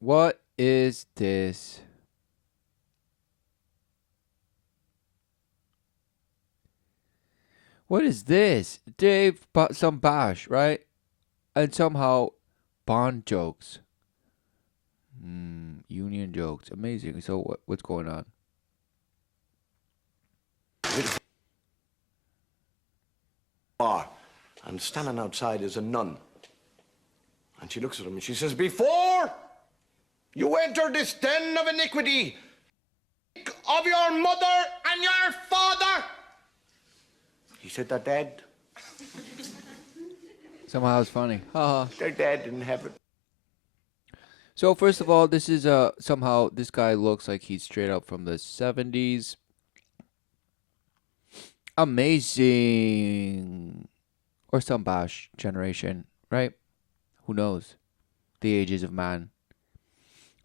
What is this? What is this? Dave, some bash, right? And somehow bond jokes. Union jokes. Amazing. So what's going on? Bar, and standing outside is a nun. And she looks at him and she says, "Before you enter this den of iniquity, of your mother and your father." He said, "They're dead. Somehow it's funny. Haha. They're dead in heaven." So first of all, this is somehow this guy looks like he's straight up from the 70s. Amazing. Or some bash generation, right? Who knows? The ages of man.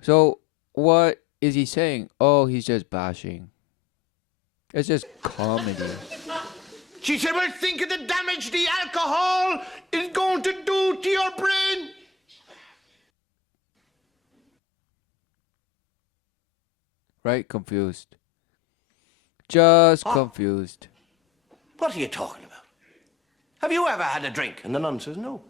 So what is he saying? Oh, he's just bashing. It's just comedy. She said, "Well, think of the damage the alcohol is going to do to your brain." Right? Confused. Just confused. What are you talking about? Have you ever had a drink? And the nun says, "No."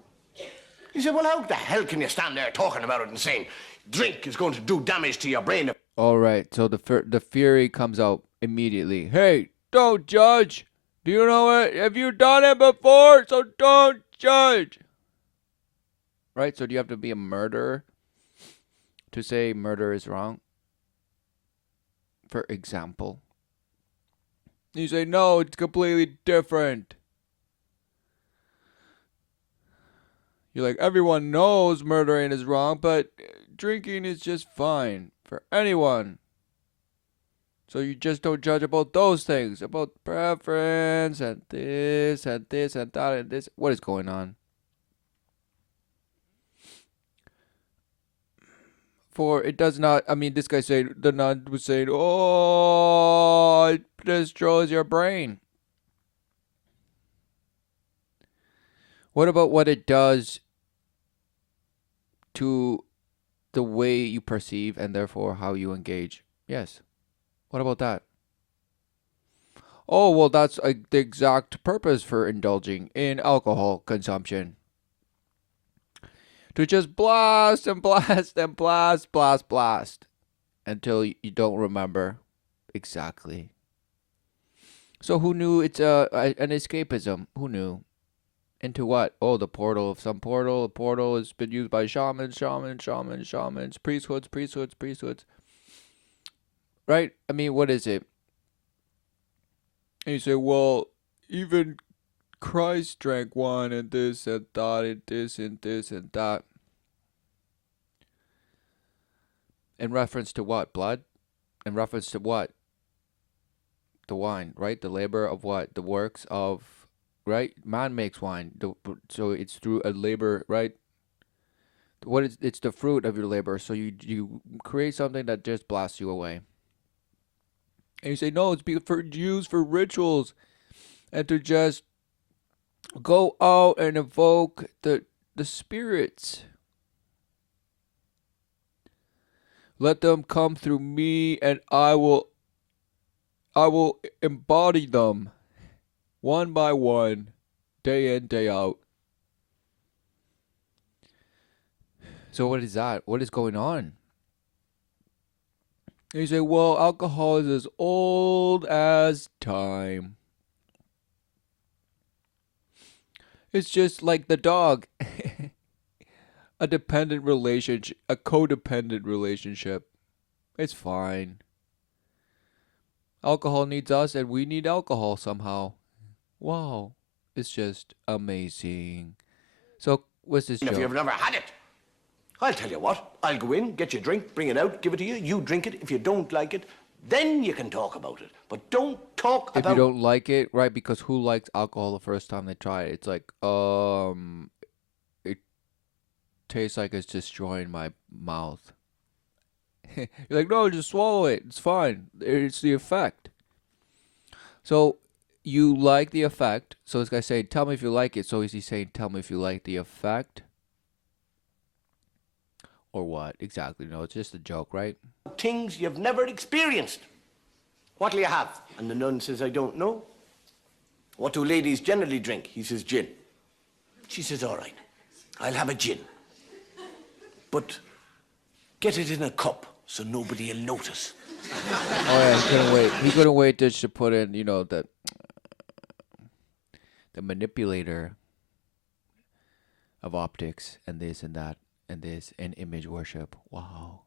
He said, "Well, how the hell can you stand there talking about it and saying drink is going to do damage to your brain?" All right. So the fury comes out immediately. Hey, don't judge. Do you know it? Have you done it before? So don't judge. Right? So do you have to be a murderer to say murder is wrong? For example. You say, no, it's completely different. You're like, everyone knows murdering is wrong, but drinking is just fine for anyone. So you just don't judge about those things, about preference and this and this and that and this. What is going on? For it does not, I mean, this guy said, the nun was saying, oh, it destroys your brain. What about what it does to the way you perceive and therefore how you engage? Yes. What about that? Oh, well, that's the exact purpose for indulging in alcohol consumption. To just blast and blast and blast until you don't remember exactly. So who knew it's an escapism? Who knew? Into what? Oh, the portal of some portal. A portal has been used by shamans, priesthoods. Right? I mean, what is it? And you say, well, even Christ drank wine and this and that and this and this and that. In reference to what? Blood? In reference to what? The wine, right? The labor of what? The works of, right? Man makes wine. So it's through a labor, right? What is? It's the fruit of your labor. So you create something that just blasts you away. And you say, no, it's used for rituals and to just go out and evoke the spirits. Let them come through me and I will embody them one by one, day in, day out. So what is that? What is going on? And you say, well, alcohol is as old as time. It's just like the dog. A dependent relationship, a codependent relationship. It's fine. Alcohol needs us and we need alcohol somehow. Wow. It's just amazing. So, what's this If joke? you've never had it, I'll tell you what. I'll go in, get you a drink, bring it out, give it to you. You drink it. If you don't like it, then you can talk about it. But don't talk If about... you don't like it, right? Because who likes alcohol the first time they try it? It's like, it tastes like it's destroying my mouth. You're like, no, just swallow it. It's fine. It's the effect. So you like the effect. So this guy saying, tell me if you like it. So is he saying, tell me if you like the effect? Or what? Exactly. No, it's just a joke, right? Things you've never experienced. What'll you have? And the nun says, I don't know. What do ladies generally drink? He says, gin. She says, all right, I'll have a gin. But get it in a cup so nobody will notice. Oh yeah, he couldn't wait. He couldn't wait to put in, the manipulator of optics and this and that and this and image worship. Wow.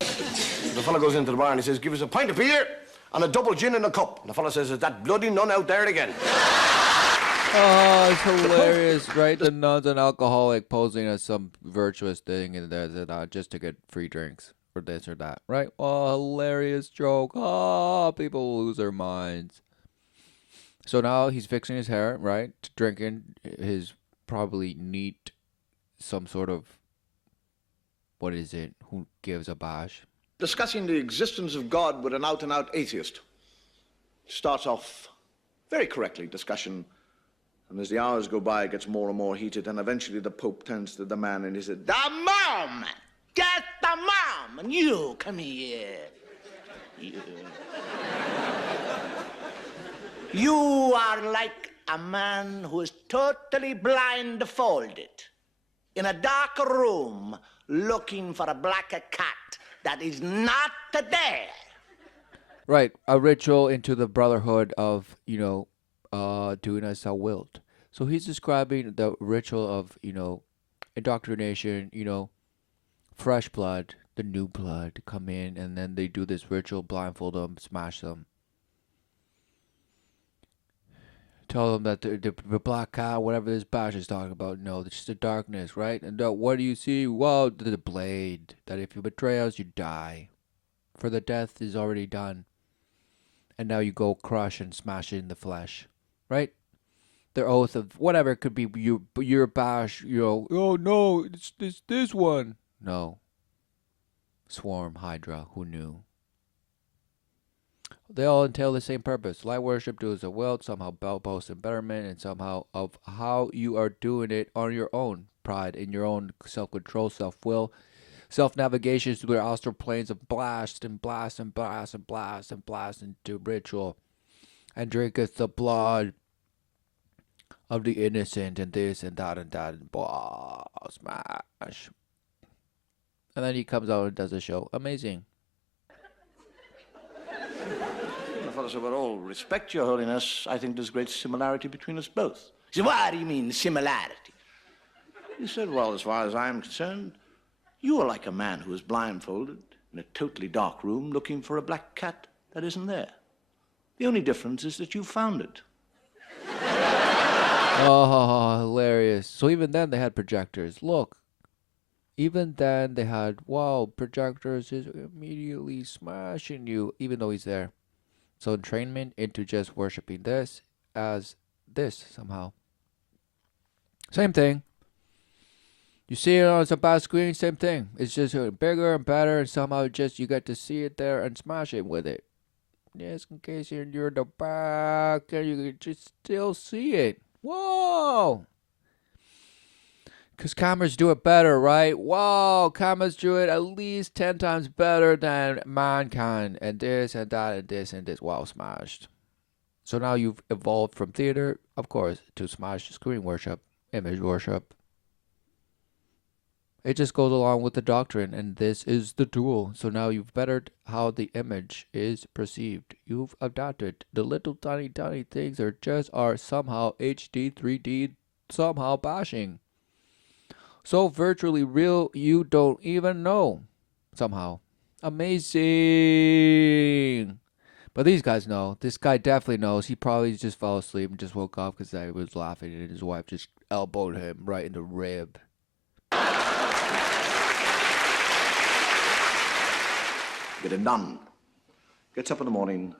The fellow goes into the bar and he says, give us a pint of beer and a double gin in a cup. And the fellow says, is that bloody nun out there again? Oh, it's hilarious, right? The nun's an alcoholic posing as some virtuous thing and that just to get free drinks or this or that, right? Oh, hilarious joke. Oh, people lose their minds. So now he's fixing his hair, right? Drinking his probably neat, some sort of, what is it? Who gives a bash? Discussing the existence of God with an out-and-out atheist. Starts off very correctly, discussion, and as the hours go by, it gets more and more heated, and eventually the Pope turns to the man and he said, the mom! Get the mom! And you, come here. You are like a man who is totally blindfolded in a dark room looking for a black cat that is not there. Right, a ritual into the brotherhood of, doing as thou wilt. So he's describing the ritual of, indoctrination, fresh blood, the new blood come in, and then they do this ritual, blindfold them, smash them. Tell them that the black cat, whatever this bash is talking about, no, it's just the darkness, right? And what do you see? Well, the blade, that if you betray us, you die. For the death is already done. And now you go crush and smash it in the flesh, right? Their oath of whatever it could be, your bash, oh no, it's this one. No. Swarm, Hydra, who knew? They all entail the same purpose. Light worship, do as a will, somehow boast in betterment, and somehow of how you are doing it on your own. Pride in your own self-control, self-will, self-navigation through the astral planes of blast and blast and blast and blast and blast into ritual. And drinketh the blood of the innocent and this and that and that and blah, smash. And then he comes out and does a show. Amazing. The fellow said, with all respect, Your Holiness, I think there's great similarity between us both. He said, what do you mean, similarity? He said, well, as far as I'm concerned, you are like a man who is blindfolded in a totally dark room looking for a black cat that isn't there. The only difference is that you found it. Oh, hilarious. So even then they had projectors. Look. Even then they had, wow, projectors is immediately smashing you, even though he's there. So entrainment into just worshipping this as this somehow. Same thing. You see it on some bad screen, same thing. It's just bigger and better, and somehow just you get to see it there and smash it with it. Just in case you're in the back and you can just still see it. Whoa! Because cameras do it better, right? Wow, cameras do it at least 10 times better than mankind. And this and that and this and this. Wow, smashed. So now you've evolved from theater, of course, to smash screen worship, image worship. It just goes along with the doctrine, and this is the tool. So now you've bettered how the image is perceived. You've adapted. The little tiny things are somehow HD, 3D, somehow bashing. So virtually real, you don't even know. Somehow. Amazing. But these guys know. This guy definitely knows. He probably just fell asleep and just woke up because I was laughing and his wife just elbowed him right in the rib. Get a nun. Gets up in the morning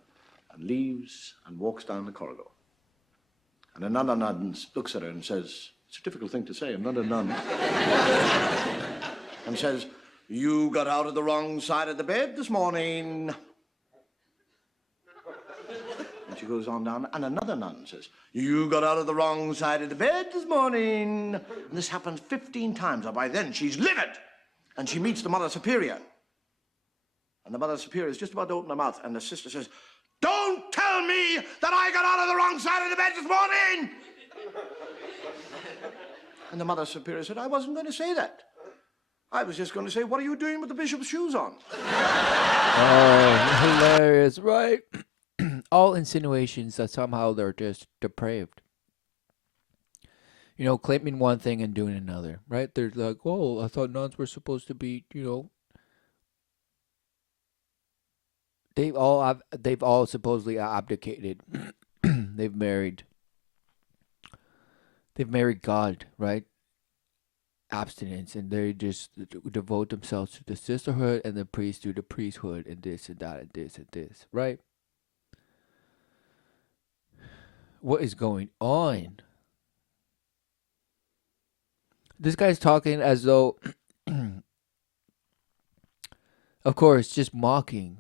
and leaves and walks down the corridor. And another nun looks at her and says, it's a difficult thing to say, another nun. And says, you got out of the wrong side of the bed this morning. And she goes on down, and another nun says, you got out of the wrong side of the bed this morning. And this happens 15 times, and by then she's livid. and she meets the Mother Superior. And the Mother Superior is just about to open her mouth, and the sister says, "Don't tell me that I got out of the wrong side of the bed this morning!" And the Mother Superior said, "I wasn't going to say that. I was just going to say, what are you doing with the bishop's shoes on?" Oh, hilarious, right? All insinuations that somehow they're just depraved. You know, claiming one thing and doing another, right? They're like, oh, I thought nuns were supposed to be, they've all supposedly abdicated. they've married they've married God, right? Abstinence, and they just devote themselves to the sisterhood, and the priests to the priesthood, and this and that and this and this, right? What is going on? This guy's talking as though, of course, just mocking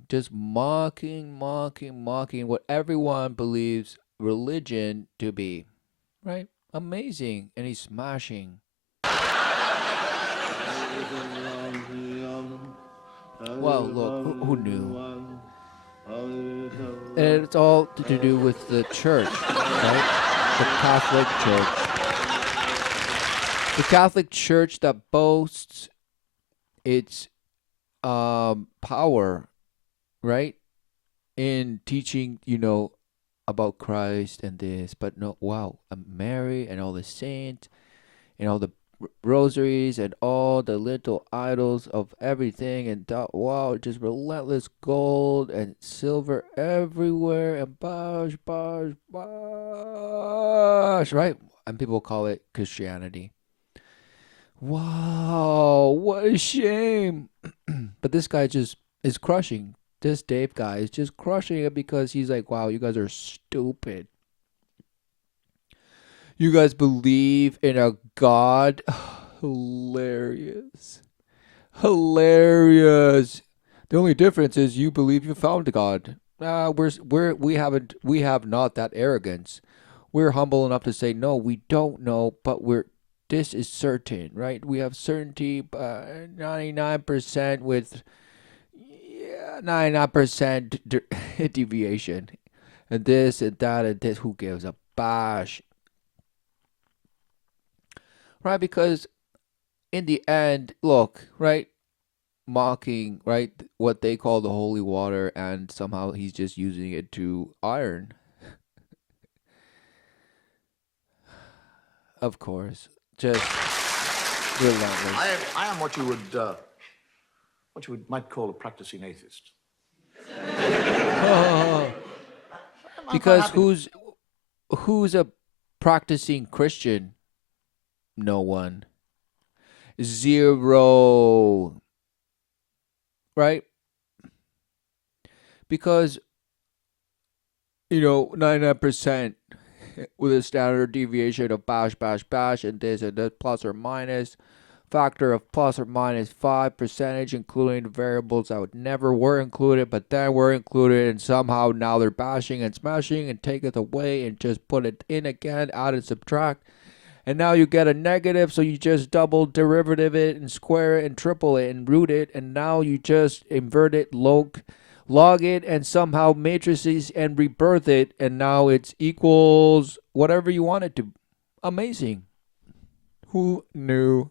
what everyone believes religion to be, right? Amazing. And he's smashing. Well, look, who knew? And it's all to do with the church, right? The Catholic Church. The Catholic Church that boasts its power, right, in teaching, about Christ and this, but no, wow, Mary and all the saints and all the rosaries and all the little idols of everything, and wow, just relentless gold and silver everywhere, and bash, right? And people call it Christianity. Wow, what a shame. But this guy just is crushing. This Dave guy is just crushing it because he's like, wow, you guys are stupid. You guys believe in a God? Hilarious. Hilarious. The only difference is you believe you found a God. We have not that arrogance. We're humble enough to say, no, we don't know, but this is certain, right? We have certainty, 99% with 99% deviation. And this and that and this, who gives a bash? Right? Because in the end, look, right? Mocking, right? What they call the holy water, and somehow he's just using it to iron. Of course. Just relentless. I am what you might call a practicing atheist. Because who's a practicing Christian? No one. Zero. Right? Because 99% with a standard deviation of bash, and this and that, plus or minus, factor of plus or minus 5%, including variables that would never were included, but then were included, and somehow now they're bashing and smashing and take it away and just put it in again, add and subtract. And now you get a negative, so you just double derivative it and square it and triple it and root it, and now you just invert it, log it, and somehow matrices and rebirth it, and now it's equals whatever you want it to. Amazing. Who knew?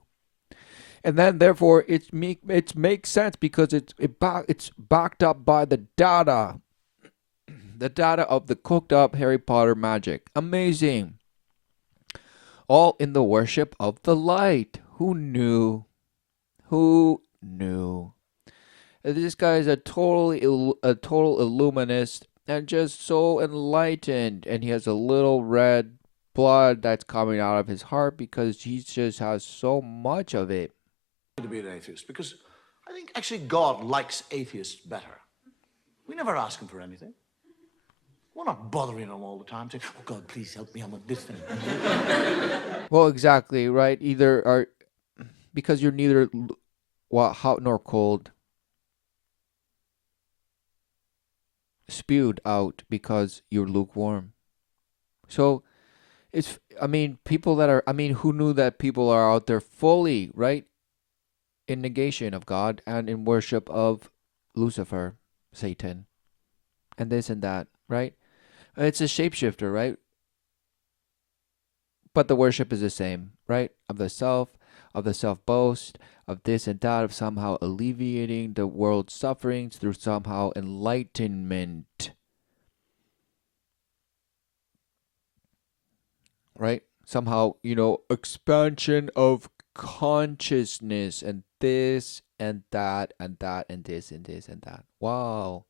And then therefore it makes sense because it's backed up by the data of the cooked up Harry Potter magic. Amazing. All in the worship of the light. Who knew? This guy is a total illuminist and just so enlightened, and he has a little red blood that's coming out of his heart because he just has so much of it. To be an atheist, because I think actually God likes atheists better. We never ask him for anything. We're not bothering him all the time saying, "Oh God, please help me, I want this thing." Well, exactly, right? Because you're neither hot nor cold. Spewed out because you're lukewarm. So who knew that people are out there fully, right, in negation of God and in worship of Lucifer, Satan, and this and that, right? It's a shapeshifter, right? But the worship is the same, right? Of the self boast, of this and that, of somehow alleviating the world's sufferings through somehow enlightenment, right? Somehow, expansion of consciousness and this and that and that and this and this and that. Wow.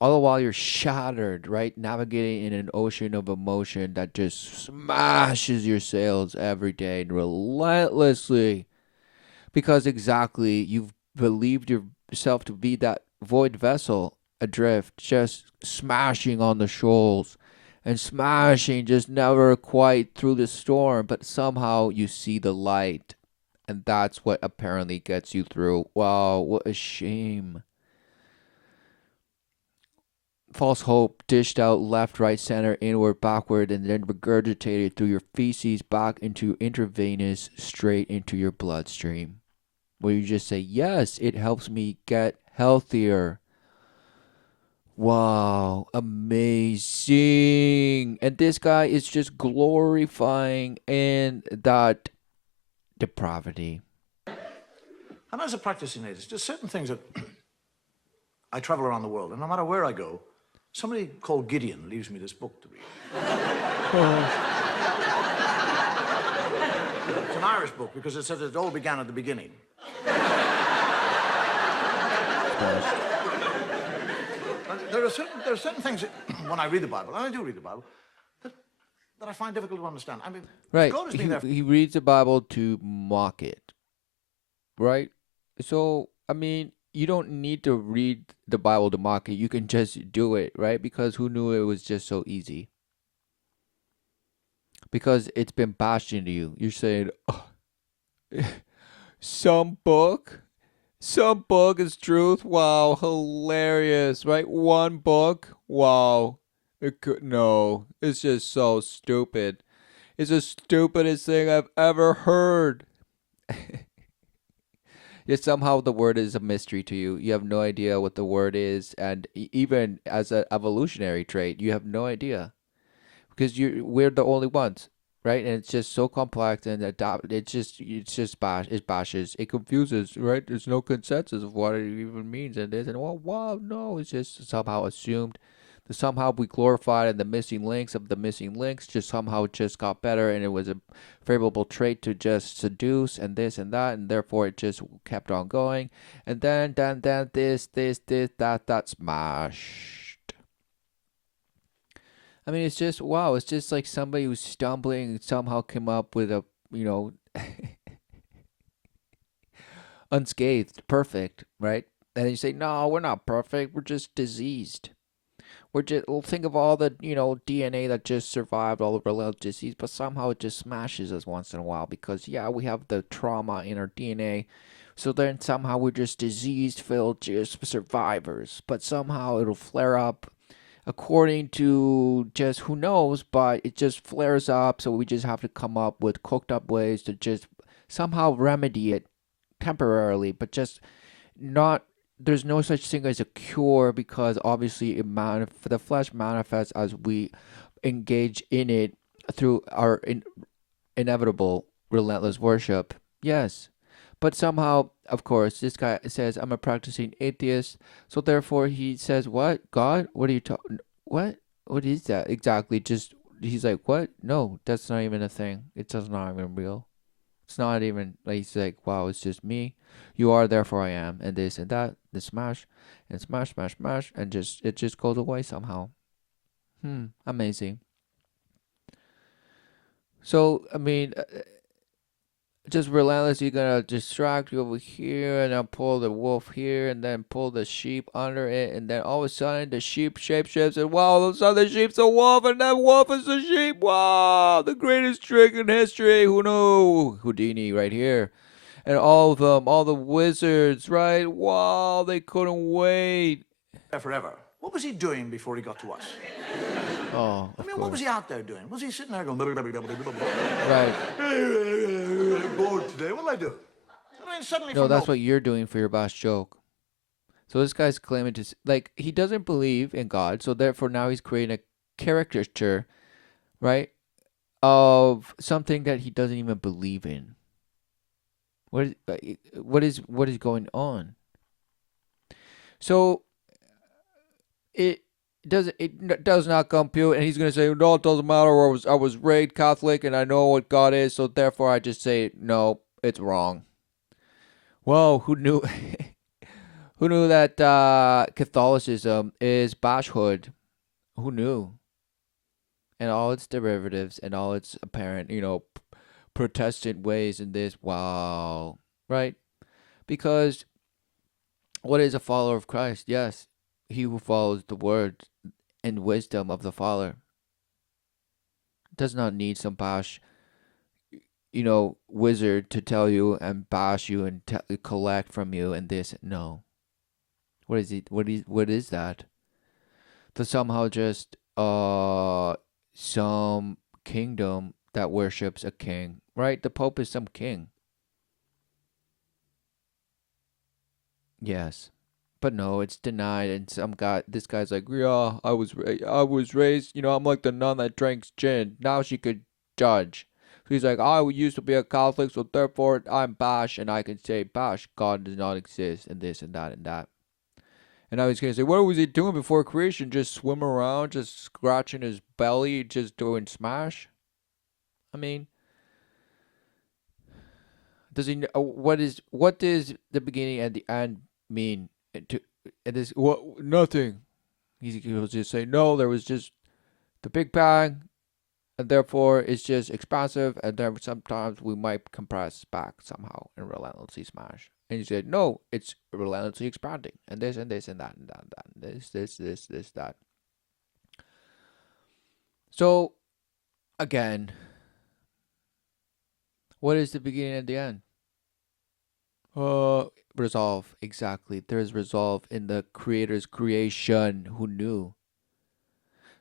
All the while you're shattered, right? Navigating in an ocean of emotion that just smashes your sails every day and relentlessly. Because exactly you've believed yourself to be that void vessel adrift, just smashing on the shoals and smashing, just never quite through the storm, but somehow you see the light. And that's what apparently gets you through. Wow, what a shame. False hope dished out left, right, center, inward, backward, and then regurgitated through your feces back into intravenous, straight into your bloodstream. Where you just say, yes, it helps me get healthier. Wow, amazing. And this guy is just glorifying in that depravity. And as a practicing atheist, there's certain things that I travel around the world, and no matter where I go, somebody called Gideon leaves me this book to read. It's an Irish book because it says it all began at the beginning. There are certain things that, when I read the Bible, and I do read the Bible, that I find difficult to understand. I mean, Right. God has been there. He reads the Bible to mock it. Right? So, I mean, you don't need to read the Bible to mock it. You can just do it, right? Because who knew it was just so easy? Because it's been bashed into you. You're saying, oh, some book is truth. Wow, hilarious, right? One book. Wow. No, it's just so stupid. It's the stupidest thing I've ever heard. Yet somehow the word is a mystery to you. You have no idea what the word is, and even as an evolutionary trait, you have no idea because we're the only ones, right? And it's just so complex and it bashes, it confuses, right? There's no consensus of what it even means, and this and wow, no, it's just somehow assumed. Somehow we glorified and the missing links of the missing links just somehow just got better, and it was a favorable trait to just seduce and this and that, and therefore it just kept on going, and then this that smashed. I mean, it's just wow. It's just like somebody who's stumbling and somehow came up with a unscathed, perfect, right? And then you say, no, we're not perfect. We're just diseased. Think of all the DNA that just survived all the related disease, but somehow it just smashes us once in a while because we have the trauma in our DNA, so then somehow we're just disease-filled just survivors, but somehow it'll flare up according to just who knows, but it just flares up, so we just have to come up with cooked up ways to just somehow remedy it temporarily, but just not. There's no such thing as a cure because obviously the flesh manifests as we engage in it through our inevitable relentless worship. Yes. But somehow, of course, this guy says, I'm a practicing atheist. So therefore he says, what? God? What are you talking? What? What is that? Exactly. Just, he's like, what? No, that's not even a thing. It's just not even real. It's not even, like, he's like, wow, it's just me. You are, therefore I am. And this and that, the smash, and smash, smash, smash. And it just goes away somehow. Amazing. So, I mean, just relentlessly gonna distract you over here, and then pull the wolf here, and then pull the sheep under it, and then all of a sudden the sheep shapeshifts, and wow, all of a sudden the sheep's a wolf, and that wolf is the sheep. Wow, the greatest trick in history. Who knew? Houdini right here. And all of them, all the wizards, right? Wow, they couldn't wait. Forever. What was he doing before he got to us? Oh, I mean, what was he out there doing? Was he sitting there going, right? bored today? What'll I do? I then suddenly No, from that's nowhere. what you're doing for your bash joke. So this guy's claiming to like he doesn't believe in God, so therefore now he's creating a caricature, right, of something that he doesn't even believe in. What is going on? So it does not compute, and he's gonna say no, it doesn't matter. I was raised Catholic, and I know what God is, so therefore I just say no, it's wrong. Well, who knew? Who knew that Catholicism is bashhood? Who knew? And all its derivatives and all its apparent, Protestant ways in this. Wow, right? Because what is a follower of Christ? Yes, he who follows the word and wisdom of the Father does not need some bash, wizard to tell you and bash you and collect from you and this. No, what is it? What is that? To somehow just some kingdom that worships a king, right? The Pope is some king. Yes. But no, it's denied, and this guy's like, yeah, I was raised, I'm like the nun that drinks gin. Now she could judge. So he's like, I used to be a Catholic, so therefore I'm bash, and I can say, bash, God does not exist, and this and that and that. And I was gonna say, what was he doing before creation? Just swim around, just scratching his belly, just doing smash. I mean, does he? What does the beginning and the end mean? To and this what nothing. He'll just say no. There was just the Big Bang, and therefore it's just expansive, and then sometimes we might compress back somehow and relentlessly smash. And he said, no, it's relentlessly expanding, and this and this and that and that and that, and this that. So again, what is the beginning and the end? Uh, Resolve, exactly. There's resolve in the creator's creation. Who knew?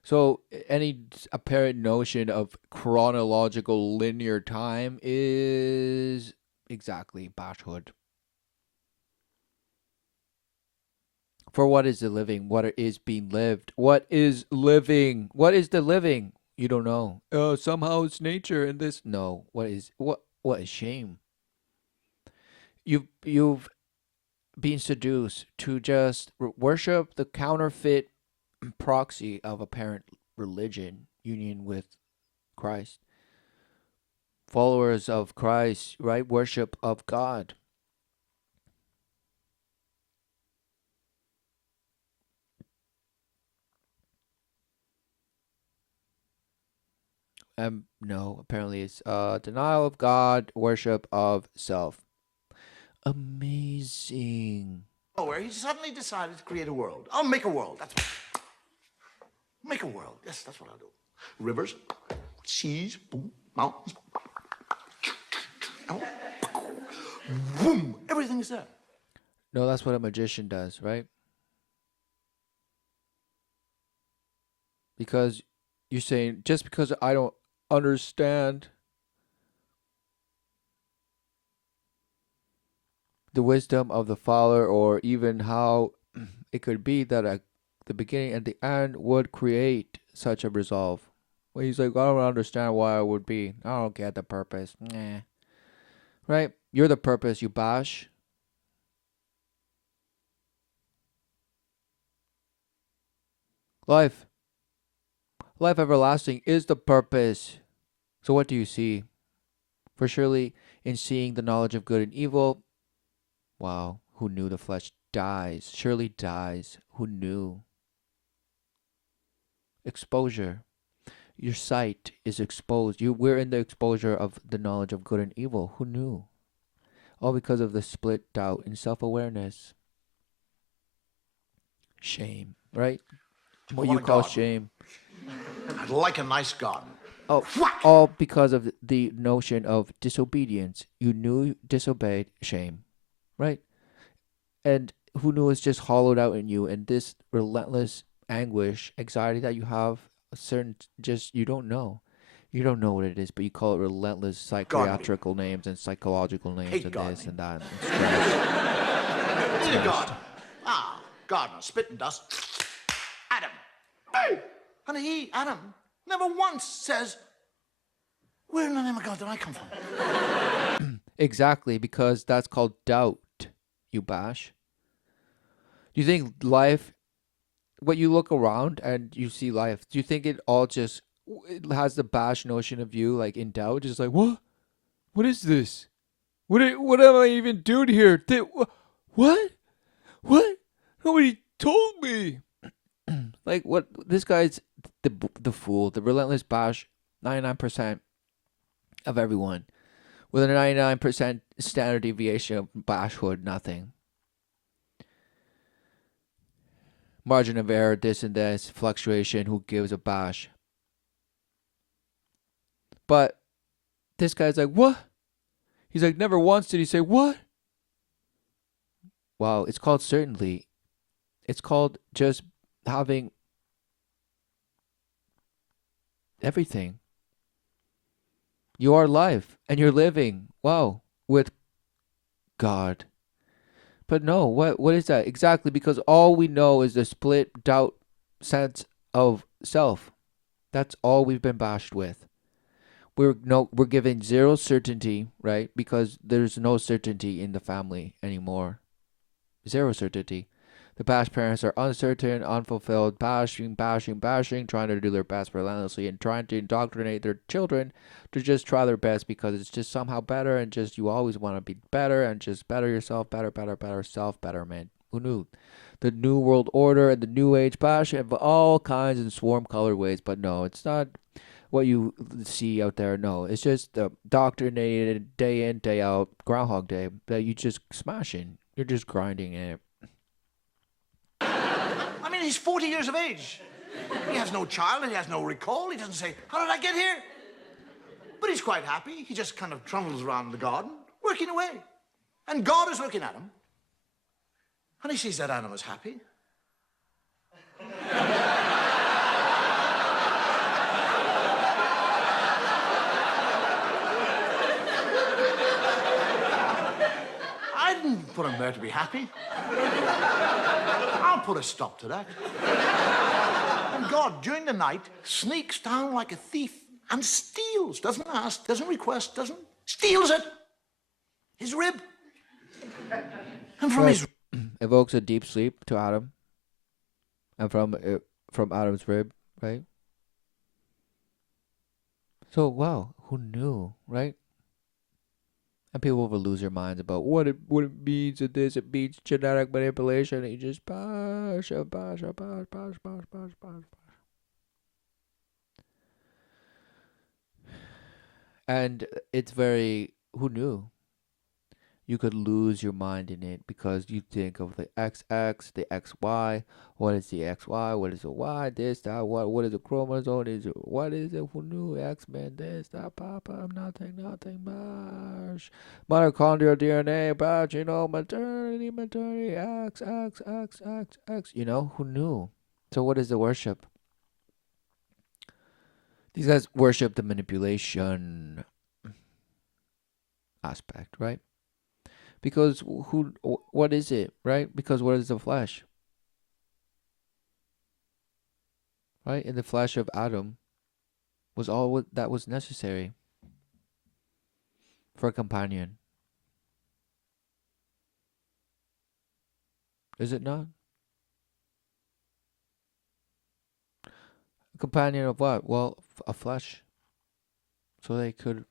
So any apparent notion of chronological linear time is exactly bashhood. For what is the living? What is being lived? What is living? What is the living? You don't know. Somehow it's nature and this. No. What is shame? You've been seduced to just worship the counterfeit proxy of apparent religion, union with Christ. Followers of Christ, right? Worship of God. No, apparently it's denial of God, worship of self. Amazing. Nowhere, he suddenly decided to create a world. I'll make a world. That's what. Make a world. Yes, that's what I'll do. Rivers, seas, boom, mountains. Boom. Everything is there. No, that's what a magician does, right? Because you're saying just because I don't understand the wisdom of the Father, or even how it could be that the beginning and the end would create such a resolve. Well, he's like, I don't understand why it would be. I don't get the purpose. Nah. Right? You're the purpose, you bash. Life. Life everlasting is the purpose. So what do you see? For surely in seeing the knowledge of good and evil, wow, who knew the flesh dies? Surely dies. Who knew? Exposure. Your sight is exposed. We're in the exposure of the knowledge of good and evil. Who knew? All because of the split doubt and self-awareness. Shame, right? I What you want a call garden. shame. I'd like a nice garden. Oh, Whack! all because of the notion of disobedience. You knew, disobeyed, shame, right? And who knew it's just hollowed out in you, and this relentless anguish, anxiety that you have, a certain just you don't know. You don't know what it is, but you call it relentless Godly. psychiatrical names and psychological names Hate and gardening. this and that. And stress. Need a garden. Ah, gardener, spit and dust. Adam. Hey! And he, Adam, never once says, where in the name of God did I come from? Exactly, because that's called doubt, you bash. Do you think life, when you look around and you see life, do you think it all just it has the bash notion of you like in doubt, just like what? What is this? What am I even doing here? What? What? Nobody told me. Like what? This guy's the fool, the relentless bash. 99% of everyone with a 99% standard deviation of bashhood, nothing. Margin of error, this and this, fluctuation, who gives a bash? But this guy's like, what? He's like, never once did he say, what? Wow, it's called certainty. It's called just having everything. You are life and you're living. Wow, with God. But no, what is that? Exactly, because all we know is the split doubt sense of self. That's all we've been bashed with. We're given zero certainty, right? Because there's no certainty in the family anymore. Zero certainty. The bash parents are uncertain, unfulfilled, bashing, trying to do their best relentlessly and trying to indoctrinate their children to just try their best because it's just somehow better and just you always want to be better and just better yourself, better, self betterment. Who knew? The New World Order and the New Age bash have all kinds and swarm colored ways, but no, it's not what you see out there. No, it's just the indoctrinated day in, day out, Groundhog Day that you just smashing. You're just grinding it. I mean, he's 40 years of age. He has no child and he has no recall. He doesn't say, how did I get here? But he's quite happy. He just kind of trundles around the garden, working away. And God is looking at him. And he sees that Adam is happy. I didn't put him there to be happy. I'll put a stop to that. And God, during the night, sneaks down like a thief and steals. Doesn't ask, doesn't request, doesn't... Steals it! His rib. And from his... Evokes a deep sleep to Adam. And from Adam's rib, right? So, wow, who knew, right? And people will lose their minds about what it means and this. It means genetic manipulation. And you just bash. And it's very, who knew? You could lose your mind in it because you think of the XX, the XY. What is the XY? What is the Y? This, that, what is a chromosome? What is it? Who knew? X-Men, this, that, papa, nothing, bash. Mitochondrial DNA, bash, maternity, X. Who knew? So what is the worship? These guys worship the manipulation aspect, right? Because what is it, right? Because what is the flesh? Right? In the flesh of Adam was all that was necessary for a companion. Is it not? A companion of what? Well, a flesh. So they could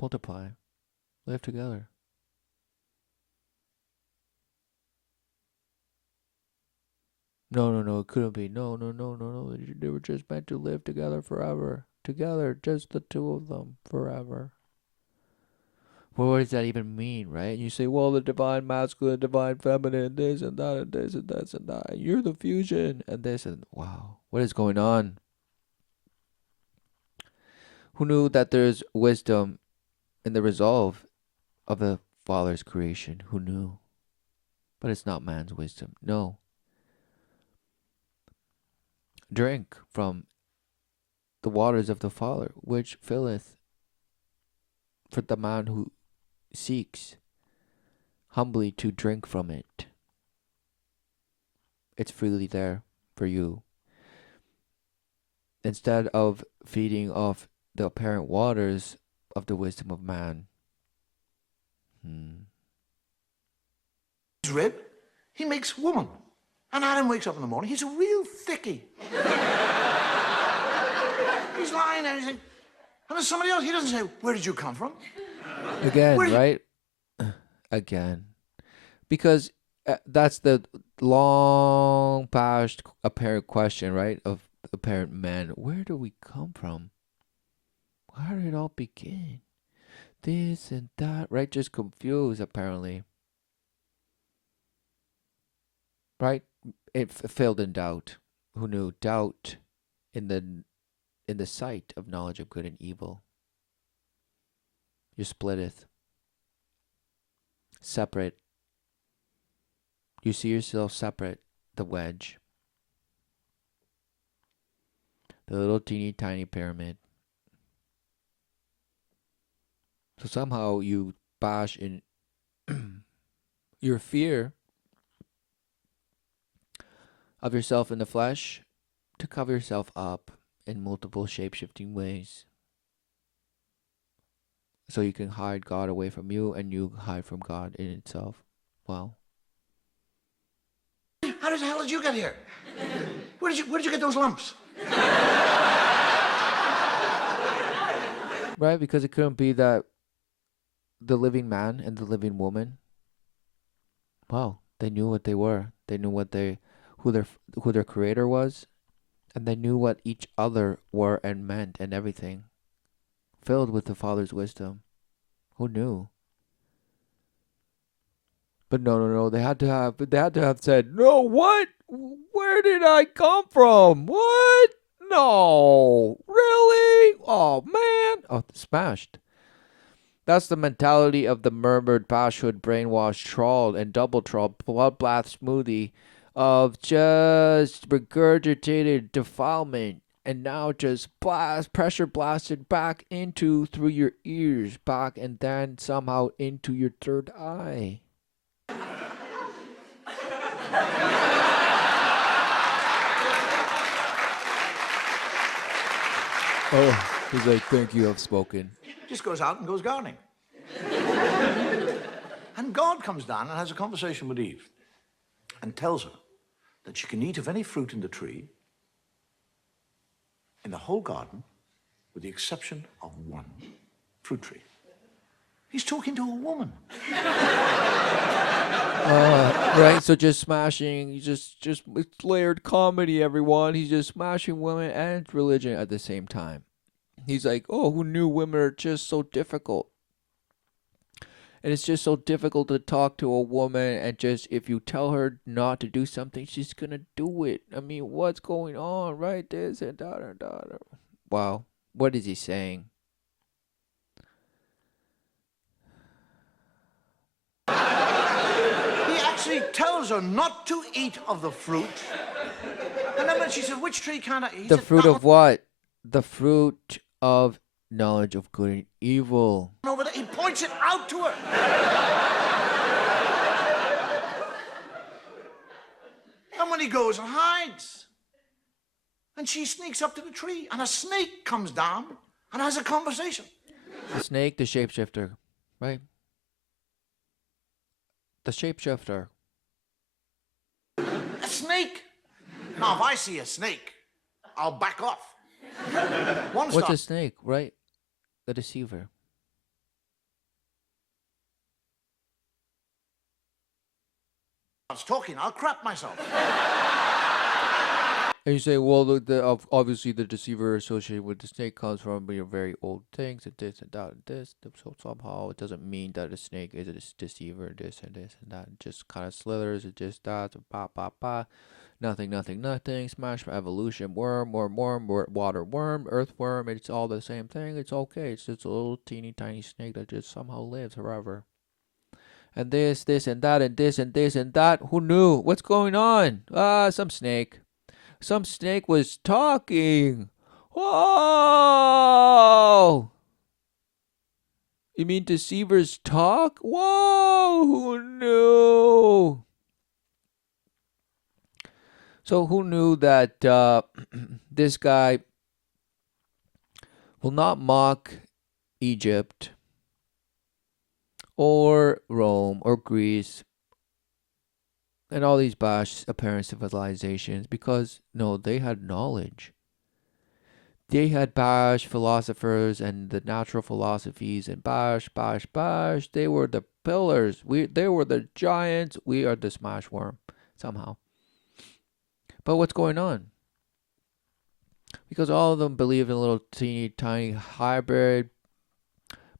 multiply, live together. No, it couldn't be. No. They were just meant to live together forever. Together, just the two of them, forever. Well, what does that even mean, right? And you say, well, the divine masculine, divine feminine, this and that, and this and this and that. You're the fusion, and this and wow. What is going on? Who knew that there's wisdom in the resolve of the Father's creation? Who knew? But it's not man's wisdom. No. Drink from the waters of the Father, which filleth for the man who seeks humbly to drink from it. It's freely there for you. Instead of feeding off the apparent waters of the wisdom of man. Rib, he makes woman. And Adam wakes up in the morning, he's a real thickie. He's lying there, he's like, and there's somebody else, he doesn't say, where did you come from? Again, right? Again. Because that's the long past apparent question, right? Of apparent man. Where do we come from? How did it all begin? This and that, right? Just confused, apparently. Right? It filled in doubt. Who knew? Doubt in the sight of knowledge of good and evil. You splitteth. Separate. You see yourself separate. The wedge. The little teeny tiny pyramid. So somehow you bash in your fear of yourself in the flesh to cover yourself up in multiple shape-shifting ways. So you can hide God away from you and you hide from God in itself. Wow. How the hell did you get here? Where did you get those lumps? Right? Because it couldn't be that the living man and the living woman, wow, they knew what they were. They knew who their creator was, and they knew what each other were and meant and everything. Filled with the Father's wisdom. Who knew? But no. They had to have said, no, what? Where did I come from? What? No. Really? Oh, man. Oh, smashed. That's the mentality of the murmured, bashwood, brainwashed, trawled, and double-trawled, blood-bath smoothie of just regurgitated defilement, and now just pressure blasted back through your ears, back, and then somehow into your third eye. Oh, he's like, thank you, I've spoken. Just goes out and goes gardening. And God comes down and has a conversation with Eve and tells her that she can eat of any fruit in the tree in the whole garden with the exception of one fruit tree. He's talking to a woman. Right, so just smashing, just it's layered comedy, everyone. He's just smashing women and religion at the same time. He's like, oh, who knew women are just so difficult? And it's just so difficult to talk to a woman and just, if you tell her not to do something, she's gonna do it. I mean, what's going on, right? This and that and that. Wow, what is he saying? He actually tells her not to eat of the fruit. And then when she said, which tree can't I eat? The fruit of what? The fruit of knowledge of good and evil. No, but he points it out to her. And when he goes and hides, and she sneaks up to the tree, and a snake comes down and has a conversation. The snake, the shapeshifter, right? The shapeshifter. A snake. Now, if I see a snake, I'll back off. What's a snake, right? The deceiver. I was talking, I'll crap myself. And you say, well, obviously the deceiver associated with the snake comes from your very old things and this and that and this. So somehow it doesn't mean that a snake is a deceiver, this and that. It just kind of slithers, it just does, nothing, smash, evolution, worm, water worm, earthworm, it's all the same thing. It's okay. It's just a little teeny tiny snake that just somehow lives forever. And this and that and this and that. Who knew? What's going on? Some snake. Some snake was talking. Whoa! You mean deceivers talk? Whoa! Who knew? So who knew that this guy will not mock Egypt or Rome or Greece and all these bash apparent civilizations because no, they had knowledge. They had bash philosophers and the natural philosophies and bash. They were the pillars. They were the giants. We are the smash worm somehow. But what's going on? Because all of them believe in little teeny tiny hybrid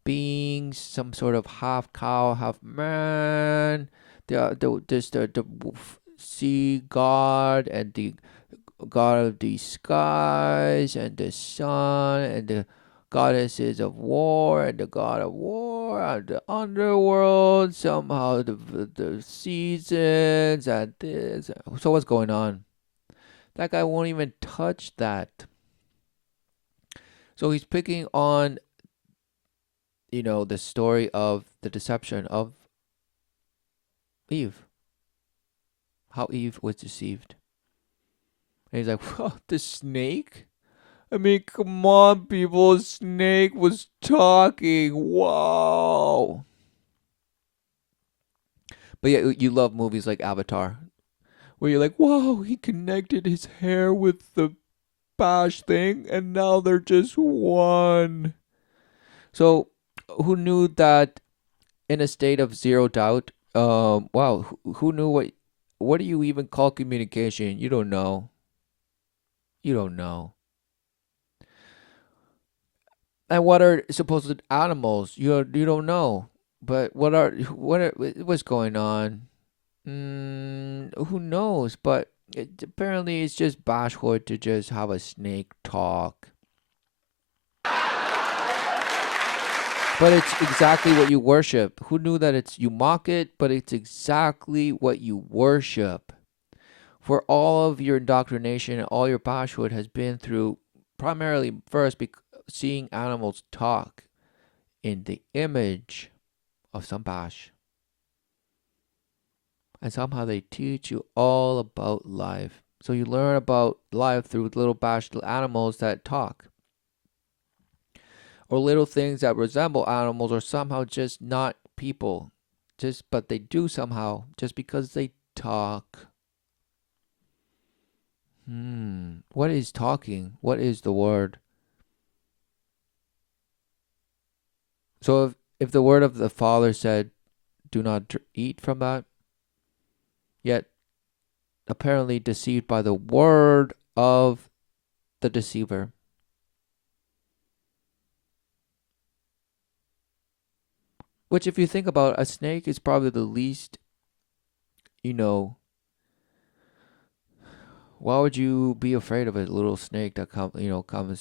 beings, some sort of half cow, half man. The sea god and the god of the skies and the sun and the goddesses of war and the god of war and the underworld. Somehow the seasons and this. So what's going on? That guy won't even touch that. So he's picking on, the story of the deception of Eve, how Eve was deceived. And he's like, well, the snake? I mean, come on, people. A snake was talking. Wow. But yeah, you love movies like Avatar, where you're like, wow, he connected his hair with the bash thing, and now they're just one. So, who knew that in a state of zero doubt? Wow, who knew what do you even call communication? You don't know. You don't know. And what are supposed animals? You don't know. But what's going on? Who knows? But apparently it's just bashhood to just have a snake talk. But it's exactly what you worship. Who knew that you mock it, but it's exactly what you worship. For all of your indoctrination and all your bashhood has been through primarily first seeing animals talk in the image of some bash. And somehow they teach you all about life. So you learn about life through little bash animals that talk. Or little things that resemble animals or somehow just not people. But they do somehow just because they talk. What is talking? What is the word? So if the word of the Father said, do not eat from that, yet apparently deceived by the word of the deceiver. Which, if you think about, a snake is probably the least, why would you be afraid of a little snake that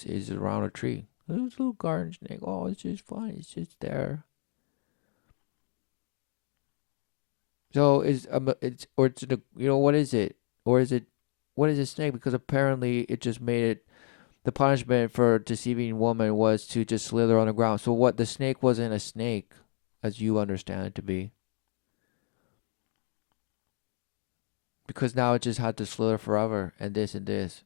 is around a tree? It's a little garden snake. Oh, it's just fine. It's just there. So what is it? Or is it, what is a snake? Because apparently it just made it, the punishment for deceiving woman was to just slither on the ground. So what, the snake wasn't a snake as you understand it to be. Because now it just had to slither forever and this and this.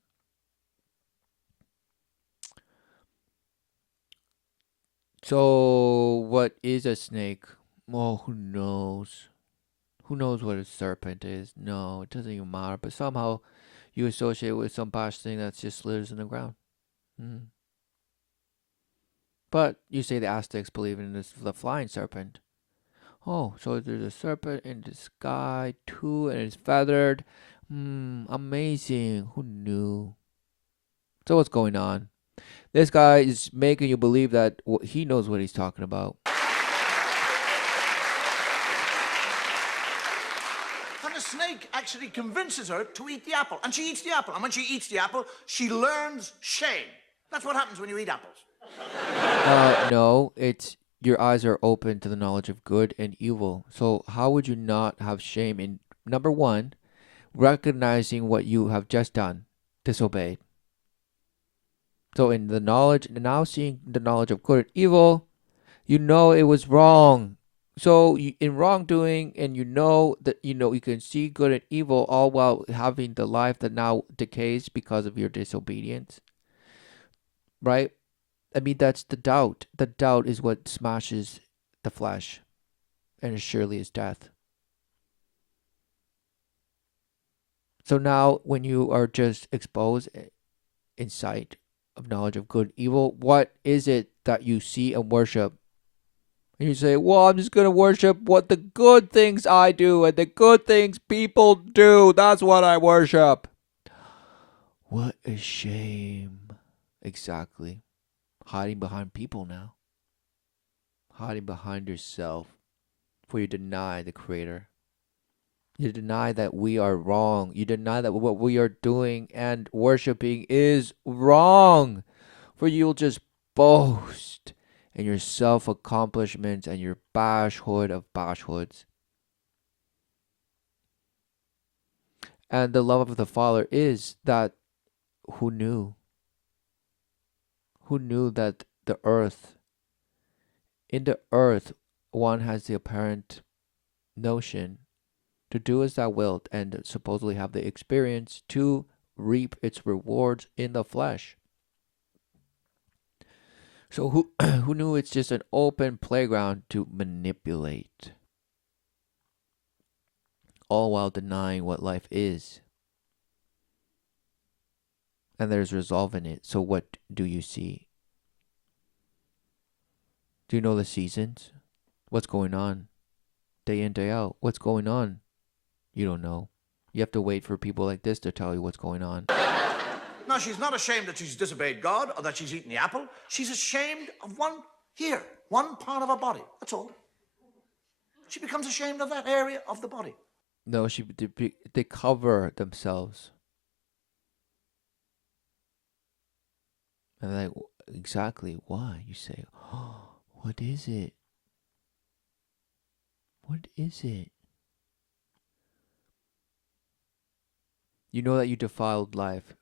So what is a snake? Oh, who knows? Who knows what a serpent is? No, it doesn't even matter. But somehow you associate with some bash thing that just slithers in the ground. But you say the Aztecs believe in the flying serpent. Oh, so there's a serpent in the sky too, and it's feathered. Amazing. Who knew? So what's going on? This guy is making you believe that he knows what he's talking about. And the snake actually convinces her to eat the apple. And she eats the apple. And when she eats the apple, she learns shame. That's what happens when you eat apples. No, it's your eyes are open to the knowledge of good and evil. So how would you not have shame in, number one, recognizing what you have just done, disobeyed? So in the knowledge, now seeing the knowledge of good and evil, you know it was wrong. So in wrongdoing, and you know that you can see good and evil, all while having the life that now decays because of your disobedience, right? I mean, that's the doubt. The doubt is what smashes the flesh, and it surely is death. So now, when you are just exposed in sight of knowledge of good and evil, what is it that you see and worship? And you say, well, I'm just going to worship what the good things I do and the good things people do. That's what I worship. What a shame. Exactly. Hiding behind people now. Hiding behind yourself. For you deny the Creator. You deny that we are wrong. You deny that what we are doing and worshiping is wrong. For you'll just boast in your self accomplishments and your bashhood of bashhoods. And the love of the Father is that who knew? Who knew that in the earth, one has the apparent notion to do as thou wilt and supposedly have the experience to reap its rewards in the flesh. So who who knew it's just an open playground to manipulate, all while denying what life is? And there's resolve in it. So what do you see? Do you know the seasons? What's going on? Day in, day out. What's going on? You don't know. You have to wait for people like this to tell you what's going on. Now, she's not ashamed that she's disobeyed God or that she's eaten the apple. She's ashamed of one part of her body. That's all. She becomes ashamed of that area of the body. No, they cover themselves. And like, exactly why? You say, oh, what is it? What is it? You know that you defiled life.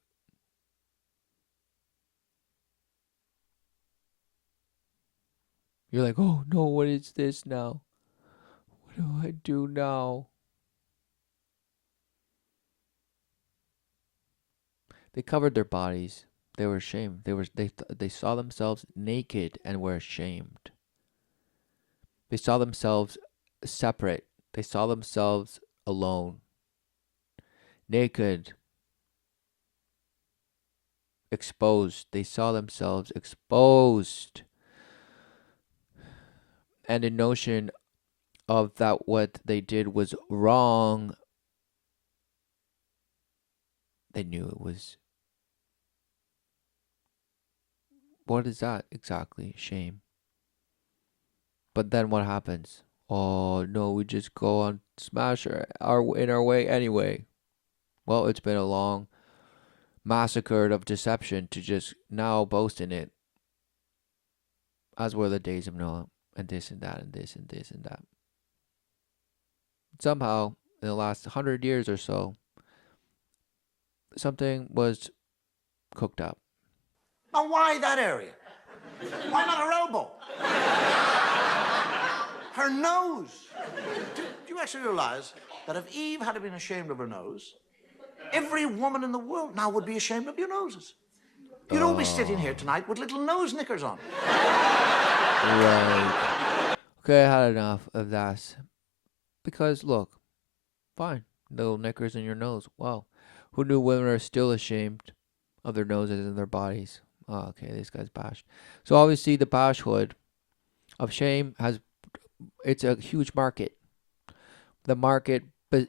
You're like, oh no, what is this now? What do I do now? They covered their bodies. They were ashamed. They saw themselves naked and were ashamed. They saw themselves separate. They saw themselves alone. Naked. Exposed. They saw themselves exposed. And the notion of that what they did was wrong, they knew it was. What is that exactly? Shame. But then what happens? Oh no, we just go on smash our way anyway. Well, it's been a long massacre of deception to just now boast in it. As were the days of Noah, and this and that and this and this and that. Somehow, in the last 100 years or so, something was cooked up. Now, why that area? Why not her elbow? Her nose. Do you actually realize that if Eve had been ashamed of her nose, every woman in the world now would be ashamed of your noses? You'd all be sitting here tonight with little nose knickers on. Right. Okay, I had enough of that. Because, look, fine. Little knickers in your nose. Wow. Who knew women are still ashamed of their noses and their bodies? Oh, okay, this guy's bashed. So obviously the bashhood of shame it's a huge market. The market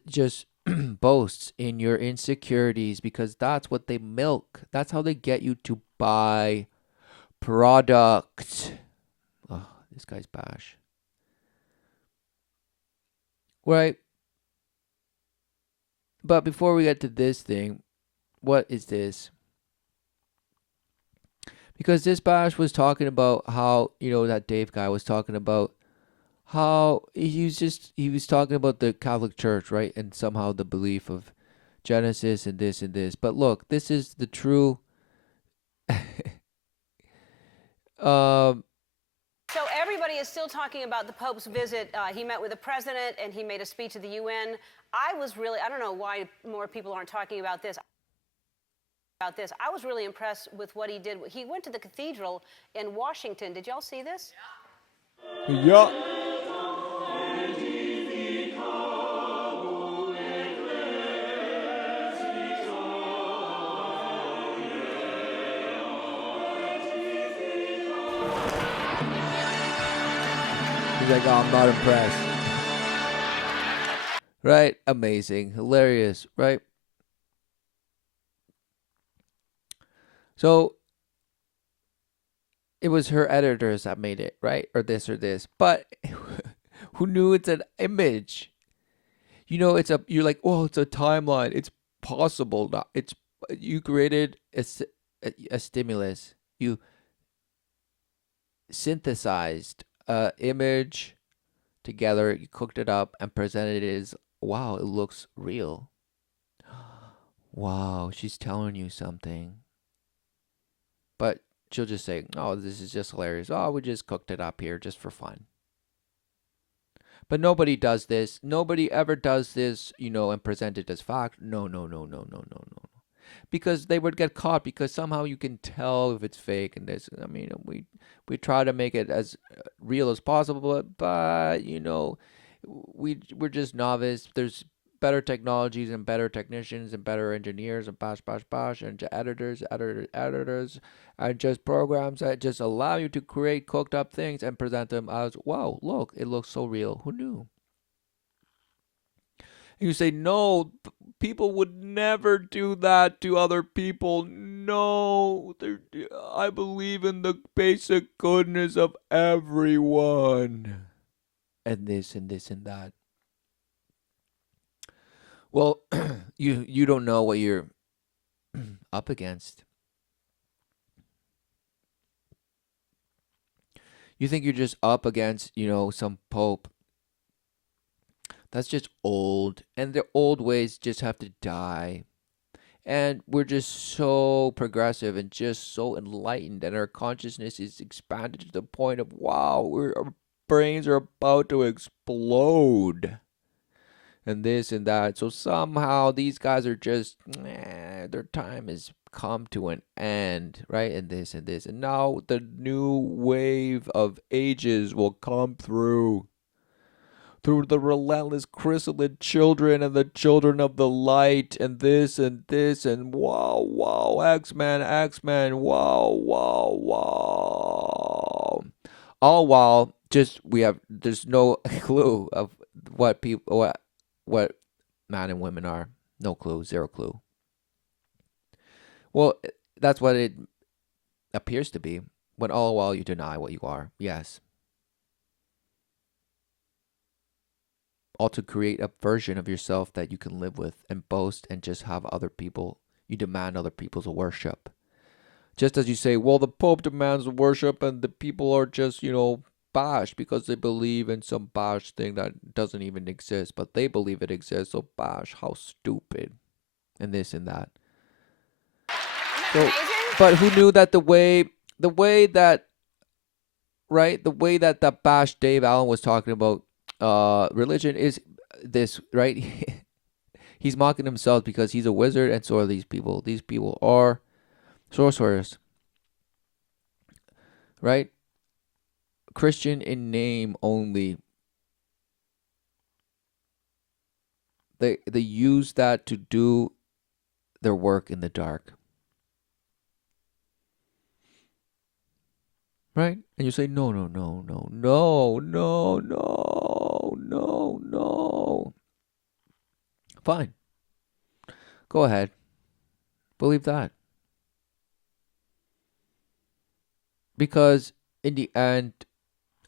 just boasts in your insecurities because that's what they milk. That's how they get you to buy product. Oh, this guy's bash. Right. But before we get to this thing, what is this? Because this bash was talking about how, that Dave guy was talking about how he was talking about the Catholic Church, right? And somehow the belief of Genesis and this and this. But look, this is the true Um, So everybody is still talking about the Pope's visit. He met with the president and he made a speech at the UN. I don't know why more people aren't talking about this. I was really impressed with what he did. He went to the cathedral in Washington. Did y'all see this? yeah. He's like, oh, I'm not impressed. Right? Amazing. Hilarious, right? So it was her editors that made it, right? Or this or this. But who knew it's an image? You're like, oh, it's a timeline. It's possible. Not, it's you created a stimulus. You synthesized a image together. You cooked it up and presented it as, wow, it looks real. Wow, she's telling you something. But she'll just say, oh, this is just hilarious. Oh, we just cooked it up here just for fun. But nobody does this. Nobody ever does this, and present it as fact. No, no, no, no, no, no, no. Because they would get caught because somehow you can tell if it's fake and this. I mean, we try to make it as real as possible, but we're just novice. There's better technologies and better technicians and better engineers and bash and editors and just programs that just allow you to create cooked up things and present them as, wow, look, it looks so real. Who knew? And you say, no, people would never do that to other people. No, I believe in the basic goodness of everyone. And this and this and that. Well, you don't know what you're up against. You think you're just up against, some pope. That's just old, and the old ways just have to die. And we're just so progressive and just so enlightened, and our consciousness is expanded to the point of, wow, our brains are about to explode. And this and that. So somehow these guys are just, their time has come to an end, right? And this and this. And now the new wave of ages will come through the relentless chrysalid children and the children of the light and this and this and wow, X-Men, wow, wow. All while just there's no clue of what man and women are. No clue, zero clue. Well, that's what it appears to be when all while you deny what you are. Yes. All to create a version of yourself that you can live with and boast and just have other people, you demand other people's worship. Just as you say, well, the Pope demands worship and the people are just, bash because they believe in some bash thing that doesn't even exist, but they believe it exists. So bash, how stupid, and this and that. So, but who knew that the way that right, the way that bash Dave Allen was talking about religion is this, right? He's mocking himself because he's a wizard, and so are these people. These people are sorcerers, right? Christian in name only. They use that to do their work in the dark. Right? And you say, no, no, no, no, no, no, no, no, no. Fine. Go ahead. Believe that. Because in the end,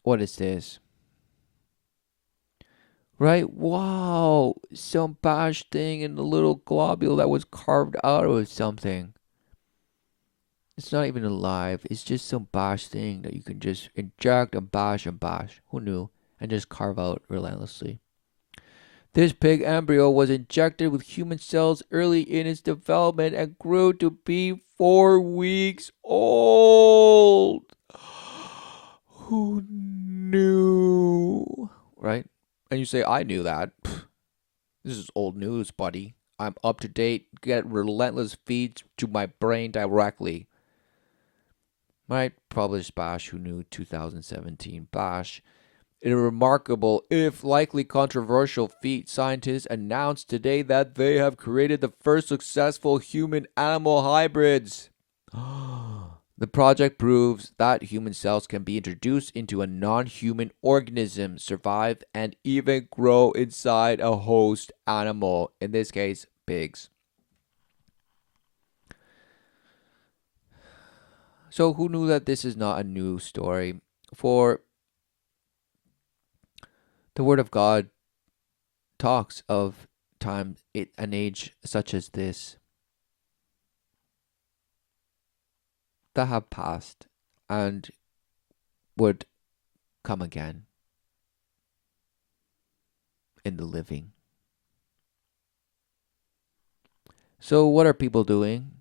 what is this? Right? Wow. Some bash thing in the little globule that was carved out of something. It's not even alive. It's just some bash thing that you can just inject and bash and bash. Who knew? And just carve out relentlessly. This pig embryo was injected with human cells early in its development and grew to be 4 weeks old. Who knew? Right? And you say, I knew that. Pfft, this is old news, buddy. I'm up to date. Get relentless feeds to my brain directly. Right? Published Bash, Who Knew 2017. Bash. In a remarkable, if likely controversial feat, scientists announced today that they have created the first successful human-animal hybrids. The project proves that human cells can be introduced into a non-human organism, survive, and even grow inside a host animal, in this case, pigs. So who knew that this is not a new story? For the Word of God talks of an age such as this that have passed and would come again in the living. So what are people doing?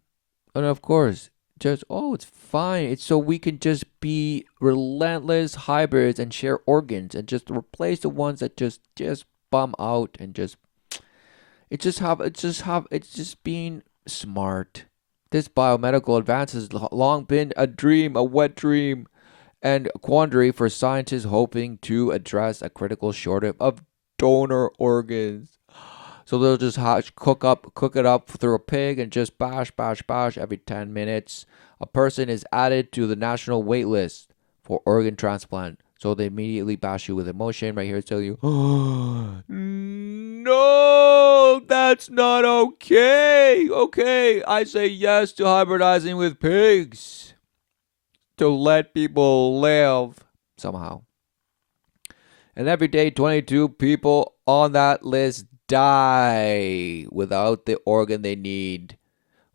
And of course, just it's fine. It's so we can just be relentless hybrids and share organs and just replace the ones that just bum out and just it's just being smart. This biomedical advance has long been a dream, a wet dream, and a quandary for scientists hoping to address a critical shortage of donor organs. So they'll just cook it up through a pig and just bash every 10 minutes. A person is added to the national wait list for organ transplant. So they immediately bash you with emotion right here to tell you, no, that's not okay. Okay, I say yes to hybridizing with pigs to let people live somehow. And every day, 22 people on that list die without the organ they need.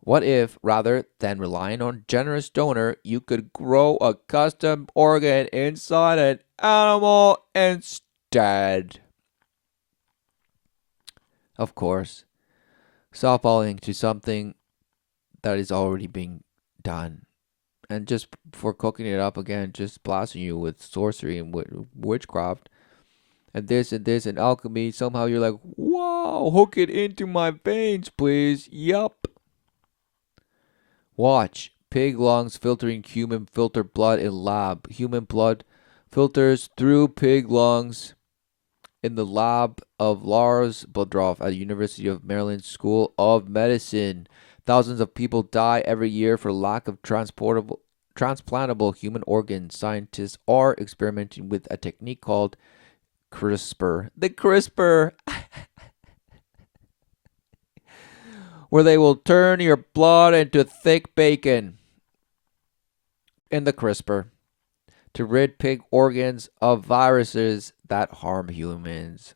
What if, rather than relying on a generous donor, you could grow a custom organ inside an animal instead? Of course, softballing to something that is already being done. And just for cooking it up again, just blasting you with sorcery and witchcraft and this and alchemy. Somehow you're like, wow, hook it into my veins, please. Yup. Watch. Pig lungs filtering human filtered blood in lab. Human blood filters through pig lungs in the lab of Lars Budroff at the University of Maryland School of Medicine. Thousands of people die every year for lack of transplantable human organs. Scientists are experimenting with a technique called CRISPR. The CRISPR, where they will turn your blood into thick bacon in the CRISPR to rid pig organs of viruses that harm humans.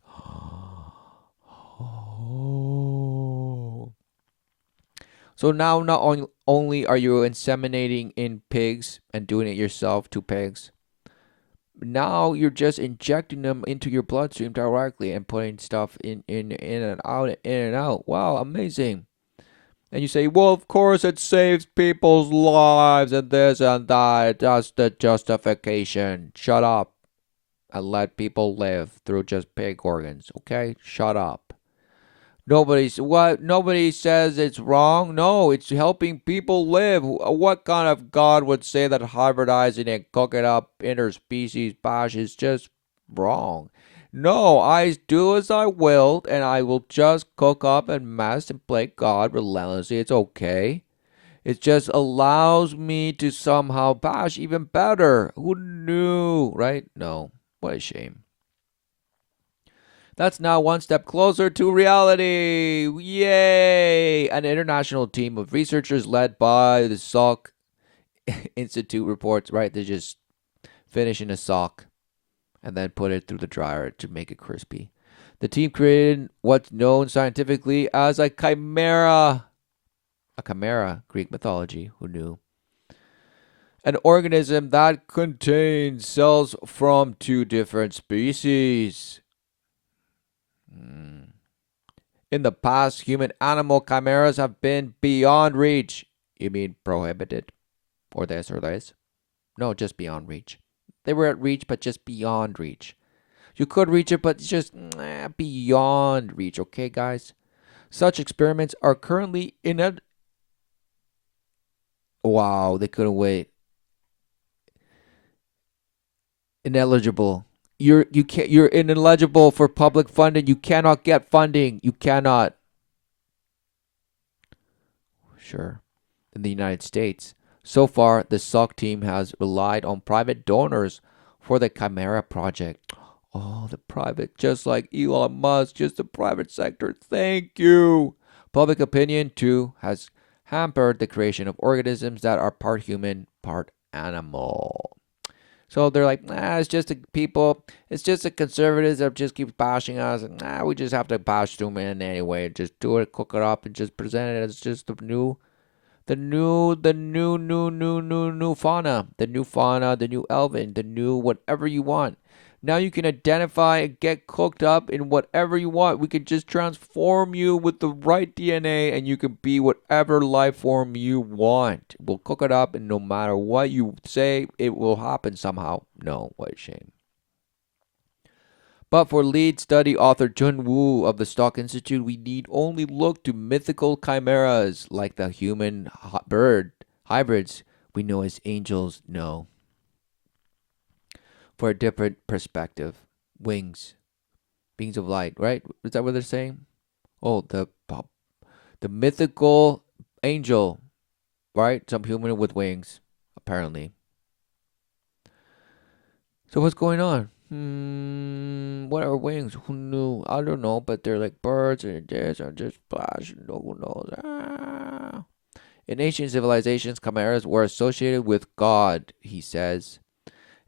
So now not only are you inseminating in pigs and doing it yourself to pigs, now you're just injecting them into your bloodstream directly and putting stuff in and out, in and out. Wow, amazing. And you say, well, of course it saves people's lives and this and that. That's the justification. Shut up and let people live through just pig organs, okay? Shut up. Nobody says it's wrong. No, it's helping people live. What kind of God would say that hybridizing and cooking up interspecies bash is just wrong? No, I do as I will, and I will just cook up and mess and play God relentlessly. It's okay. It just allows me to somehow bash even better. Who knew, right? No. What a shame. That's now one step closer to reality. Yay! An international team of researchers led by the Salk Institute reports, right? They just finish in a sock and then put it through the dryer to make it crispy. The team created what's known scientifically as a chimera. A chimera, Greek mythology, who knew? An organism that contains cells from two different species. In the past, human-animal chimeras have been beyond reach. You mean prohibited? Or this or this? No, just beyond reach. They were at reach, but just beyond reach. You could reach it, but it's just beyond reach, okay, guys? Such experiments are currently wow, they couldn't wait. Ineligible. You're ineligible for public funding. You cannot get funding. You cannot. Sure. In the United States. So far, the SOC team has relied on private donors for the Chimera project. Oh, the private, just like Elon Musk, just the private sector. Thank you. Public opinion, too, has hampered the creation of organisms that are part human, part animal. So they're like, it's just the people, it's just the conservatives that just keep bashing us. And we just have to bash them in anyway. Just do it, cook it up, and just present it as just the new fauna, the new elven, the new whatever you want. Now you can identify and get cooked up in whatever you want. We can just transform you with the right DNA and you can be whatever life form you want. We'll cook it up and no matter what you say, it will happen somehow. No, what a shame. But for lead study author Jun Woo of the Stock Institute, we need only look to mythical chimeras like the human bird hybrids we know as angels. No. For a different perspective, wings, beings of light, right? Is that what they're saying? Oh, the mythical angel, right? Some human with wings, apparently. So what's going on? What are wings? Who knew? I don't know, but they're like birds and this and just splash. Who knows? In ancient civilizations, chimeras were associated with God, he says,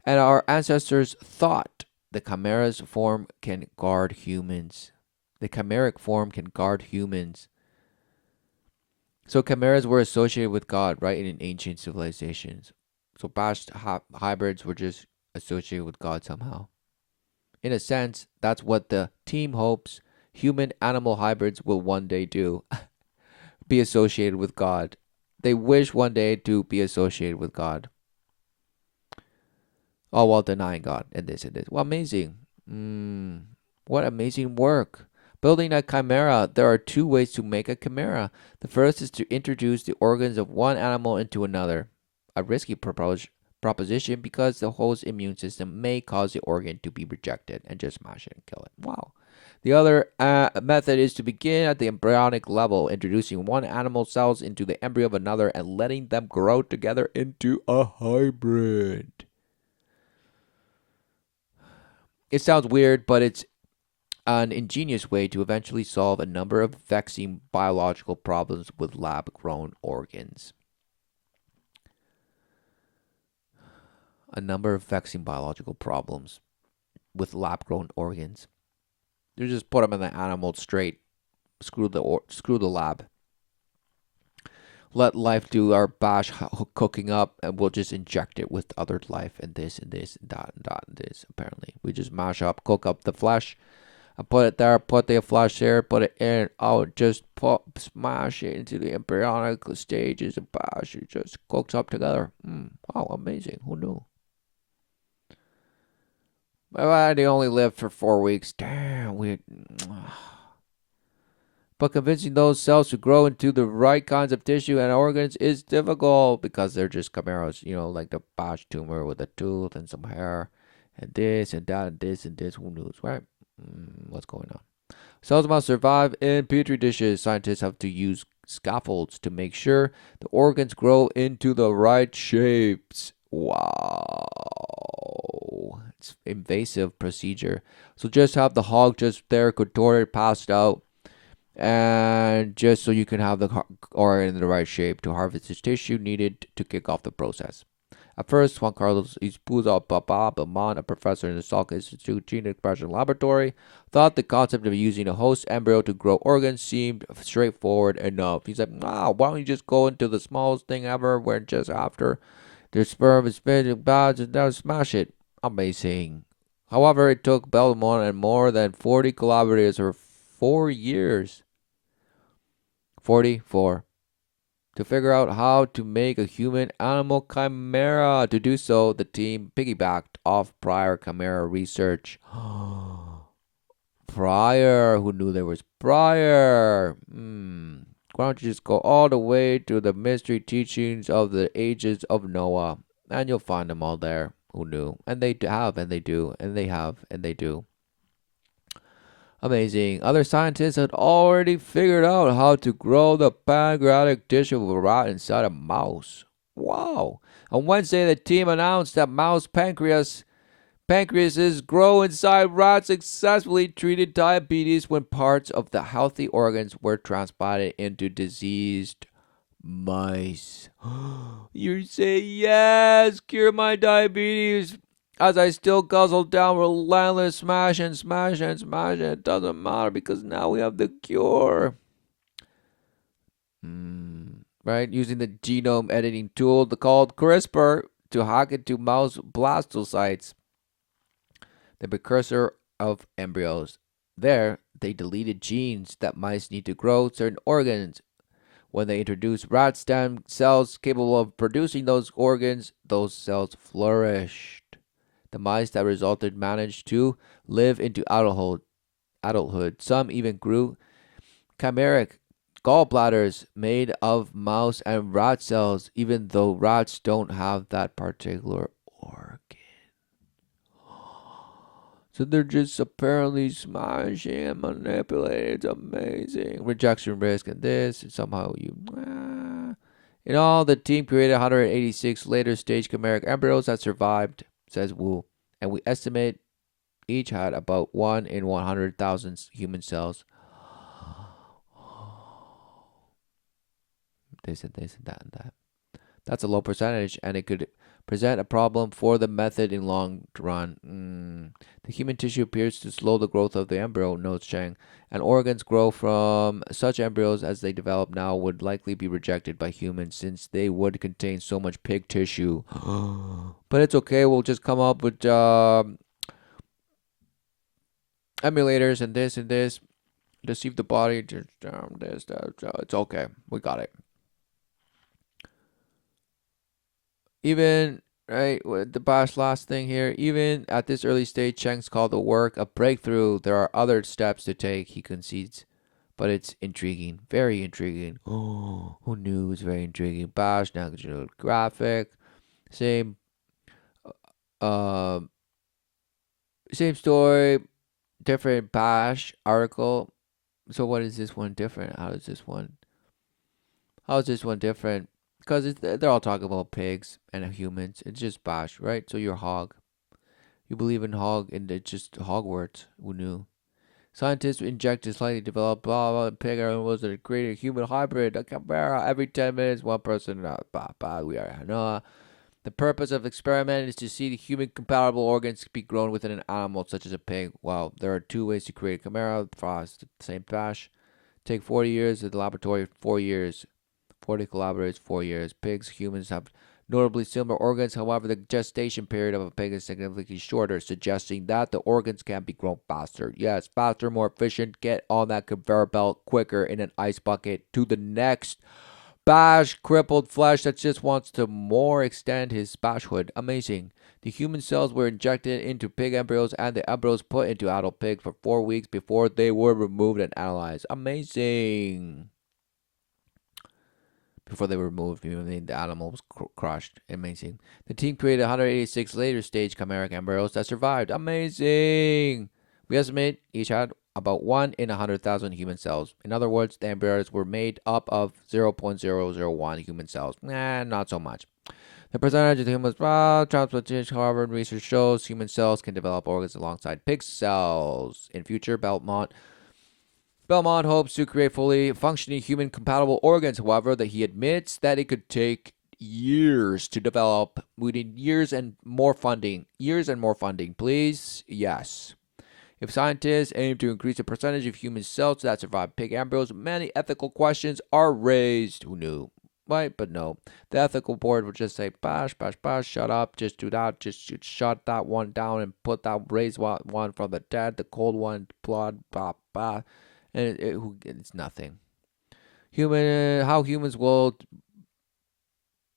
and our ancestors thought the chimera's form can guard humans. The chimeric form can guard humans. So chimeras were associated with God, right, in ancient civilizations. So bashed hybrids were just associated with God somehow. In a sense, that's what the team hopes human animal hybrids will one day do be associated with God. They wish one day to be associated with God. All while denying God and this and this. Well, amazing. What amazing work. Building a chimera. There are two ways to make a chimera. The first is to introduce the organs of one animal into another. A risky proposition because the host's immune system may cause the organ to be rejected and just smash it and kill it. Wow. The other method is to begin at the embryonic level, introducing one animal cells into the embryo of another and letting them grow together into a hybrid. It sounds weird, but it's an ingenious way to eventually solve a number of vexing biological problems with lab-grown organs. A number of vexing biological problems with lab-grown organs. You just put them in the animal straight. Screw the lab. Let life do our bash cooking up, and we'll just inject it with other life and this and this and that and that and this. Apparently, we just mash up, cook up the flesh, and put it there. Put the flesh there. Put it in. Just smash it into the embryonic stages and bash. It just cooks up together. Wow, amazing. Who knew? Well, they only lived for 4 weeks. Damn, we. But convincing those cells to grow into the right kinds of tissue and organs is difficult because they're just chimeras, like the Bosch tumor with a tooth and some hair, and this and that and this and this. Who knows, right? What's going on? Cells must survive in petri dishes. Scientists have to use scaffolds to make sure the organs grow into the right shapes. Wow. It's invasive procedure. So just have the hog just there, contorted, passed out, and just so you can have the organ in the right shape to harvest the tissue needed to kick off the process. At first, Juan Carlos Espuza Belmont, a professor in the Salk Institute Gene Expression Laboratory, thought the concept of using a host embryo to grow organs seemed straightforward enough. He said, why don't you just go into the smallest thing ever where just after their sperm is big and bad and now smash it? Amazing. However, it took Belmont and more than 40 collaborators for 4 years. 44. To figure out how to make a human animal chimera. To do so, the team piggybacked of prior chimera research. Prior, who knew there was prior? Why don't you just go all the way to the mystery teachings of the ages of Noah, and you'll find them all there. Who knew? And they have, and they do, and they have, and they do. Amazing. Other scientists had already figured out how to grow the pancreatic tissue of a rat inside a mouse. Wow. On Wednesday, the team announced that mouse pancreases grow inside rats successfully treated diabetes when parts of the healthy organs were transplanted into diseased mice. You say, yes, cure my diabetes. As I still guzzle down relentless smash and smash and smash, and it doesn't matter because now we have the cure. Right? Using the genome editing tool called CRISPR to hack into mouse blastocytes, the precursor of embryos. There, they deleted genes that mice need to grow certain organs. When they introduced rat stem cells capable of producing those organs, those cells flourished. The mice that resulted managed to live into adulthood. Some even grew chimeric gallbladders made of mouse and rat cells, even though rats don't have that particular organ. So they're just apparently smashing and manipulating. It's amazing. Rejection risk and this, and somehow you. In all, the team created 186 later stage chimeric embryos that survived, says Wu, and we estimate each had about 1 in 100,000 human cells. This and this and that and that. That's a low percentage, and it could present a problem for the method in long run. The human tissue appears to slow the growth of the embryo, notes Chang, and organs grow from such embryos as they develop now would likely be rejected by humans since they would contain so much pig tissue. But it's okay, we'll just come up with emulators and this, deceive the body, just this, that, it's okay, we got it. Even right with the last thing here, even at this early stage, Cheng's called the work a breakthrough. There are other steps to take, he concedes, but it's intriguing, very intriguing. Oh, who knew? It's very intriguing. Bash, National Graphic, same, uh, same story, different Bash article. So what is this one different? How is this one? How is this one different? Because they're all talking about pigs and humans. It's just Bash, right? So you're hog. You believe in hog, and it's just Hogwarts. Who knew? Scientists inject a slightly developed blah blah pig animals that create a human hybrid, a chimera. Every 10 minutes, one person. We are no. The purpose of the experiment is to see the human compatible organs be grown within an animal, such as a pig. Well, there are two ways to create a chimera. Frost, same Bash. Take 40 years at the laboratory. 4 years. 40 collaborators, 4 years. Pigs, humans have notably similar organs. However, the gestation period of a pig is significantly shorter, suggesting that the organs can be grown faster. Yes, faster, more efficient. Get on that conveyor belt quicker in an ice bucket to the next Bash crippled flesh that just wants to more extend his bashhood. Amazing. The human cells were injected into pig embryos and the embryos put into adult pigs for 4 weeks before they were removed and analyzed. Amazing. Before they were removed, the animal was crushed. Amazing. The team created 186 later stage chimeric embryos that survived. Amazing. We estimate each had about 1 in 100,000 human cells. In other words, the embryos were made up of 0.001 human cells. Not so much. The percentage of human transplantation, however, research shows human cells can develop organs alongside pig cells. In future, Belmont hopes to create fully functioning human compatible organs, however, that he admits that it could take years to develop. We need years and more funding. Years and more funding, please. Yes. If scientists aim to increase the percentage of human cells that survive pig embryos, many ethical questions are raised. Who knew? Right, but no. The ethical board would just say, bash, bash, bash, shut up, just do that, just shut that one down and put that raised one from the dead, the cold one, blood, blah, blah. And it's nothing. How humans will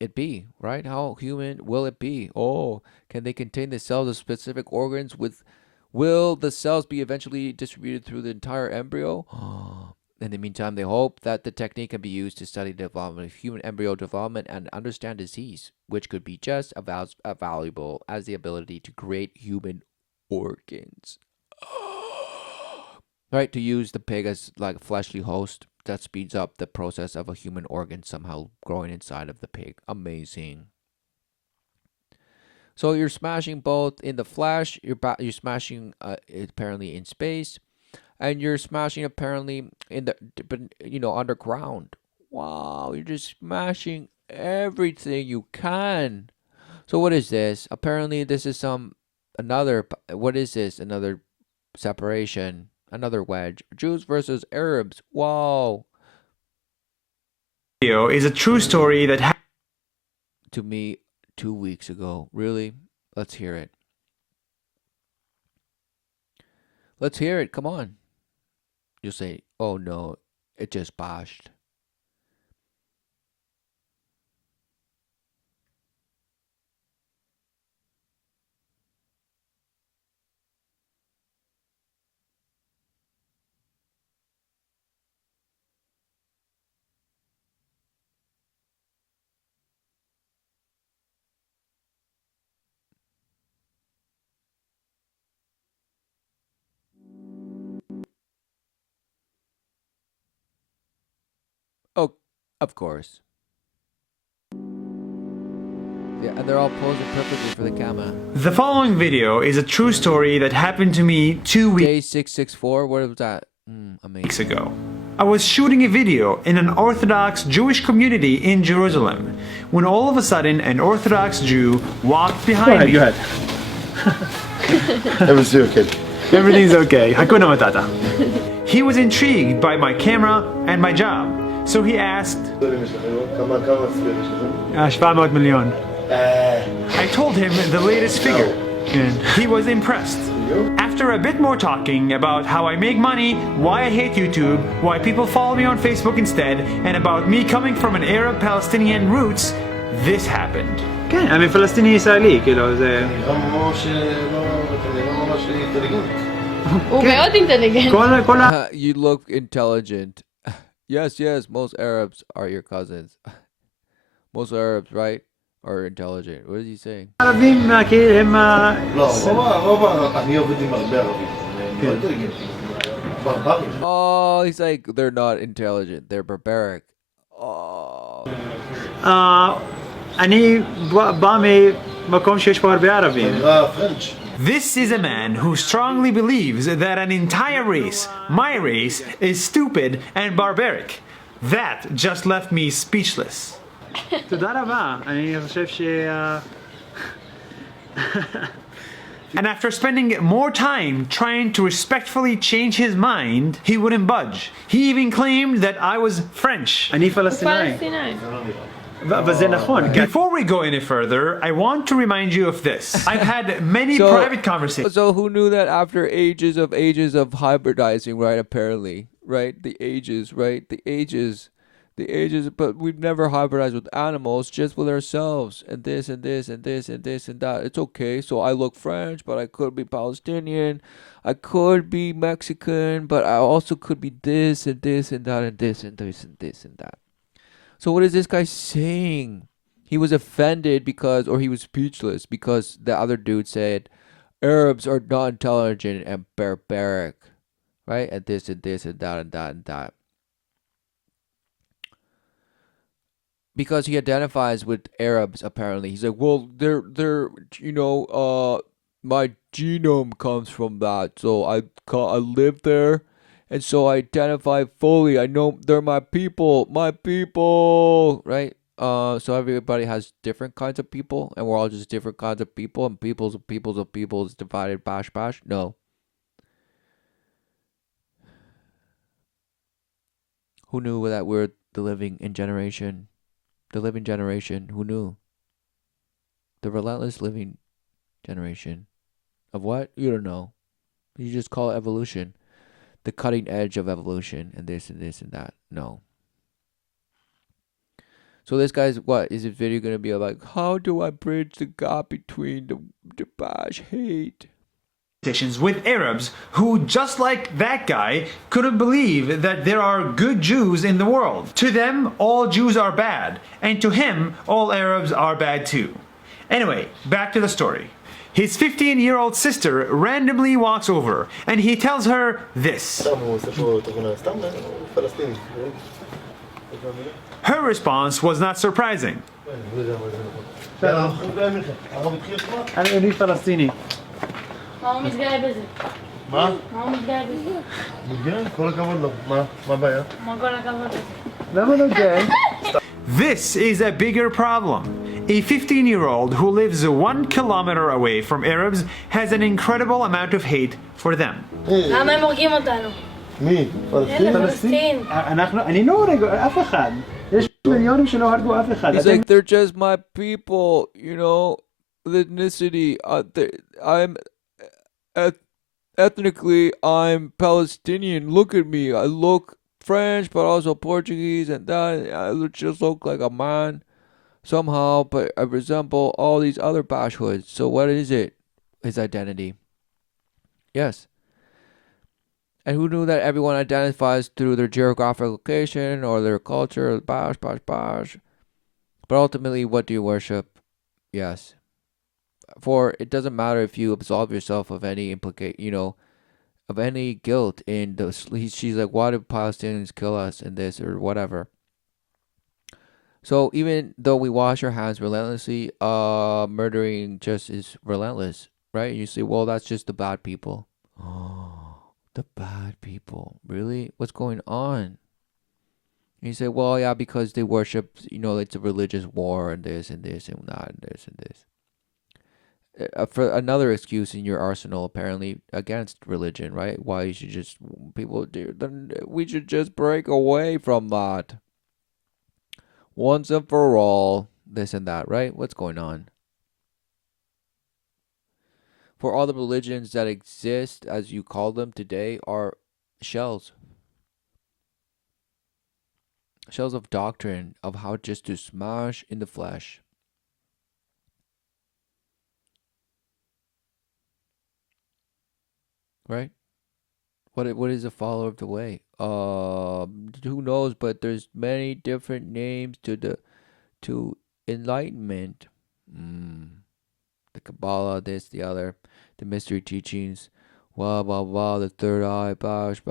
it be, right? How human will it be? Oh, can they contain the cells of specific organs with will the cells be eventually distributed through the entire embryo? In the meantime, they hope that the technique can be used to study the development of human embryo development and understand disease, which could be just as valuable as the ability to create human organs. Right, to use the pig as like a fleshly host that speeds up the process of a human organ somehow growing inside of the pig. Amazing. So you're smashing both in the flesh, you're smashing apparently in space, and you're smashing apparently in the underground. Wow, you're just smashing everything you can. So what is this? Apparently this is another what is this? Another separation, another wedge. Jews versus Arabs. Wow. Video is a true story that To me 2 weeks ago. Really? Let's hear it. Let's hear it. Come on. You'll say, oh no, it just bashed. Oh, of course. Yeah, and they're all posing perfectly for the camera. The following video is a true story that happened to me 2 Day 664, what was that? Amazing. weeks ago. I was shooting a video in an Orthodox Jewish community in Jerusalem when all of a sudden an Orthodox Jew walked behind me. Go ahead. Everything's okay. Everything's okay. Hakuna Matata. He was intrigued by my camera and my job, so he asked, 700 million. I told him the latest figure, and he was impressed. After a bit more talking about how I make money, why I hate YouTube, why people follow me on Facebook instead, and about me coming from an Arab-Palestinian roots, this happened. כן, אני פלסטיני ישראלי, כאילו זה... הוא מאוד אינטליגנט. You look intelligent. Yes, most Arabs are your cousins. Most Arabs, right, are intelligent. What is he saying? ערבים כאילו הם... לא, רוב אני עובד עם הרבה ערבים. הם לא אינטליגנטים. ברברים. Oh, he's like, they're not intelligent. They're barbaric. Oh. אני בא ממקום שיש פה הרבה ערבים. נראה פרנץ'. This is a man who strongly believes that an entire race, my race, is stupid and barbaric. That just left me speechless. תודה רבה, אני חושב ש... And after spending more time trying to respectfully change his mind, he wouldn't budge. He even claimed that I was French. אני פלסטינאי. פלסטינאי. אבל זה נכון. Before we go any further, I want to remind you of this. I've had many private conversations. So who knew that after ages of hybridizing, right? Apparently, right? The ages, but we've never hybridized with animals, just with ourselves, and this and this and this and this and that. It's okay. So I look French, but I could be Palestinian. I could be Mexican, but I also could be this and this and that and this and this and this and that. So what is this guy saying? He was offended or he was speechless because the other dude said Arabs are not intelligent and barbaric, right? And this and this and that and that and that. Because he identifies with Arabs, apparently. He's like, well, they're my genome comes from that, so I live there. And so I identify fully. I know they're my people, right? So everybody has different kinds of people, and we're all just different kinds of people, and peoples of peoples of peoples divided bash. No. Who knew that we're the living generation? The living generation. Who knew? The relentless living generation. Of what? You don't know. You just call it evolution. The cutting edge of evolution and this and this and that. No. So this guy's what? Is his video gonna be like, how do I bridge the gap between the bash hate? With Arabs who, just like that guy, couldn't believe that there are good Jews in the world. To them, all Jews are bad, and to him, all Arabs are bad too. Anyway, back to the story. His 15-year-old sister randomly walks over, and he tells her this. Her response was not surprising. אני פלסטיני. מה הוא מתגאה בזה? מה? מה הוא מתגאה בזה? מתגאה? כל הכבוד לו. מה הבעיה? מה כל הכבוד לזה? למה לא גאה? This is a bigger problem. A 15-year-old who lives 1 kilometer away from Arabs has an incredible amount of hate for them. למה הם הורגים אותנו? מי? פלסטין? אלה פלסטין. אני לא הורג אף אחד. יש מיליונים שלא הרגו אף אחד. He's like, they're just my people, you know, the ethnicity. I'm ethnically, I'm Palestinian. Look at me. I look French, but also Portuguese, and that I just look like a man somehow, but I resemble all these other bashhoods. So what is it? His identity. Yes. And who knew that everyone identifies through their geographic location or their culture, bash. But ultimately, what do you worship? Yes. For it doesn't matter if you absolve yourself of any of any guilt in the. She's like, why do Palestinians kill us in this or whatever? So even though we wash our hands relentlessly, murdering just is relentless, right? You say, well, that's just the bad people. Oh, the bad people. Really? What's going on? And you say, well, yeah, because they worship, it's a religious war and this and this and that and this and this. For another excuse in your arsenal, apparently, against religion, right? Why you should just, we should just break away from that. Once and for all, this and that, right? What's going on? For all the religions that exist, as you call them today, are shells. Shells of doctrine of how just to smash in the flesh. Right? What is a follower of the way? Who knows? But there's many different names to enlightenment. The Kabbalah, this, the other, the mystery teachings, blah blah blah, the third eye, bash,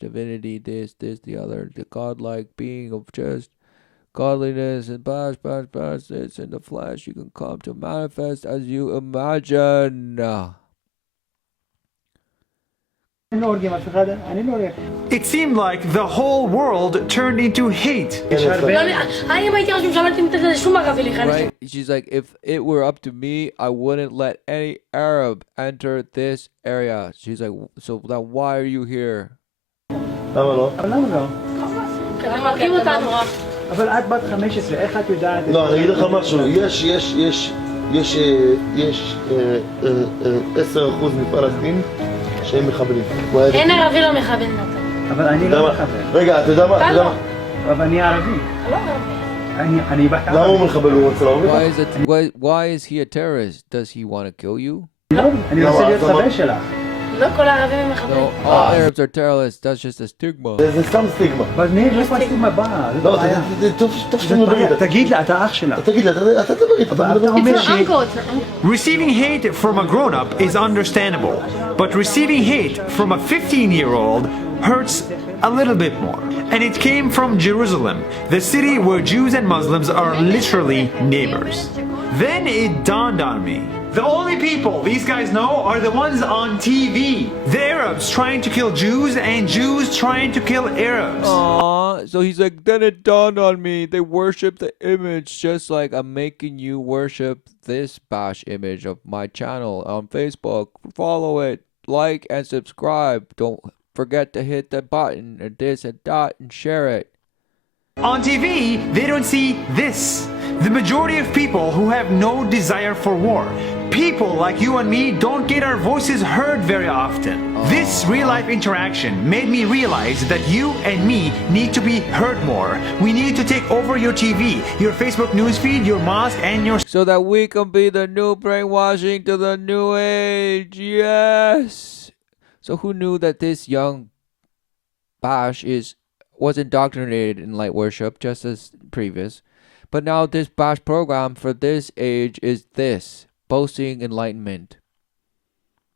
divinity, this, the other, the godlike being of just godliness and bash, this in the flesh. You can come to manifest as you imagine. It seemed like the whole world turned into hate. Right? She's like, if it were up to me, I wouldn't let any Arab enter this area. She's like, so then why are you here? למה לא? הם הורגים אותנו רק. אבל את בת 15, איך את יודעת? לא, אני אגיד לך משהו, יש 10% מפלסטין שהם מחבלים. אין ערבי לא מכוון אותם. אבל אני לא מכוון. רגע, אתה יודע מה? אבל אני ערבי. לא ערבי. אני בת ערבי. למה הוא מחבל? הוא רוצה להוריד? Why is he a terrorist? Does he want to kill you? אני רוצה להיות חבר שלך. לא כל הערבים הם מחבלים. No, all Arabs are terrorists. That's just a stigma. זה סתם סטיגמה. אבל מאיפה הסטיגמה באה? לא, זה טוב שאתה מדבר איתה. תגיד לה, אתה אח שלה. תגיד לה, אתה תדבר איתה. אתה אומר ש... Receiving hate from a grown-up is understandable, but receiving hate from a 15-year-old hurts a little bit more. And it came from Jerusalem, the city where Jews and Muslims are literally neighbors. Then it dawned on me. The only people these guys know are the ones on TV. The Arabs trying to kill Jews and Jews trying to kill Arabs. Aww, so he's like, then it dawned on me. They worship the image just like I'm making you worship this bash image of my channel on Facebook. Follow it, like, and subscribe. Don't forget to hit the button or this and that and share it. On TV, they don't see this. The majority of people who have no desire for war, People like you and me don't get our voices heard very often. This real-life interaction made me realize that you and me need to be heard more. We need to take over your TV, your Facebook newsfeed, your mosque, and your... So that we can be the new brainwashing to the new age. Yes. So who knew that this young Bash was indoctrinated in light worship just as previous? But now this Bash program for this age is this boasting enlightenment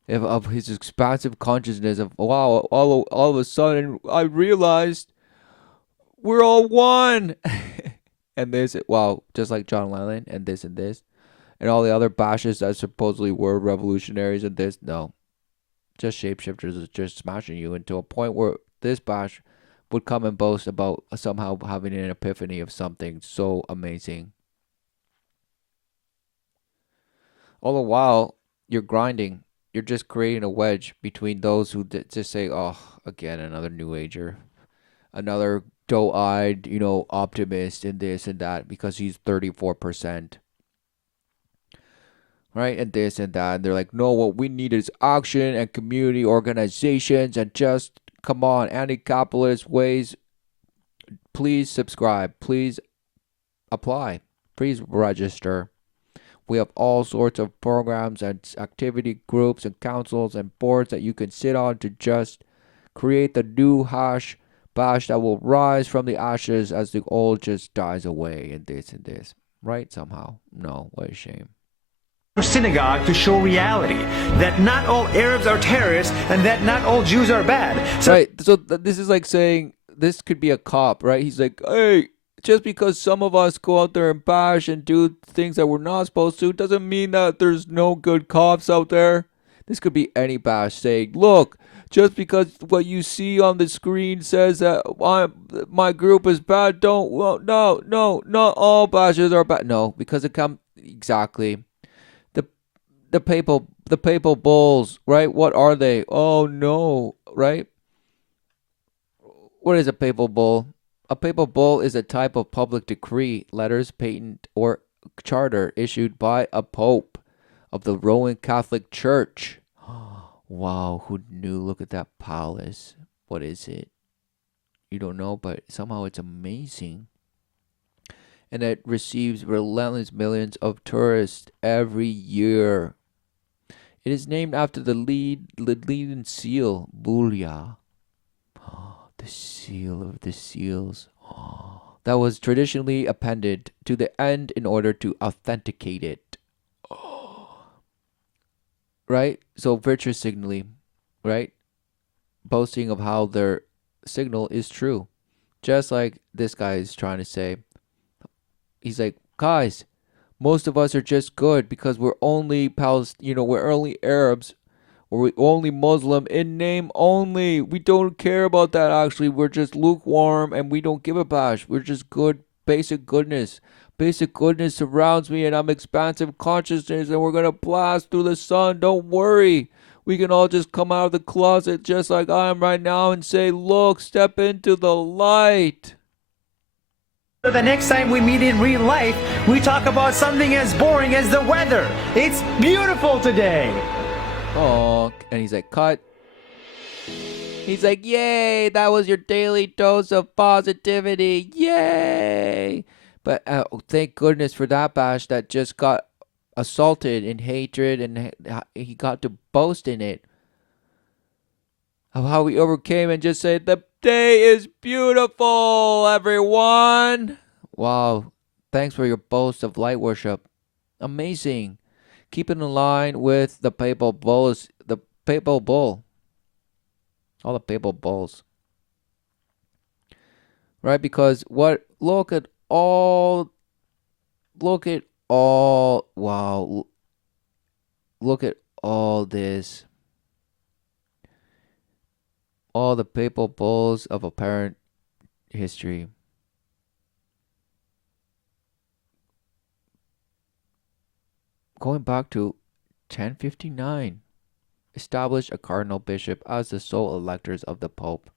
of his expansive consciousness of wow, all of a sudden I realized we're all one. And this, wow, just like John Lennon and this and all the other bashes that supposedly were revolutionaries and this, no, just shapeshifters just smashing you into a point where this bash would come and boast about somehow having an epiphany of something so amazing. All the while, you're grinding. You're just creating a wedge between those who just say, oh, again, another new ager. Another doe-eyed, optimist in this and that because he's 34%. Right? And this and that. And they're like, no, what we need is action and community organizations and just, come on, anti-capitalist ways. Please subscribe. Please apply. Please register. We have all sorts of programs and activity groups and councils and boards that you can sit on to just create the new bash that will rise from the ashes as the old just dies away and this. Right? Somehow. No, what a shame. Synagogue to show reality that not all Arabs are terrorists and that not all Jews are bad. Right. So this is like saying this could be a cop, right? He's like, hey, just because some of us go out there and bash and do things that we're not supposed to doesn't mean that there's no good cops out there. This could be any bash saying, look, just because what you see on the screen says that my group is bad, no, not all bashes are bad. No, because it comes exactly. The papal bulls, right? What are they? Oh no, right? What is a papal bull? A papal bull is a type of public decree, letters, patent, or charter issued by a pope of the Roman Catholic Church. Wow, who knew? Look at that palace. What is it? You don't know, but somehow it's amazing. And it receives relentless millions of tourists every year. It is named after the leading seal, Bulia. The seal of the seals. That was traditionally appended to the end in order to authenticate it. Right? So virtue signaling, right? Boasting of how their signal is true. Just like this guy is trying to say. He's like, guys, most of us are just good because we're only we're only Arabs or we're only Muslim in name only. We don't care about that actually. We're just lukewarm and we don't give a bash. We're just good, basic goodness. Basic goodness surrounds me and I'm expansive consciousness and we're going to blast through the sun. Don't worry. We can all just come out of the closet just like I am right now and say, look, step into the light. The next time we meet in real life, we talk about something as boring as the weather. It's beautiful today. Oh, and he's like, cut. He's like, yay, that was your daily dose of positivity. Yay. But thank goodness for that bash that just got assaulted in hatred and he got to boast in it. Of how we overcame and just say, the day is beautiful, everyone. Wow. Thanks for your boast of light worship. Amazing. Keep it in line with the papal bulls, the papal bull. All the papal bulls. Right? Because look at all, wow. Look at all this. All the papal bulls of apparent history. Going back to 1059, established a cardinal bishop as the sole electors of the Pope.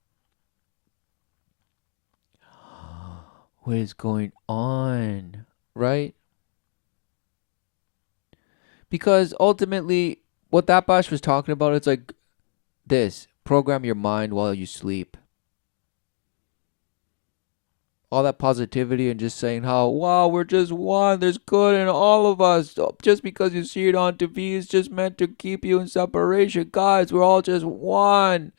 What is going on, right? Because ultimately, what that bash was talking about, it's like this: program your mind while you sleep. All that positivity and just saying how, wow, we're just one. There's good in all of us. Just because you see it on TV is just meant to keep you in separation. Guys, we're all just one.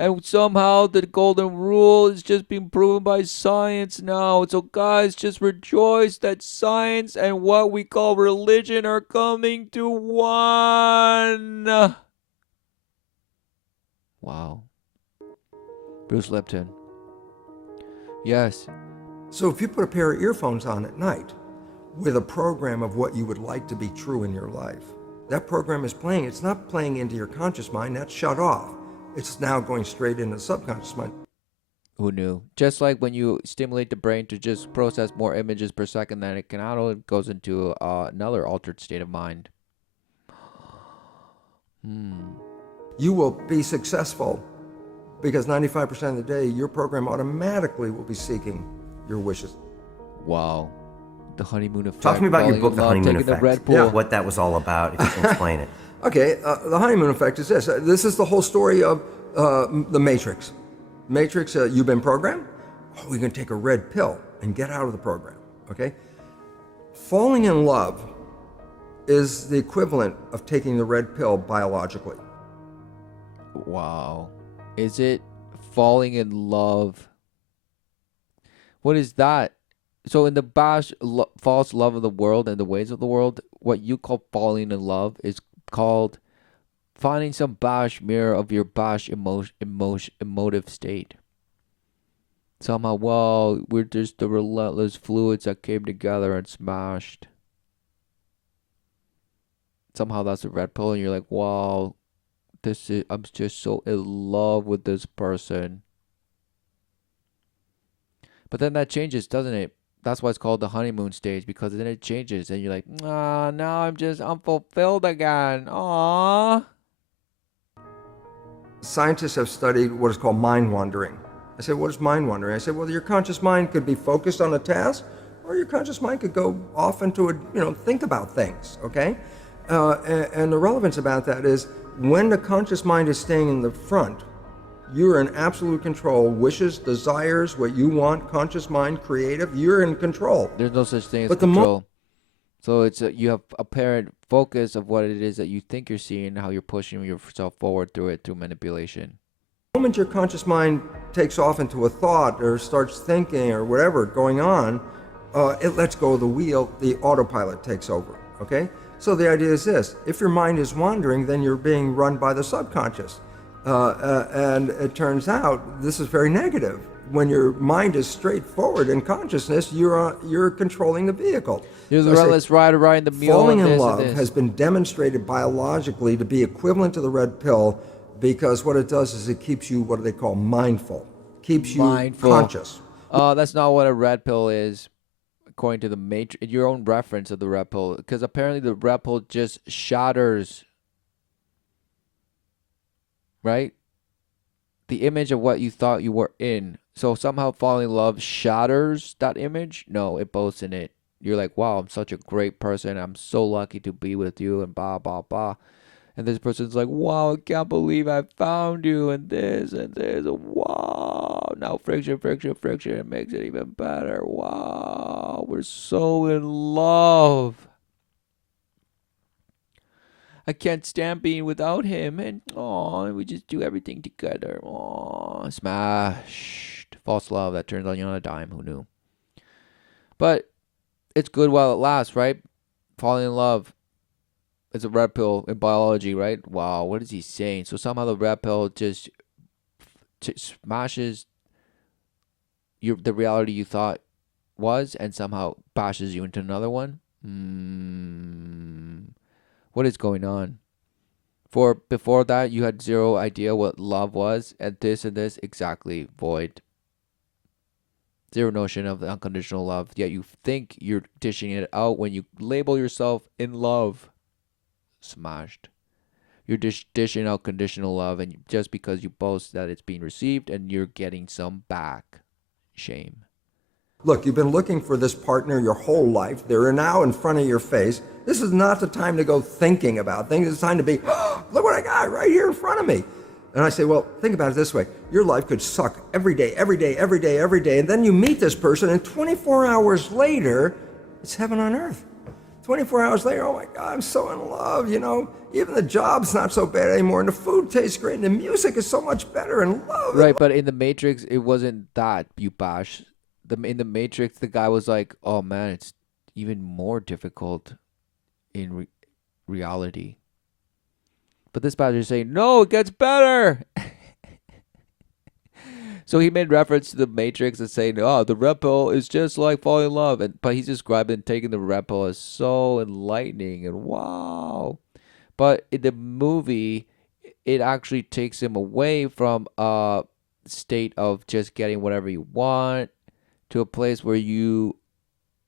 And somehow the golden rule is just being proven by science now. So guys, just rejoice that science and what we call religion are coming to one. Wow. Bruce Lipton. Yes. So if you put a pair of earphones on at night with a program of what you would like to be true in your life, that program is playing. It's not playing into your conscious mind. That's shut off. It's now going straight into the subconscious mind. Who knew? Just like when you stimulate the brain to just process more images per second than it can handle, it goes into another altered state of mind. You will be successful because 95% of the day, your program automatically will be seeking your wishes. Wow. The honeymoon effect. Talk to me about your falling book, in The love, Honeymoon taking Effect. The red pill. What that was all about, if you can explain it. Okay, the honeymoon effect is this. This is the whole story of the Matrix. Matrix, you've been programmed. Oh, we're going to take a red pill and get out of the program, okay? Falling in love is the equivalent of taking the red pill biologically. Wow. Is it falling in love? What is that? So in the false love of the world and the ways of the world, what you call falling in love is called finding some bash mirror of your bash emotive state. Somehow, well, we're just the relentless fluids that came together and smashed. Somehow that's a red pill and you're like, wow, I'm just so in love with this person. But then that changes, doesn't it? That's why it's called the honeymoon stage, because then it changes and you're like, now I'm just unfulfilled again. Aww. Scientists have studied what is called mind wandering. I said, what is mind wandering? I said, well, your conscious mind could be focused on a task, or your conscious mind could go off into think about things, okay? And the relevance about that is when the conscious mind is staying in the front, you're in absolute control. Wishes, desires, what you want, conscious mind, creative, you're in control. There's no such thing as But control. So it's you have apparent focus of what it is that you think you're seeing, how you're pushing yourself forward through manipulation. The moment your conscious mind takes off into a thought or starts thinking or whatever going on, it lets go of the wheel, the autopilot takes over, okay? So the idea is this: if your mind is wandering, then you're being run by the subconscious. And it turns out this is very negative. When your mind is straightforward in consciousness, you're controlling the vehicle. You're the relentless rider riding the mule. Falling in love has been demonstrated biologically to be equivalent to the red pill, because what it does is it keeps you, what they call, mindful. Keeps you conscious. That's not what a red pill is, according to the Matrix, your own reference of the red pill, because apparently the red pill just shatters, right, the image of what you thought you were in. So somehow falling in love shatters that image? No, it boasts in it. You're like, wow, I'm such a great person. I'm so lucky to be with you, and blah, blah, blah. And this person's like, wow, I can't believe I found you, and this, and this. Wow. Now friction. It makes it even better. Wow. We're so in love. I can't stand being without him. And we just do everything together. Smashed. False love that turns on you on a dime. Who knew? But it's good while it lasts, right? Falling in love. It's a red pill in biology, right? Wow, what is he saying? So somehow the red pill just smashes the reality you thought was, and somehow bashes you into another one. What is going on? Before that, you had zero idea what love was, and this exactly void. Zero notion of the unconditional love. Yet you think you're dishing it out when you label yourself in love. Smashed. You're dishing out conditional love, and just because you boast that it's being received and you're getting some back. Shame. Look, you've been looking for this partner your whole life. They're now in front of your face. This is not the time to go thinking about things. It's time to be, oh, look what I got right here in front of me. And I say, well, think about it this way. Your life could suck every day, every day, every day, every day. And then you meet this person, and 24 hours later, it's heaven on earth. 24 hours later, oh my God, I'm so in love, you know. Even the job's not so bad anymore, and the food tastes great, and the music is so much better, and love. Right, but in the Matrix, it wasn't that, you bash. In the Matrix, the guy was like, oh man, it's even more difficult in reality. But this pastor is saying, no, it gets better. So he made reference to the Matrix and saying, oh, the red pill is just like falling in love. But he's describing taking the red pill as so enlightening and wow. But in the movie, it actually takes him away from a state of just getting whatever you want to a place where you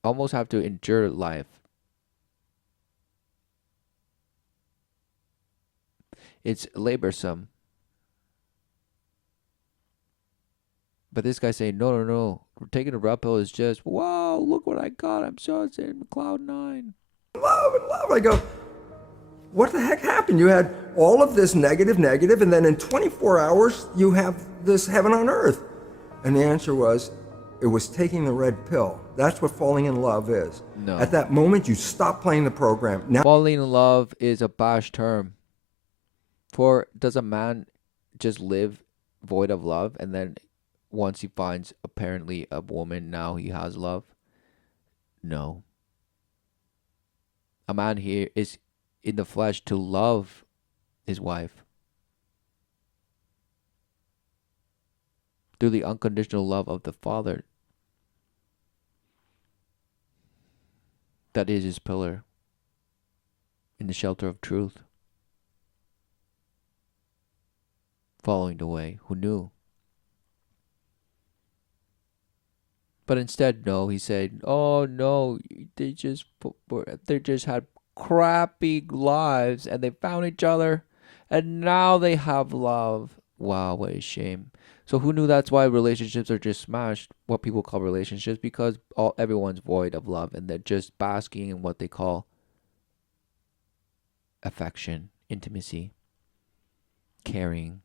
almost have to endure life. It's laborsome. But this guy's saying, no. Taking a red pill is just, wow, look what I got. I'm so in cloud 9. Love and love. I go, what the heck happened? You had all of this negative, and then in 24 hours, you have this heaven on earth. And the answer was, it was taking the red pill. That's what falling in love is. No. At that moment, you stop playing the program. Now, falling in love is a bash term. For does a man just live void of love, and then once he finds apparently a woman, now he has love? No. A man here is in the flesh to love his wife through the unconditional love of the Father. That is his pillar in the shelter of truth. Following the way. Who knew? But instead, no, he said, oh no, they just had crappy lives and they found each other and now they have love. Wow, what a shame. So who knew that's why relationships are just smashed, what people call relationships, because everyone's void of love and they're just basking in what they call affection, intimacy, caring.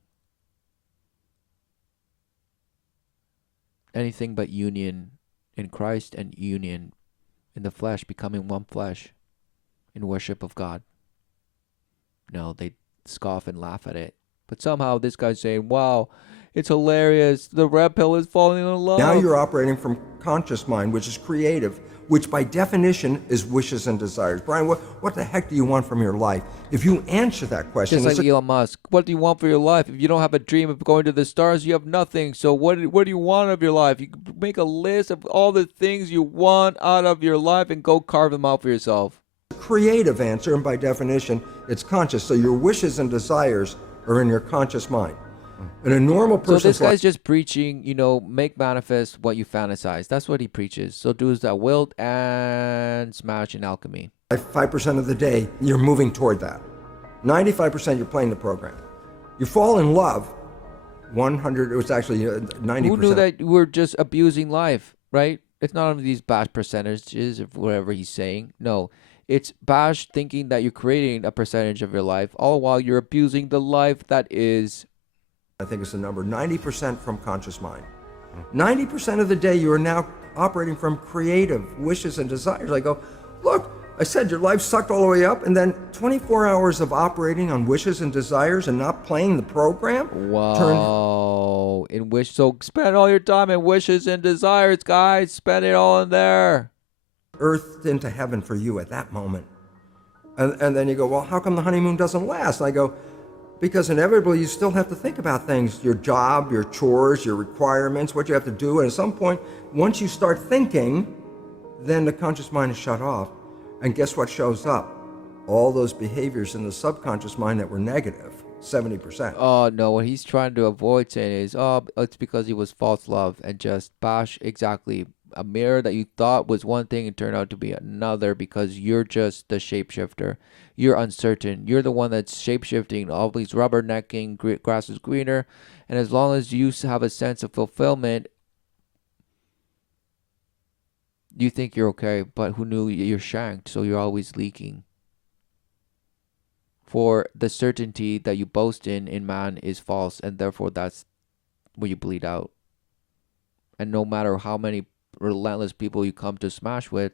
Anything but union in Christ and union in the flesh, becoming one flesh in worship of God. No, they scoff and laugh at it. But somehow this guy's saying, wow, it's hilarious. The red pill is falling in love. Now you're operating from conscious mind, which is creative, which by definition is wishes and desires. Brian, what the heck do you want from your life? If you answer that question... Just like Elon Musk, what do you want for your life? If you don't have a dream of going to the stars, you have nothing. So what do you want of your life? You make a list of all the things you want out of your life and go carve them out for yourself. Creative answer, and by definition, it's conscious. So your wishes and desires are in your conscious mind. And a normal person. So this guy's just preaching, make manifest what you fantasize. That's what he preaches. So do as thou wilt and smash in alchemy. 5% of the day, you're moving toward that. 95%, you're playing the program. You fall in love. 100, it was actually 90%. Who knew that we're just abusing life, right? It's not only these bad percentages of whatever he's saying. No. It's bash thinking that you're creating a percentage of your life, all while you're abusing the life that is. I think it's the number, 90% from conscious mind. 90% of the day you are now operating from creative wishes and desires. I go, look, I said your life sucked all the way up, and then 24 hours of operating on wishes and desires and not playing the program. Wow. So spend all your time in wishes and desires, guys. Spend it all in there. Earth into heaven for you at that moment. And then you go, well, how come the honeymoon doesn't last? I go, because inevitably you still have to think about things, your job, your chores, your requirements, what you have to do. And at some point, once you start thinking, then the conscious mind is shut off. And guess what shows up? All those behaviors in the subconscious mind that were negative, 70%. Oh, no, what he's trying to avoid saying is, it's because he was false love and just bash exactly. A mirror that you thought was one thing and turned out to be another because you're just the shapeshifter. You're uncertain. You're the one that's shapeshifting, always rubbernecking, grass is greener. And as long as you have a sense of fulfillment, 100% You think you're okay, but who knew you're shanked, so you're always leaking. For the certainty that you boast in man is false, and therefore that's where you bleed out. And no matter how many relentless people you come to smash with,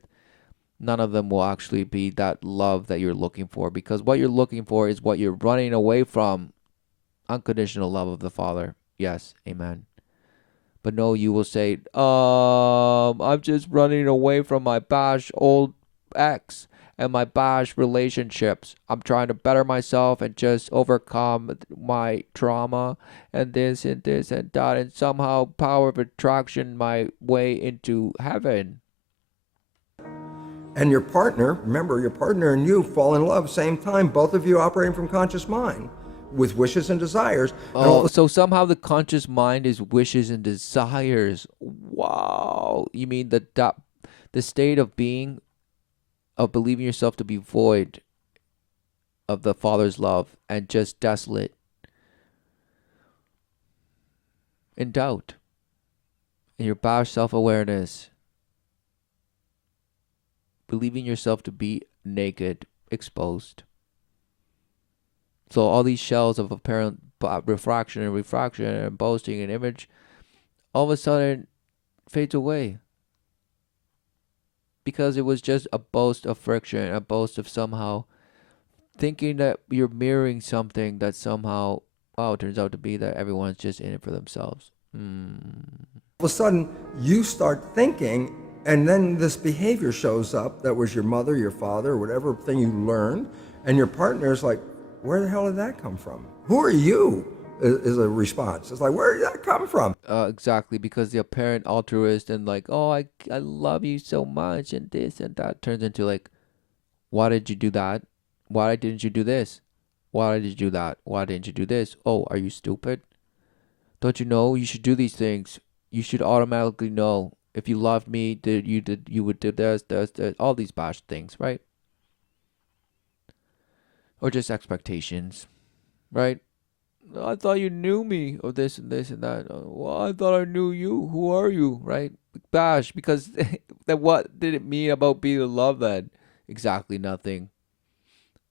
none of them will actually be that love that you're looking for, because what you're looking for is what you're running away from. Unconditional love of the Father. Yes, amen. But no, you will say, I'm just running away from my bash old ex and my bash relationships. I'm trying to better myself and just overcome my trauma and this and this and that, and somehow power of attraction my way into heaven. And your partner, remember, your partner and you fall in love same time, both of you operating from conscious mind with wishes and desires. Oh, so somehow the conscious mind is wishes and desires. Wow. You mean the state of being, of believing yourself to be void of the Father's love and just desolate, in doubt, in your bash self-awareness, believing yourself to be naked, exposed. So all these shells of apparent refraction and boasting and image all of a sudden fades away. Because it was just a boast of friction, a boast of somehow thinking that you're mirroring something that somehow, it turns out to be that everyone's just in it for themselves. All of a sudden, you start thinking, and then this behavior shows up that was your mother, your father, whatever thing you learned, and your partner's like, where the hell did that come from? Who are you? Is a response. It's like, where did that come from? Exactly, because the apparent altruist and like, I love you so much and this and that turns into like, why did you do that? Why didn't you do this? Why did you do that? Why didn't you do this? Oh, are you stupid? Don't you know you should do these things? You should automatically know. If you loved me, you would do this, all these bash things, right? Or just expectations, right? I thought you knew me, or this and this and that. Well, I thought I knew you. Who are you, right? Bash, because then what did it mean about being in love then? Exactly nothing.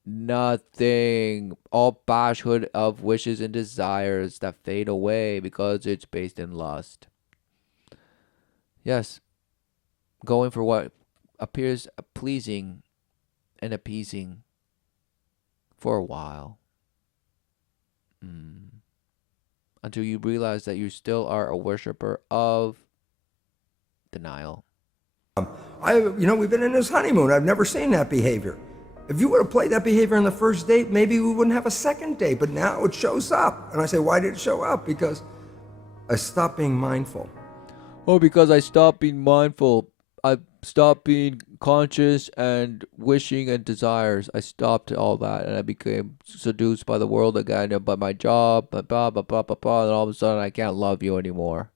Nothing. All bashhood of wishes and desires that fade away because it's based in lust. Yes, going for what appears pleasing and appeasing for a while. Until you realize that you still are a worshiper of denial. We've been in this honeymoon. I've never seen that behavior. If you would have played that behavior on the first date, maybe we wouldn't have a second date, but now it shows up. And I say, why did it show up? Because I stopped being mindful. Oh, because I stopped being mindful. I stopped being conscious and wishing and desires. I stopped all that and I became seduced by the world again, by my job, blah, blah, blah, blah, blah, blah, and all of a sudden I can't love you anymore.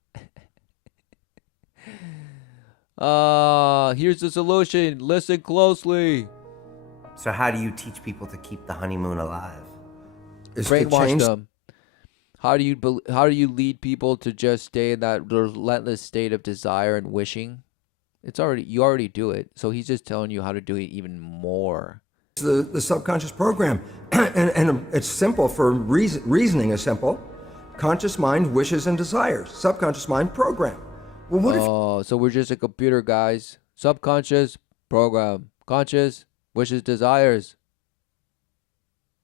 Here's the solution. Listen closely. So how do you teach people to keep the honeymoon alive? Brainwash them. How do you lead people to just stay in that relentless state of desire and wishing? You already do it. So he's just telling you how to do it even more. The subconscious program, and it's simple for reasoning is simple. Conscious mind, wishes and desires. Subconscious mind program. Well, what so we're just a computer, guys. Subconscious program, conscious wishes, desires.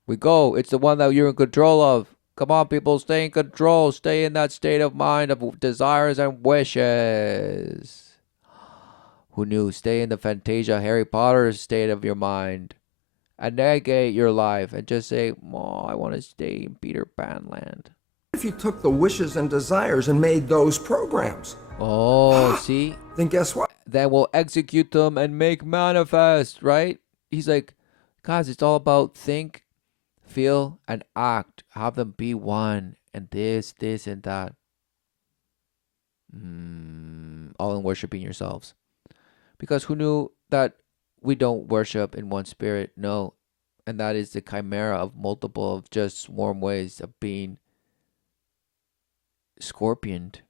We go. It's the one that you're in control of. Come on, people, stay in control. Stay in that state of mind of desires and wishes. Who knew? Stay in the Fantasia Harry Potter state of your mind. And negate your life and just say, I want to stay in Peter Pan land. if you took the wishes and desires and made those programs? Oh, see? Then guess what? Then we'll execute them and make manifest, right? He's like, guys, it's all about think, feel, and act. Have them be one. And this, and that. All in worshiping yourselves. Because who knew that we don't worship in one spirit? No. And that is the chimera of multiple of just swarm ways of being scorpioned.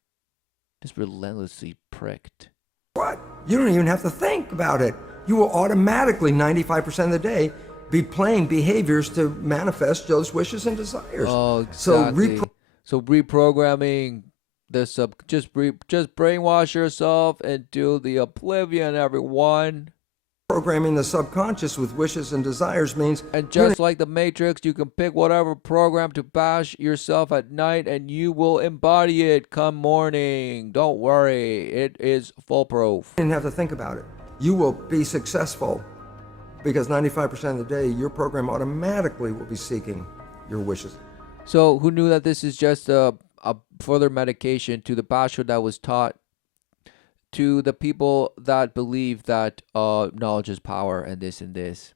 Just relentlessly pricked. What? You don't even have to think about it. You will automatically, 95% of the day, be playing behaviors to manifest those wishes and desires. Oh, So exactly. So reprogramming the just brainwash yourself into the oblivion, everyone. reprogramming the subconscious with wishes and desires means And just like the Matrix, you can pick whatever program to bash yourself at night and you will embody it come morning. Don't worry, it is foolproof. you don't have to think about it. You will be successful because 95% of the day, your program automatically will be seeking your wishes. So who knew that this is just a further medication to the basher that was taught to the people that believe that knowledge is power and this and this.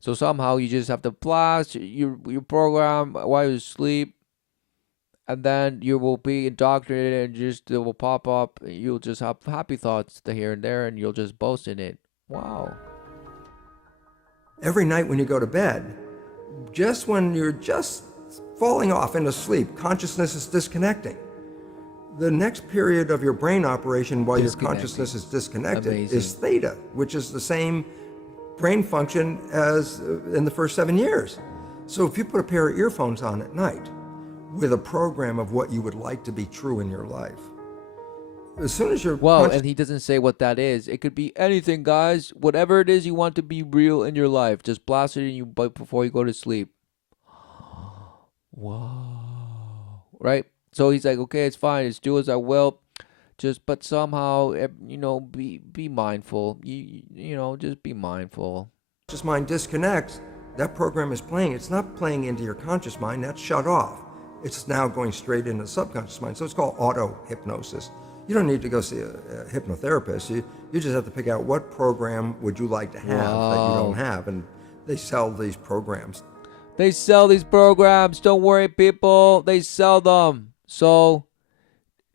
So somehow you just have to blast your program while you sleep, and then you will be indoctrinated and just it will pop up. You'll just have happy thoughts here and there, and you'll just boast in it. Wow. Every night when you go to bed, just when you're just falling off into sleep, consciousness is disconnecting. The next period of your brain operation while your consciousness is disconnected is theta, which is the same brain function as in the first 7 years. So if you put a pair of earphones on at night with a program of what you would like to be true in your life, as soon as you're and he doesn't say what that is. It could be anything, guys. Whatever it is you want to be real in your life, just blast it in you before you go to sleep. Wow. Right? So he's like, okay, it's fine. Just do as I will. But somehow, be mindful. Just be mindful. Just mind disconnects. That program is playing. It's not playing into your conscious mind. That's shut off. It's now going straight into the subconscious mind. So it's called auto-hypnosis. You don't need to go see a hypnotherapist. You just have to pick out what program would you like to have that you don't have. And they sell these programs. They sell these programs. Don't worry, people. They sell them. So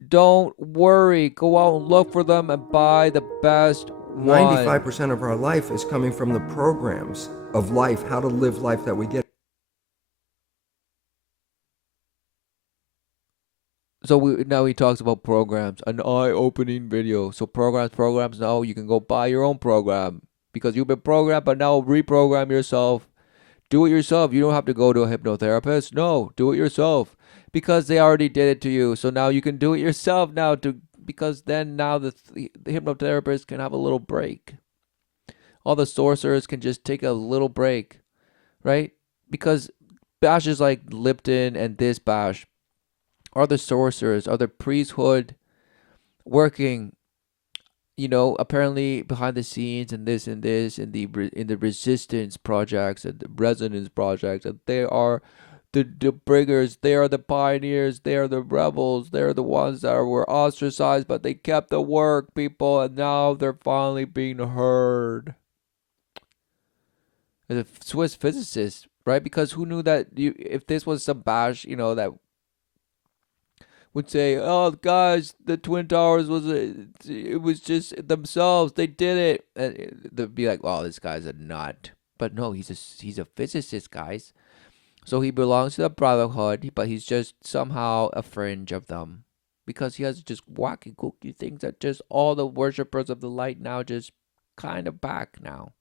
don't worry. Go out and look for them and buy the best one. 95% of our life is coming from the programs of life, how to live life that we get. So now he talks about programs, an eye-opening video. So programs, now you can go buy your own program because you've been programmed, but now reprogram yourself. Do it yourself. You don't have to go to a hypnotherapist. No, do it yourself because they already did it to you. So now you can do it yourself now because then now the hypnotherapist can have a little break. All the sorcerers can just take a little break, right? Because bashes like Lipton and this bash are the sorcerers, are the priesthood working, apparently behind the scenes and this in the resistance projects and the resonance projects, and they are the bringers, they are the pioneers, they are the rebels, they're the ones that were ostracized, but they kept the work, people, and now they're finally being heard. The Swiss physicist, right? Because who knew that if this was some bash, that would say, "Oh, guys, the Twin Towers it was just themselves. They did it." And they'd be like, "Oh, this guy's a nut." But no, he's a physicist, guys. So he belongs to the Brotherhood, but he's just somehow a fringe of them because he has just wacky, kooky things that just all the worshippers of the light now just kind of back now,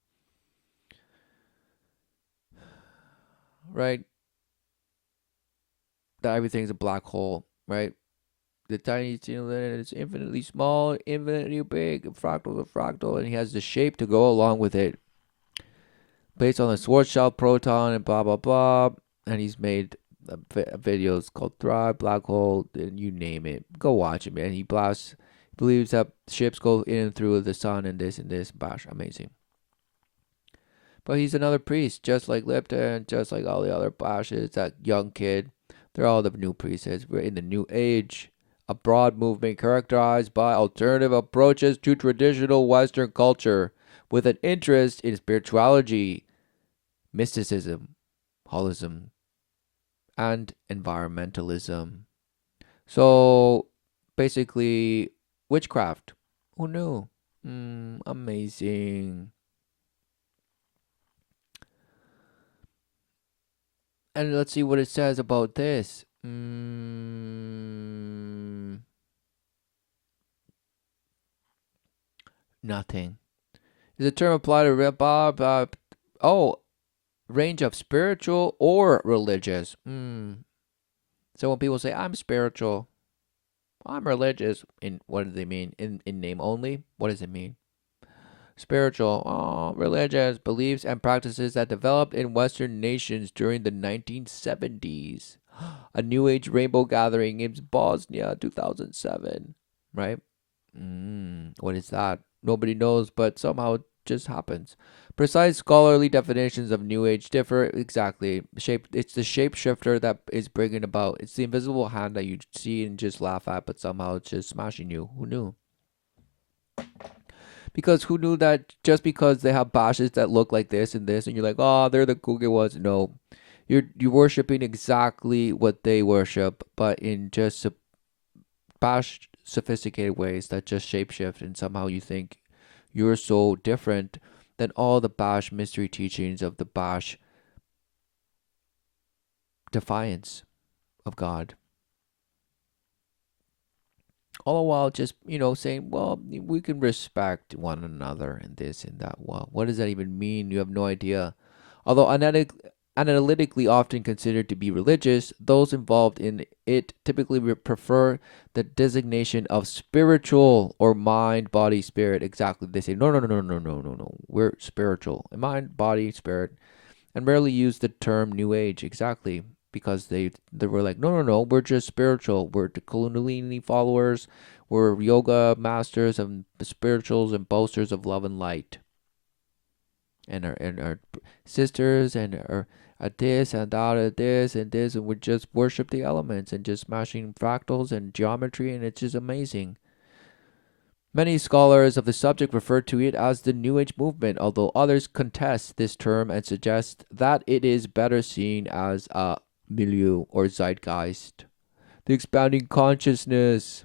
right? That everything's a black hole, right? The tiny planet is infinitely small, infinitely big, fractal to fractal, and he has the shape to go along with it. Based on the Schwarzschild proton and blah, blah, blah. And he's made videos called Thrive, Black Hole, and you name it. Go watch it, man. He believes that ships go in and through the sun and this, bash. Amazing. But he's another priest, just like Lipton, just like all the other bashes, that young kid. They're all the new priests. We're in the new age. A broad movement characterized by alternative approaches to traditional Western culture with an interest in spirituality, mysticism, holism, and environmentalism. So, basically, witchcraft. Who knew? Amazing. And let's see what it says about this. Nothing. Is a term applied to range of spiritual or religious. So when people say I'm spiritual, I'm religious, in what do they mean? In name only? What does it mean? Spiritual, religious beliefs and practices that developed in Western nations during the 1970s. A New Age rainbow gathering in Bosnia, 2007. Right? What is that? Nobody knows, but somehow it just happens. Precise scholarly definitions of New Age differ exactly. It's the shapeshifter that is bringing about. It's the invisible hand that you see and just laugh at, but somehow it's just smashing you. Who knew? Because who knew that just because they have bashes that look like this and this, and you're like, oh, they're the Google ones. No, you're worshiping exactly what they worship, but in just bash sophisticated ways that just shapeshift, and somehow you think you're so different than all the bash mystery teachings of the bash defiance of God. All the while just, saying, well, we can respect one another and this and that. Well, what does that even mean? You have no idea. Although analytically often considered to be religious, those involved in it typically prefer the designation of spiritual or mind, body, spirit. Exactly. They say, no, no, no, no, no, no, no, no. We're spiritual. Mind, body, spirit. And rarely use the term New Age. Exactly. Because they were like, no, no, no, we're just spiritual. We're the Kundalini followers. We're yoga masters and spirituals and boasters of love and light. And our sisters and our this and that and this and this, and we just worship the elements and just smashing fractals and geometry, and it's just amazing. Many scholars of the subject refer to it as the New Age movement, although others contest this term and suggest that it is better seen as a milieu or zeitgeist, the expanding consciousness.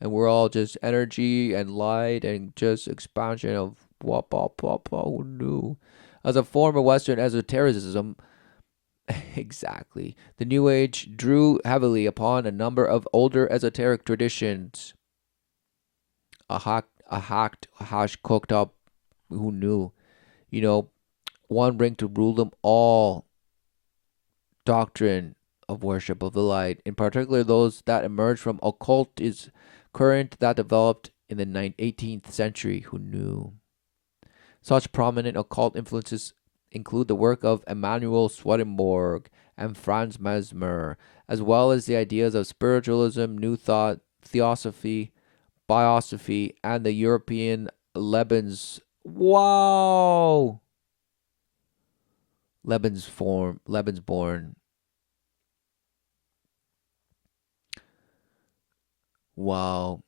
And we're all just energy and light and just expansion of who knew? As a form of Western esotericism, exactly. The New Age drew heavily upon a number of older esoteric traditions. Hash cooked up, who knew? One ring to rule them all. Doctrine of worship of the light, in particular those that emerged from occult is current that developed in the 18th century. Who knew? Such prominent occult influences include the work of Emanuel Swedenborg and Franz Mesmer, as well as the ideas of spiritualism, New Thought, Theosophy, Biosophy, and the European Lebensborn Wow.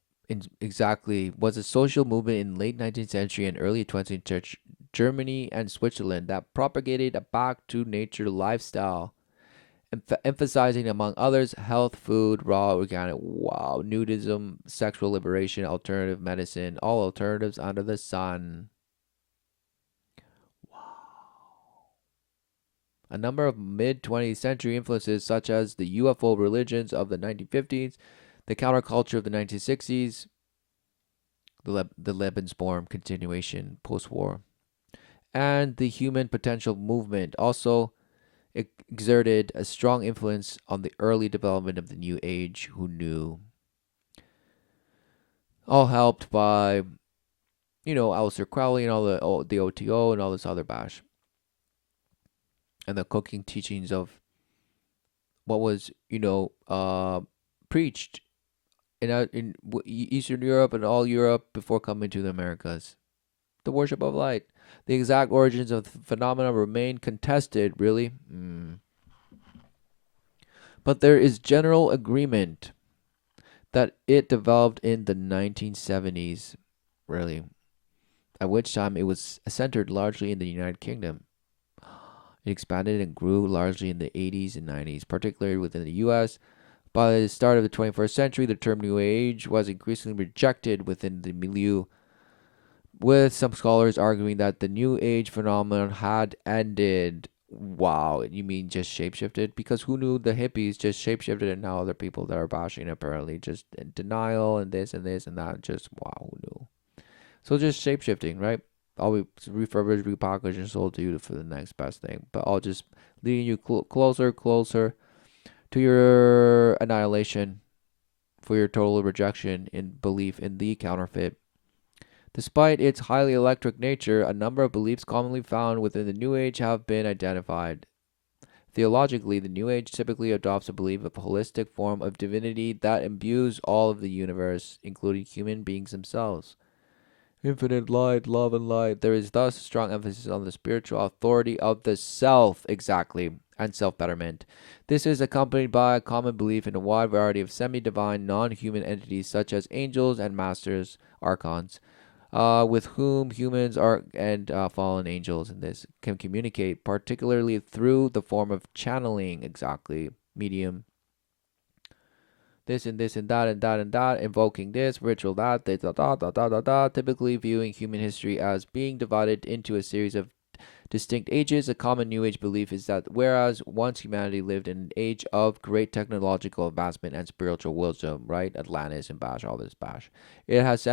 Exactly. Was a social movement in late 19th century and early 20th century Germany and Switzerland that propagated a back to nature lifestyle, emphasizing among others health, food, raw, organic, nudism, sexual liberation, alternative medicine, all alternatives under the sun. A number of mid 20th century influences, such as the UFO religions of the 1950s, the counterculture of the 1960s, the Lebensborn continuation post war, and the human potential movement also exerted a strong influence on the early development of the New Age. Who knew? All helped by, Aleister Crowley and all the OTO and all this other bash. And the cooking teachings of what was, preached in Eastern Europe and all Europe before coming to the Americas. The worship of light. The exact origins of the phenomena remain contested, really. But there is general agreement that it developed in the 1970s, really, at which time it was centered largely in the United Kingdom. It expanded and grew largely in the 80s and 90s, particularly within the US. By the start of the 21st century, the term New Age was increasingly rejected within the milieu, with some scholars arguing that the New Age phenomenon had ended Wow, you mean just shapeshifted? Because who knew the hippies just shapeshifted and now other people that are bashing apparently just in denial and this and that. Just wow, who knew? So just shapeshifting, right? I'll be refurbished, repackaged, and sold to you for the next best thing. But I'll just leading you closer, closer to your annihilation for your total rejection in belief in the counterfeit. Despite its highly electric nature, a number of beliefs commonly found within the New Age have been identified. Theologically, the New Age typically adopts a belief of a holistic form of divinity that imbues all of the universe, including human beings themselves. Infinite light, love, and light. There is thus a strong emphasis on the spiritual authority of the self, exactly, and self betterment. This is accompanied by a common belief in a wide variety of semi divine, non human entities such as angels and masters, archons, with whom humans are and fallen angels in this can communicate, particularly through the form of channeling, exactly, medium, this and this and that and that and that, invoking this, ritual that, da da da da da da, typically viewing human history as being divided into a series of distinct ages. A common New Age belief is that whereas once humanity lived in an age of great technological advancement and spiritual wisdom, right? Atlantis and Bash, all this Bash, it has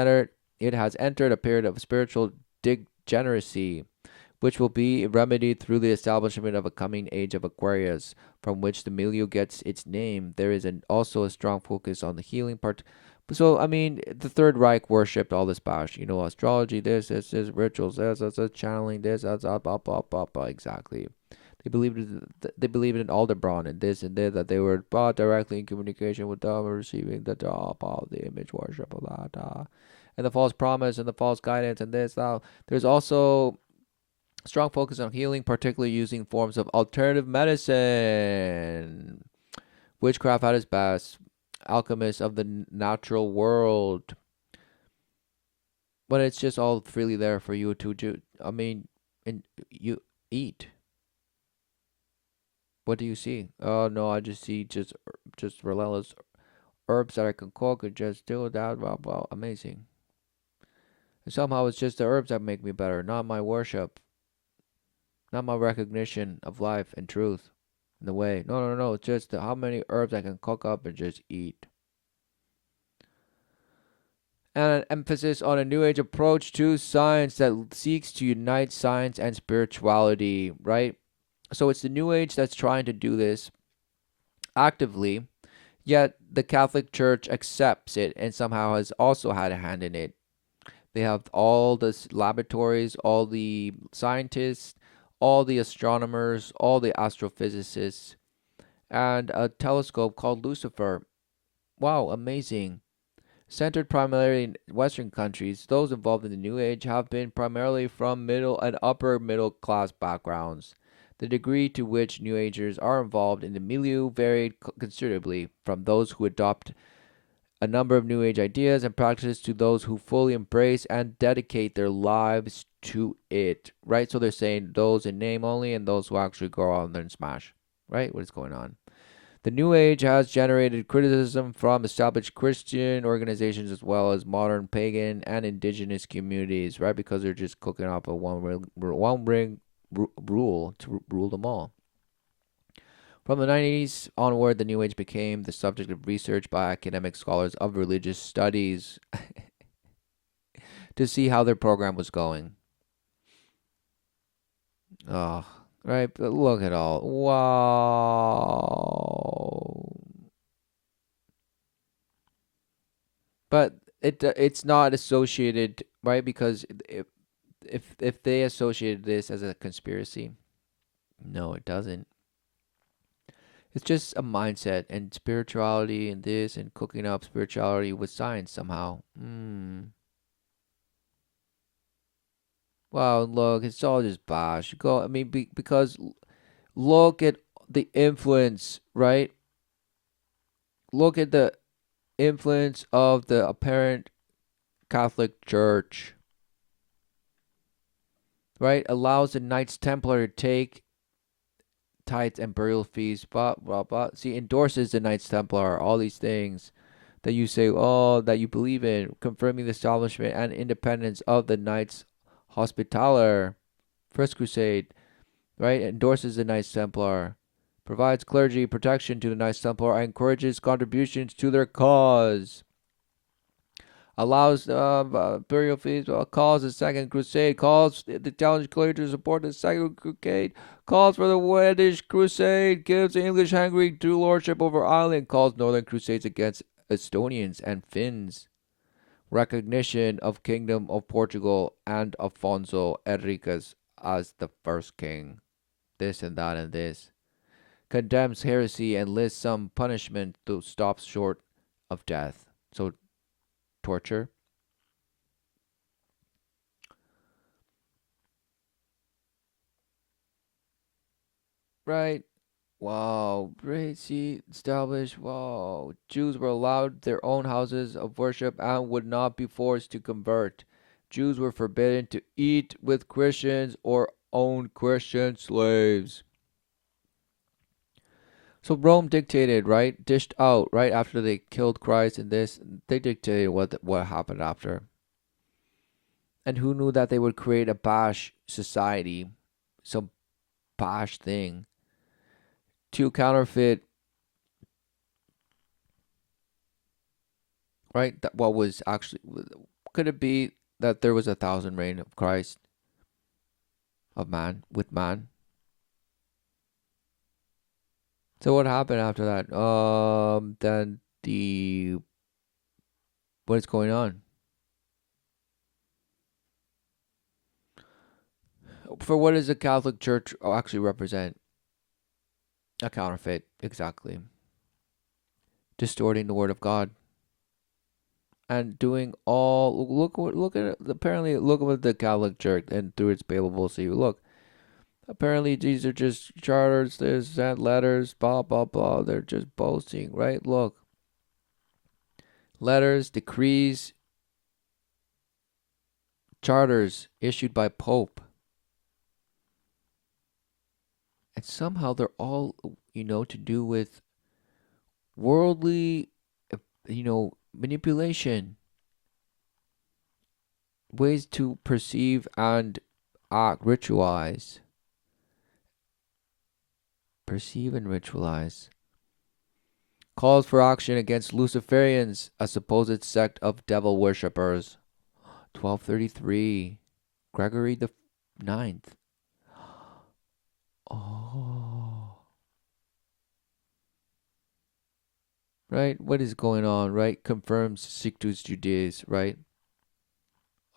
entered a period of spiritual degeneracy, which will be remedied through the establishment of a coming age of Aquarius, from which the milieu gets its name. There is also a strong focus on the healing part. So, I mean, the Third Reich worshipped all this bash. You know, astrology, this, rituals, this, channeling, this, blah, blah, blah, blah, blah, exactly. They believed in Aldebaran and this and that they were directly in communication with them, receiving the top of the image worship of that, and the false promise and the false guidance and this. There's also strong focus on healing, particularly using forms of alternative medicine. Witchcraft at its best, alchemists of the natural world. But it's just all freely there for you to do. I mean, and you eat. What do you see? Oh no, I just see just relentless herbs that I can cook and just do that. Well, amazing. And somehow it's just the herbs that make me better, not my worship, not my recognition of life and truth in the way. No. It's just how many herbs I can cook up and just eat. And an emphasis on a new age approach to science that seeks to unite science and spirituality, right? So it's the new age that's trying to do this actively, yet the Catholic Church accepts it and somehow has also had a hand in it. They have all the laboratories, all the scientists, all the astronomers, all the astrophysicists, and a telescope called Lucifer. Wow, amazing. Centered primarily in Western countries, those involved in the New Age have been primarily from middle and upper middle class backgrounds. The degree to which New Agers are involved in the milieu varied considerably, from those who adopt a number of New Age ideas and practices to those who fully embrace and dedicate their lives to it. Right? So they're saying those in name only and those who actually go out there and smash. Right? What is going on? The New Age has generated criticism from established Christian organizations as well as modern pagan and indigenous communities, right? Because they're just cooking up a one ring rule to rule them all. From the 90s onward, the New Age became the subject of research by academic scholars of religious studies to see how their program was going. Oh, right, but look at all. Wow. But it's not associated, right? Because if they associated this as a conspiracy, no, it doesn't. It's just a mindset and spirituality and this and cooking up spirituality with science somehow. Wow, look, it's all just bosh. Go, I mean, because look at the influence, right? Look at the influence of the apparent Catholic Church, right? Allows the Knights Templar to take tithes and burial fees, blah, blah, blah. See, endorses the Knights Templar, all these things that you say, oh, that you believe in, confirming the establishment and independence of the Knights Hospitaller, First Crusade, right? Endorses the Knights Templar, provides clergy protection to the Knights Templar, and encourages contributions to their cause. Allows burial fees, calls the Second Crusade, calls the Italian clergy to support the Second Crusade, calls for the Swedish Crusade, gives the English Hungary true lordship over Ireland, calls Northern Crusades against Estonians and Finns, recognition of Kingdom of Portugal and Afonso Enriquez as the first king, this and that and this, condemns heresy and lists some punishment to stop short of death. So torture. Right. Wow. Right. See, established. Wow. Jews were allowed their own houses of worship and would not be forced to convert. Jews were forbidden to eat with Christians or own Christian slaves. So Rome dictated, right? Dished out, right after they killed Christ and this, they dictated what happened after. And who knew that they would create a bash society, some bash thing, to counterfeit, right? That what was actually, could it be that there was 1,000 reign of Christ, of man, with man? So what happened after that? Then what is going on? For what does the Catholic Church actually represent? A counterfeit, exactly. Distorting the word of God. And doing all look at it, apparently look at the Catholic Church and through its papal bull see look. Apparently these are just charters, there's that letters, blah blah blah. They're just boasting, right? Look. Letters, decrees, charters issued by Pope. And somehow they're all, to do with worldly, manipulation. Ways to perceive and act, ritualize. Perceive and ritualize. Calls for action against Luciferians, a supposed sect of devil worshippers. 1233. Gregory the Ninth. Oh. Right? What is going on, right? Confirms Sictus Judaeus, right?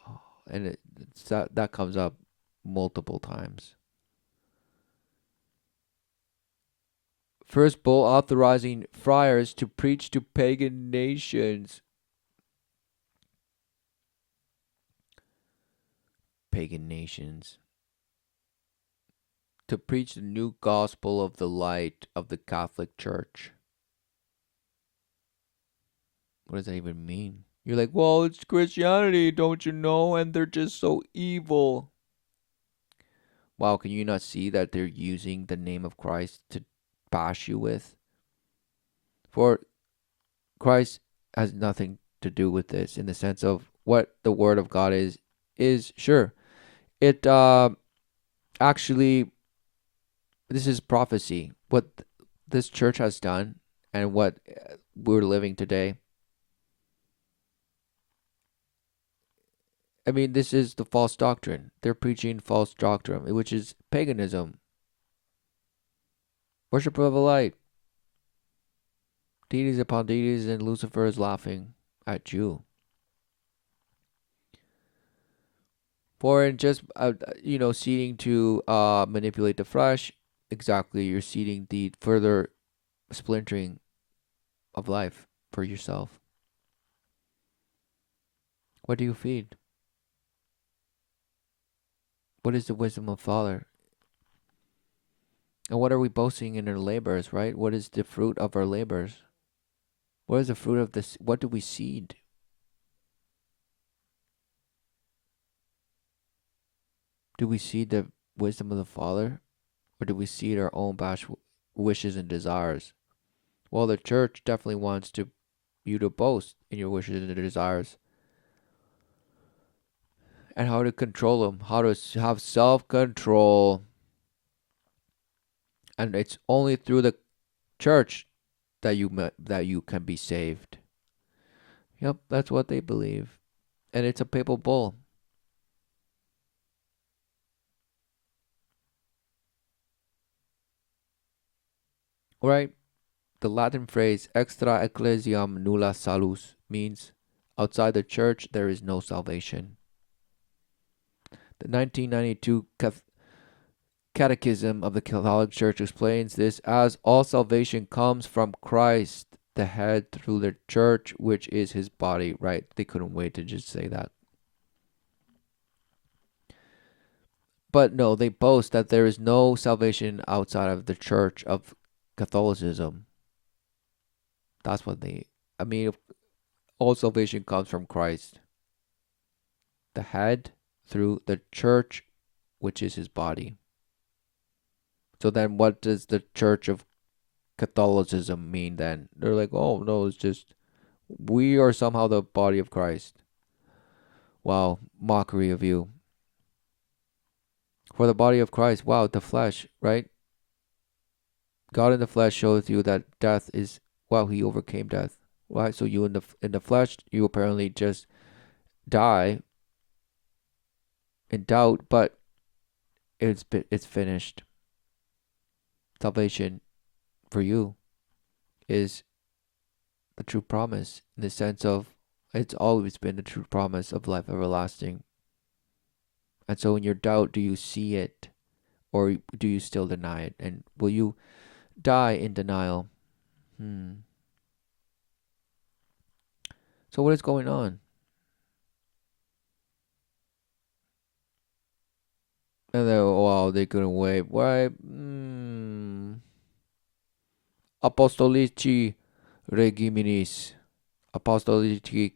Oh, and that comes up multiple times. First bull authorizing friars to preach to pagan nations. Pagan nations. To preach the new gospel of the light of the Catholic Church. What does that even mean? You're like, well, it's Christianity, don't you know? And they're just so evil. Wow, can you not see that they're using the name of Christ to bash you with? For Christ has nothing to do with this in the sense of what the word of God is sure. It actually, this is prophecy. What this church has done and what we're living today. I mean, this is the false doctrine. They're preaching false doctrine, which is paganism. Worship of the light. Deities upon deities, and Lucifer is laughing at you. For in just, seeding to manipulate the flesh, exactly, you're seeding the further splintering of life for yourself. What do you feed? What is the wisdom of Father? And what are we boasting in our labors, right? What is the fruit of our labors? What is the fruit of this? What do we seed? Do we seed the wisdom of the Father? Or do we seed our own wishes and desires? Well, the church definitely wants you to boast in your wishes and desires. And how to control them. How to have self-control. And it's only through the church that you can be saved. Yep, that's what they believe. And it's a papal bull. Right? The Latin phrase extra ecclesiam nulla salus means outside the church there is no salvation. The 1992 Catechism of the Catholic Church explains this as all salvation comes from Christ, the head, through the church, which is his body. Right? They couldn't wait to just say that. But no, they boast that there is no salvation outside of the church of Catholicism. That's what I mean, all salvation comes from Christ, the head, through the church, which is his body. So then what does the church of Catholicism mean then? They're like, oh, no, it's just we are somehow the body of Christ. Wow, mockery of you. For the body of Christ, wow, the flesh, right? God in the flesh shows you that death is, wow, he overcame death. Right? So you in the flesh, you apparently just die in doubt, but it's finished. Salvation for you is the true promise in the sense of it's always been the true promise of life everlasting. And so in your doubt, do you see it or do you still deny it? And will you die in denial? So what is going on? And then, wow, they couldn't wait. Why? Apostolici Regiminis. Apostolici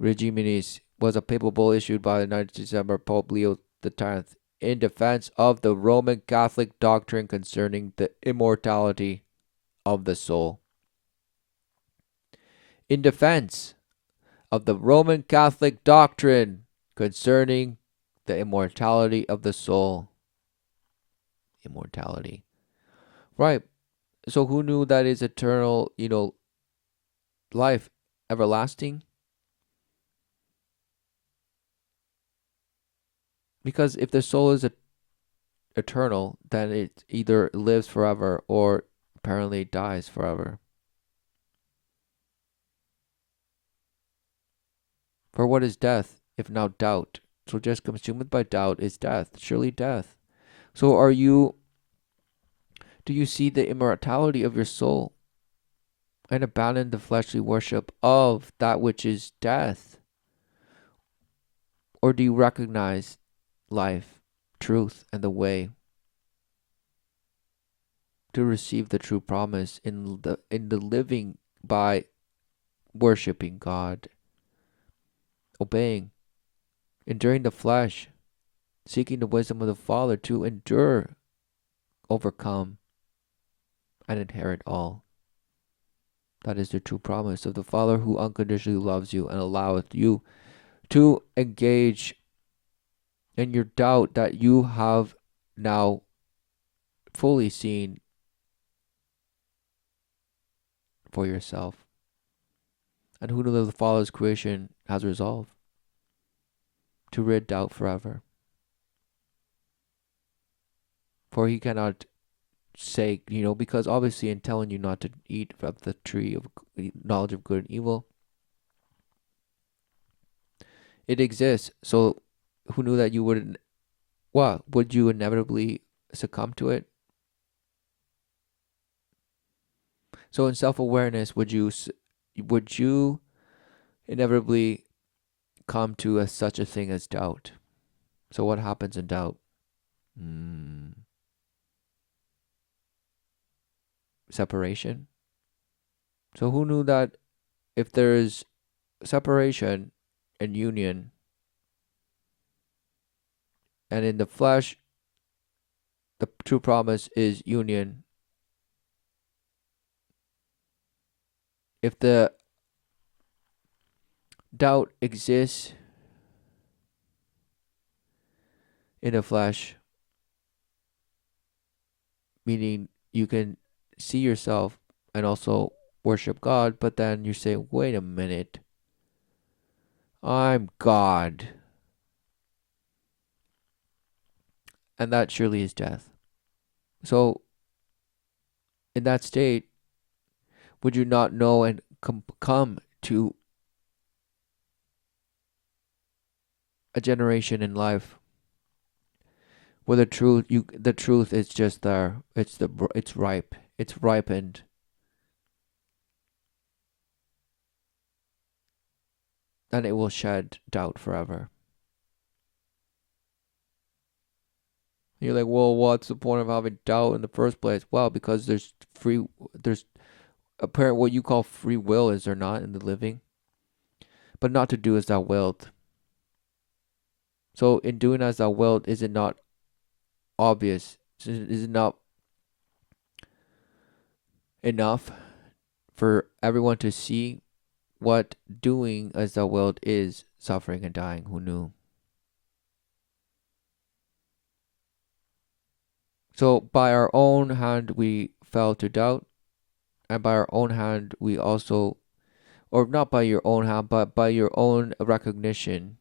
Regiminis was a papal bull issued by the 9th December Pope Leo X in defense of the Roman Catholic doctrine concerning the immortality of the soul. In defense of the Roman Catholic doctrine concerning the immortality of the soul. Immortality. Right. So who knew that is eternal, life, everlasting? Because if the soul is eternal, then it either lives forever or apparently dies forever. For what is death, if not doubt? So just consumed by doubt is death, surely death. So do you see the immortality of your soul and abandon the fleshly worship of that which is death? Or do you recognize life, truth, and the way to receive the true promise in the living by worshiping God, obeying, enduring the flesh, seeking the wisdom of the Father to endure, overcome, and inherit all? That is the true promise of the Father who unconditionally loves you and alloweth you to engage in your doubt that you have now fully seen for yourself. And who knew that the Father's creation has resolved to rid doubt forever? For he cannot say, because obviously in telling you not to eat of the tree of knowledge of good and evil, it exists. So who knew that you wouldn't, would you inevitably succumb to it? So in self-awareness, would you inevitably come to such a thing as doubt? So what happens in doubt? Separation. So who knew that if there's separation and union, and in the flesh, the true promise is union. If the doubt exists in the flesh, meaning you can see yourself and also worship God, but then you say, wait a minute, I'm God. And that surely is death. So, in that state, would you not know and come to a generation in life where the truth is just there. It's ripe. It's ripened. And it will shed doubt forever. You're like, well, what's the point of having doubt in the first place? Well, because there's apparent what you call free will, is there not, in the living? But not to do as thou wilt. So in doing as thou wilt, is it not obvious? Is it not enough for everyone to see what doing as thou wilt is suffering and dying? Who knew? So by our own hand we fell to doubt, and by our own hand we also, or not by your own hand, but by your own recognition,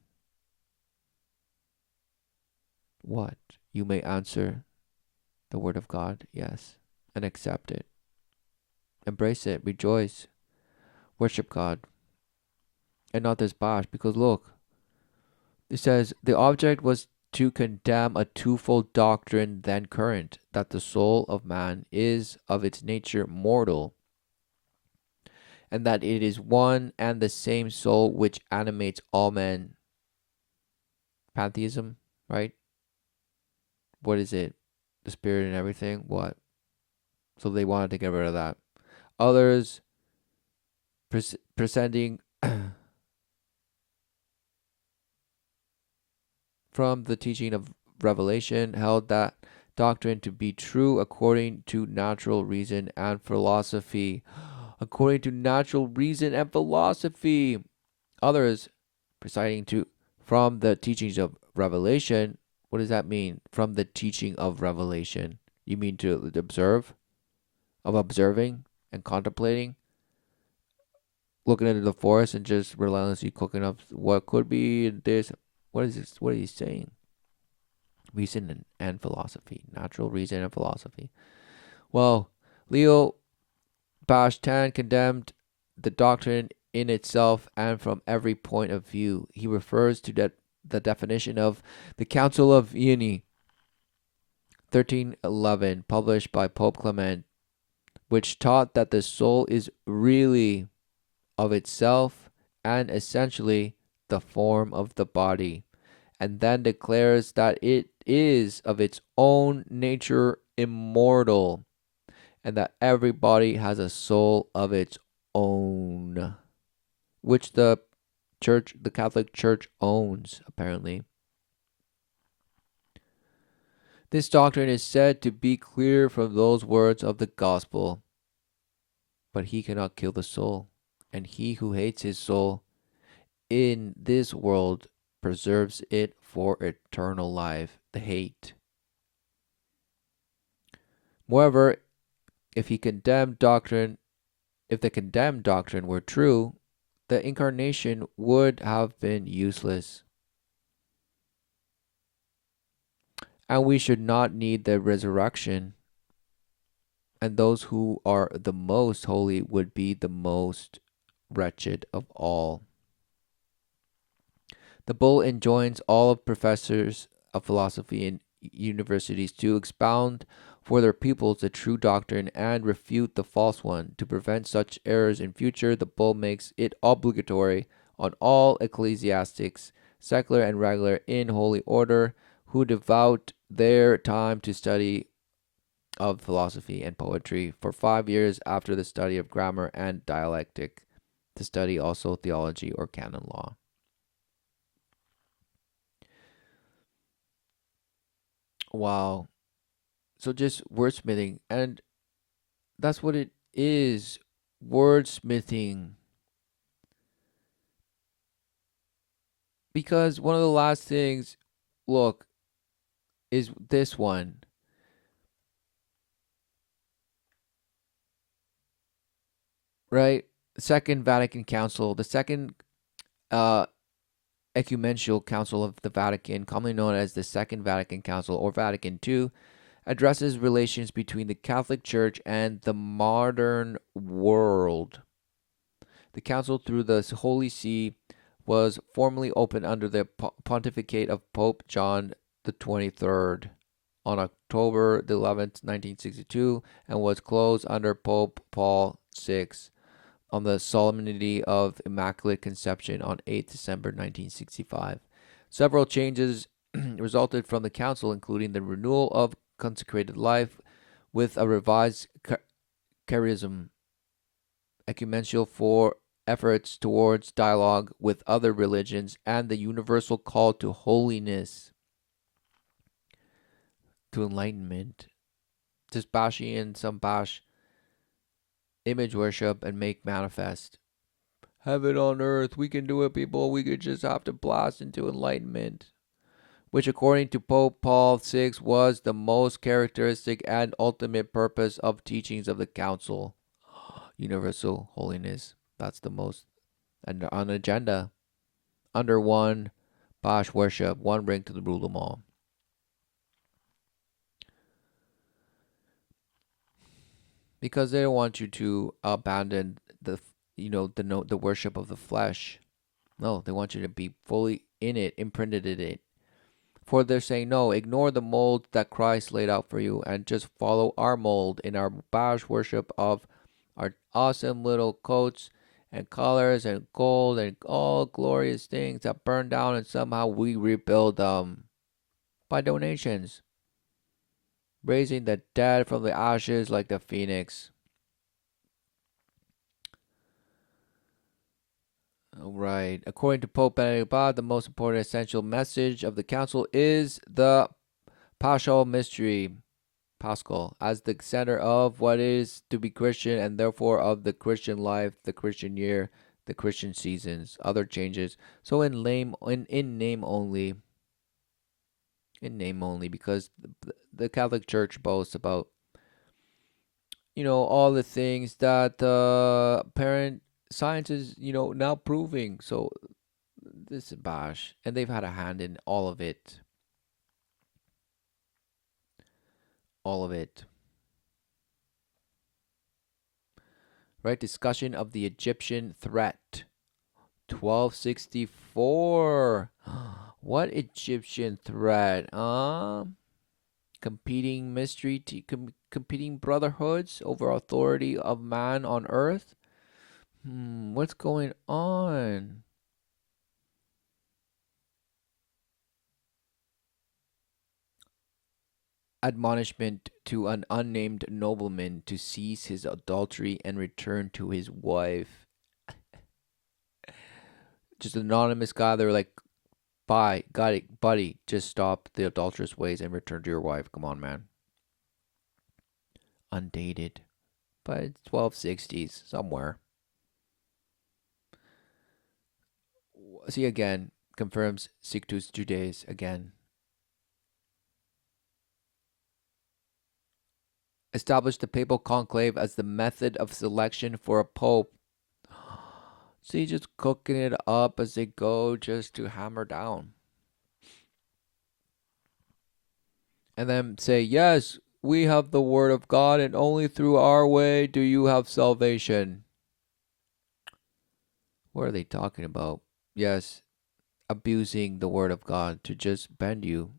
what? You may answer the word of God, yes, and accept it. Embrace it, rejoice, worship God, and not this bash, because look, it says the object was to condemn a twofold doctrine then current, that the soul of man is of its nature mortal, and that it is one and the same soul which animates all men. Pantheism, right? What is it? The spirit and everything? What? So they wanted to get rid of that. Others, presenting from the teaching of Revelation, held that doctrine to be true according to natural reason and philosophy. According to natural reason and philosophy. Others, presiding to from the teachings of Revelation. What does that mean? From the teaching of Revelation. You mean to observe? Of observing and contemplating? Looking into the forest and just relentlessly cooking up what could be this. What is this? What are you saying? Reason and philosophy. Natural reason and philosophy. Well, Leo Bashtan condemned the doctrine in itself and from every point of view. He refers to the definition of the Council of Uni, 1311, published by Pope Clement, which taught that the soul is really of itself and essentially the form of the body, and then declares that it is of its own nature immortal, and that every body has a soul of its own, which the Catholic Church owns, apparently. This doctrine is said to be clear from those words of the gospel. But he cannot kill the soul, and he who hates his soul in this world preserves it for eternal life. The hate. Moreover, if the condemned doctrine were true, the incarnation would have been useless. And we should not need the resurrection. And those who are the most holy would be the most wretched of all. The bull enjoins all of professors of philosophy in universities to expound for their pupils the true doctrine and refute the false one. To prevent such errors in future, the bull makes it obligatory on all ecclesiastics, secular and regular, in holy order, who devote their time to study of philosophy and poetry for 5 years after the study of grammar and dialectic, to study also theology or canon law. Wow. So just wordsmithing, and that's what it is, wordsmithing. Because one of the last things, look, is this one. right? Second Vatican Council, the Second uh, Ecumenical Council of the Vatican, commonly known as the Second Vatican Council or Vatican II, addresses relations between the Catholic Church and the modern world. The council, through the Holy See, was formally opened under the pontificate of Pope John the 23rd on October the 11th, 1962, and was closed under Pope Paul VI on the Solemnity of Immaculate Conception on 8th December 1965. Several changes resulted from the council, including the renewal of consecrated life with a revised charism, ecumenical for efforts towards dialogue with other religions, and the universal call to holiness, to enlightenment. Just bashing in some bash image worship and make manifest heaven on earth. We can do it, people. We could just have to blast into enlightenment, which according to Pope Paul VI was the most characteristic and ultimate purpose of teachings of the council. Universal holiness. That's the most and on agenda. Under one Bash worship, one ring to the rule them all. Because they don't want you to abandon the worship of the flesh. No, they want you to be fully in it, imprinted in it. For they're saying, no, ignore the mold that Christ laid out for you and just follow our mold in our Bash worship of our awesome little coats and colors and gold and all glorious things that burn down, and somehow we rebuild them by donations, raising the dead from the ashes like the phoenix. All right. According to Pope Benedict the most important essential message of the council is the Paschal mystery, Paschal, as the center of what is to be Christian and therefore of the Christian life, the Christian year, the Christian seasons, other changes. So in name only, because the Catholic Church boasts about, all the things that apparent science is, now proving. So this is bash, and they've had a hand in all of it. All of it. Right? Discussion of the Egyptian threat. 1264. What Egyptian threat? Competing competing brotherhoods over authority of man on earth? What's going on? Admonishment to an unnamed nobleman to cease his adultery and return to his wife. Just an anonymous guy. They were like, bye, got it, buddy. Just stop the adulterous ways and return to your wife. Come on, man. Undated. But it's 1260s somewhere. See again. Confirms Sictus Judaeus again. Established the papal conclave as the method of selection for a pope. See, just cooking it up as they go just to hammer down. And then say, yes, we have the word of God, and only through our way do you have salvation. What are they talking about? Yes, abusing the word of God to just bend you.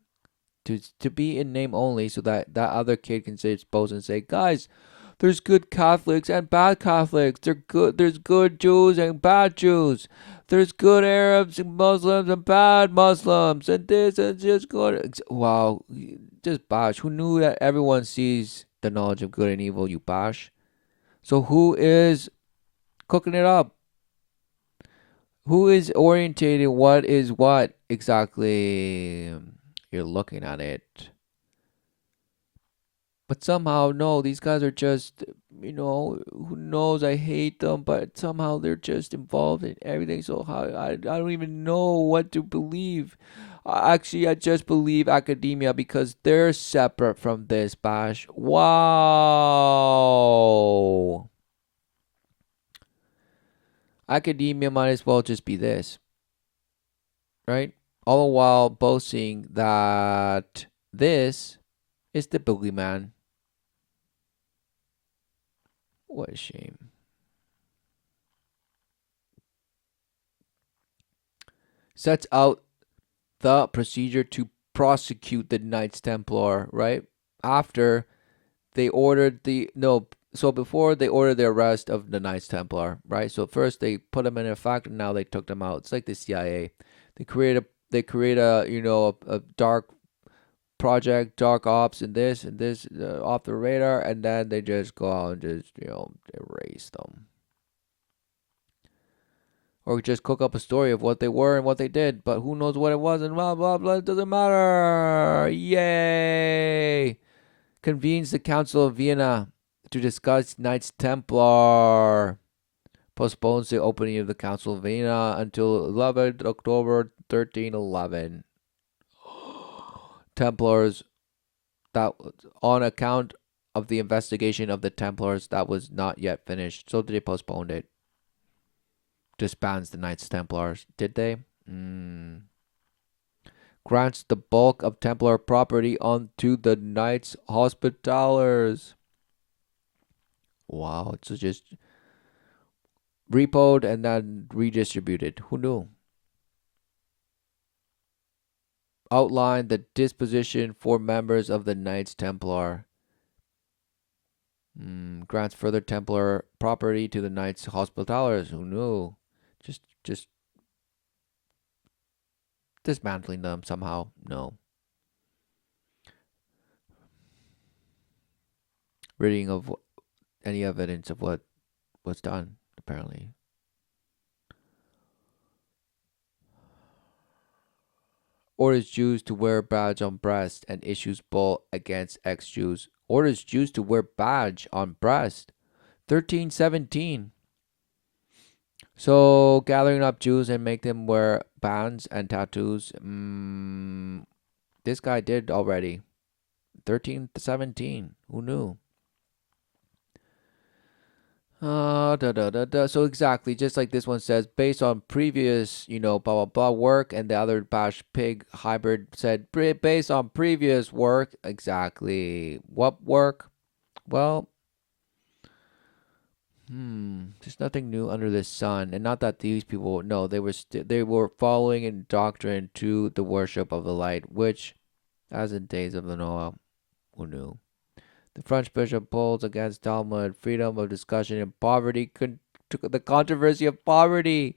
To be in name only, so that other kid can say, boast and say, guys, there's good Catholics and bad Catholics. There's good Jews and bad Jews. There's good Arabs and Muslims and bad Muslims. And this is just good. Wow, just bash. Who knew that everyone sees the knowledge of good and evil, you bash? So who is cooking it up? Who is orientating what is what exactly? You're looking at it. But somehow, no, these guys are just, who knows, I hate them, but somehow they're just involved in everything. So I don't even know what to believe. Actually, I just believe academia because they're separate from this, bash. Wow. academia might as well just be this, right? All the while boasting that this is the boogeyman. What a shame. Sets out the procedure to prosecute the Knights Templar, right? After they ordered before they ordered the arrest of the Knights Templar, right? So first they put them in effect, and now they took them out. It's like the CIA. They create a a dark project, dark ops, and this off the radar, and then they just go out and just erase them, or just cook up a story of what they were and what they did, but who knows what it was, and blah blah blah. It doesn't matter. Yay! Convenes the Council of Vienna to discuss Knights Templar. Postpones the opening of the Council of Vienna until 11th October 1311. Templars, that on account of the investigation of the Templars that was not yet finished, so they postponed it. Disbands the Knights Templars, did they? Grants the bulk of Templar property onto the Knights Hospitallers. Wow, it's just repoed and then redistributed. Who knew? Outline the disposition for members of the Knights Templar. Grants further Templar property to the Knights Hospitallers. Who knew? Just dismantling them somehow. No. Reading of any evidence of what was done, apparently. Orders Jews to wear badge on breast and issues bull against ex-Jews. Orders Jews to wear badge on breast. 1317. So gathering up Jews and make them wear bands and tattoos. This guy did already. 1317. Who knew? So exactly, just like this one says, based on previous, blah blah blah work, and the other bash pig hybrid said based on previous work. Exactly. What work? Well, there's nothing new under the sun, and not that these people, no, they were following in doctrine to the worship of the light, which, as in days of the Noah, who knew? The French bishop pulls against Talmud, freedom of discussion, and poverty, the controversy of poverty.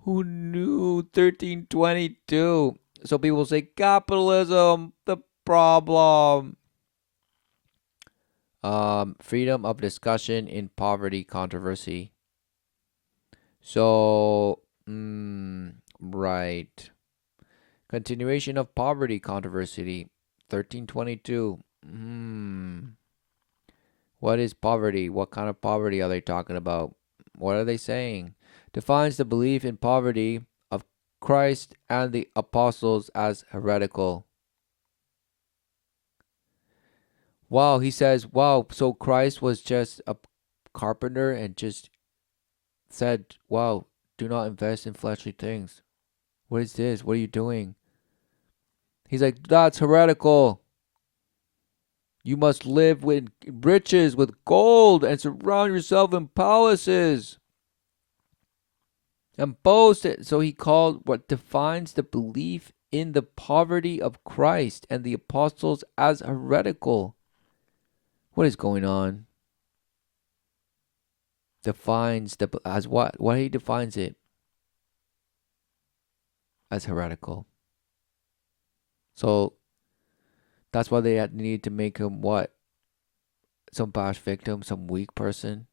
Who knew? 1322. So people say capitalism, the problem. Freedom of discussion in poverty controversy. So, right. Continuation of poverty controversy, 1322. What is poverty? What kind of poverty are they talking about? What are they saying? Defines the belief in poverty of Christ and the apostles as heretical. Wow, he says, wow, so Christ was just a carpenter and just said, wow, do not invest in fleshly things. What is this? What are you doing? He's like, that's heretical. You must live with riches, with gold, and surround yourself in palaces. And boast it. So he called what defines the belief in the poverty of Christ and the apostles as heretical. What is going on? Defines as what? What he defines it as heretical. So that's why they need to make him what? Some bash victim, some weak person.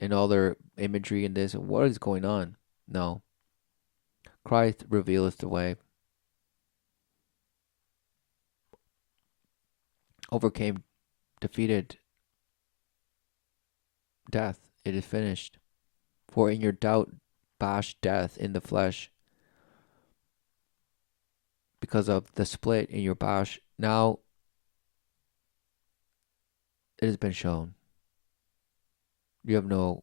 And all their imagery in this. What is going on? No. Christ revealeth the way. Overcame, defeated death. It is finished. For in your doubt, bash death in the flesh. Because of the split in your bash. Now, it has been shown. You have no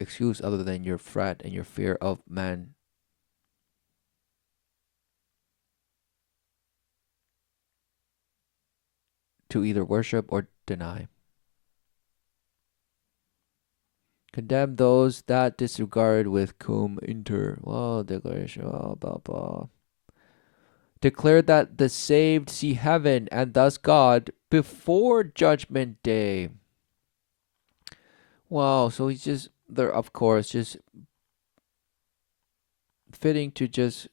excuse other than your fret and your fear of men. To either worship or deny. Condemn those that disregard with cum inter. Well, declaration, blah, blah, blah. Declare that the saved see heaven and thus God before judgment day. Wow, so he's just there, of course, just fitting to just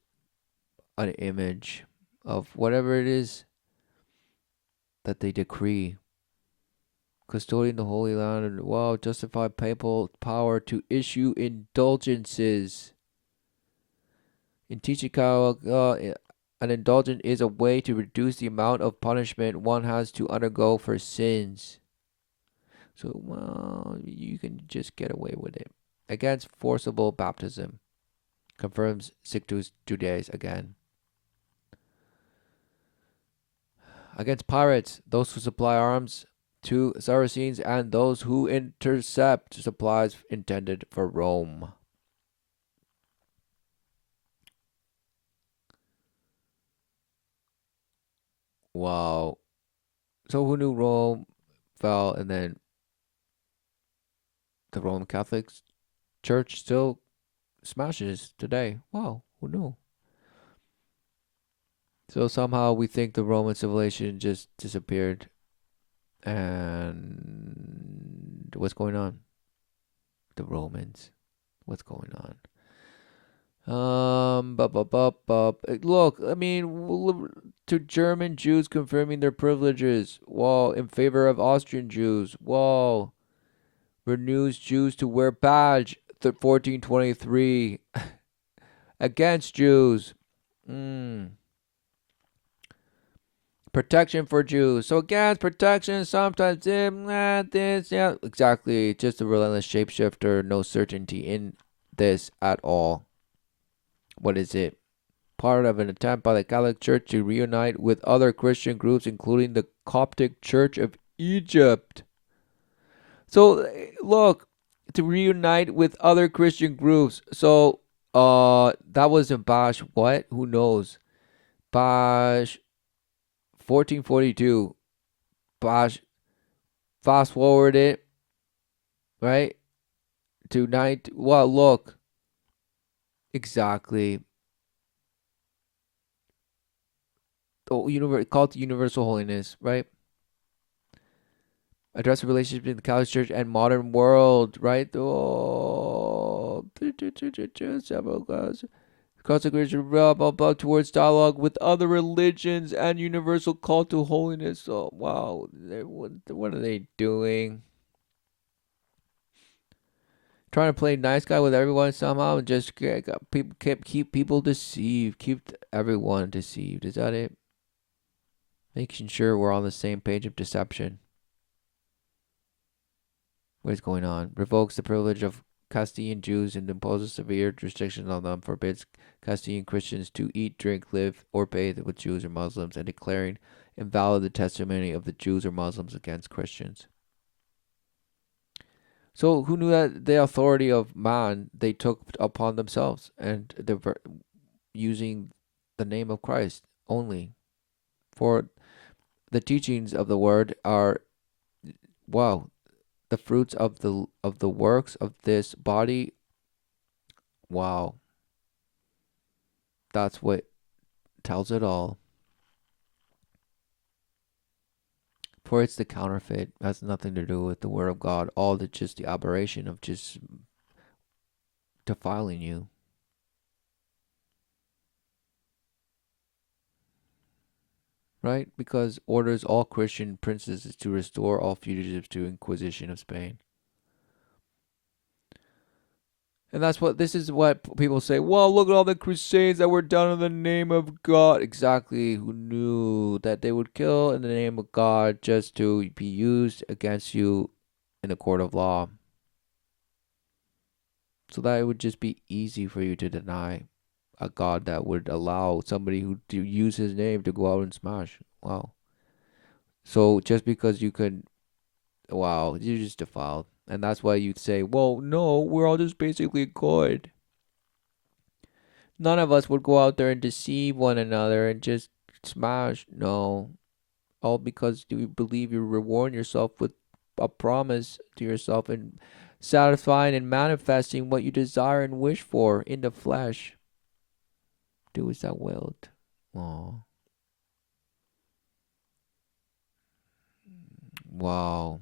an image of whatever it is that they decree. Custodian the Holy Land and wow, justify papal power to issue indulgences. In teaching how an indulgence is a way to reduce the amount of punishment one has to undergo for sins. So, well, you can just get away with it. Against forcible baptism. Confirms Sictus Judaeus again. Against pirates, those who supply arms to Saracens and those who intercept supplies intended for Rome. Wow. So who knew Rome fell and then the Roman Catholic Church still smashes today? Wow, who knew? So somehow we think the Roman civilization just disappeared. And what's going on? The Romans. What's going on? Look, I mean, to German Jews confirming their privileges. Whoa, in favor of Austrian Jews. Whoa, renews Jews to wear badge. 1423 against Jews. Protection for Jews. So against protection, sometimes this, yeah, exactly. Just a relentless shapeshifter. No certainty in this at all. What is it? Part of an attempt by the Catholic Church to reunite with other Christian groups, including the Coptic Church of Egypt. So, look, to reunite with other Christian groups. So, that was in Bash. What? Who knows? Bash 1442. Bash. Fast forward it, right? To night. Well, look. Exactly. Called to universal holiness, right? Address the relationship between the Catholic Church and modern world, right? Oh, consecration, blah, blah, blah, towards dialogue with other religions and universal call to holiness. Oh, wow. What are they doing? Trying to play nice guy with everyone somehow and just keep people deceived. Keep everyone deceived. Is that it? Making sure we're on the same page of deception. What is going on? Revokes the privilege of Castilian Jews and imposes severe restrictions on them. Forbids Castilian Christians to eat, drink, live, or bathe with Jews or Muslims, and declaring invalid the testimony of the Jews or Muslims against Christians. So who knew that the authority of man they took upon themselves, and they were using the name of Christ only? For the teachings of the word are, wow, the fruits of the works of this body. Wow. That's what tells it all. For it's the counterfeit. It has nothing to do with the word of God. All the just the aberration of just defiling you. Right? Because orders all Christian princes to restore all fugitives to Inquisition of Spain. And this is what people say. Well, look at all the crusades that were done in the name of God. Exactly. Who knew that they would kill in the name of God just to be used against you in the court of law? So that it would just be easy for you to deny a God that would allow somebody who to use his name to go out and smash. Wow. So just because you could, wow, you're just defiled. And that's why you'd say, well, no, we're all just basically good. None of us would go out there and deceive one another and just smash. No. All because you believe you're rewarding yourself with a promise to yourself and satisfying and manifesting what you desire and wish for in the flesh. Do as thou wilt. Oh. Wow.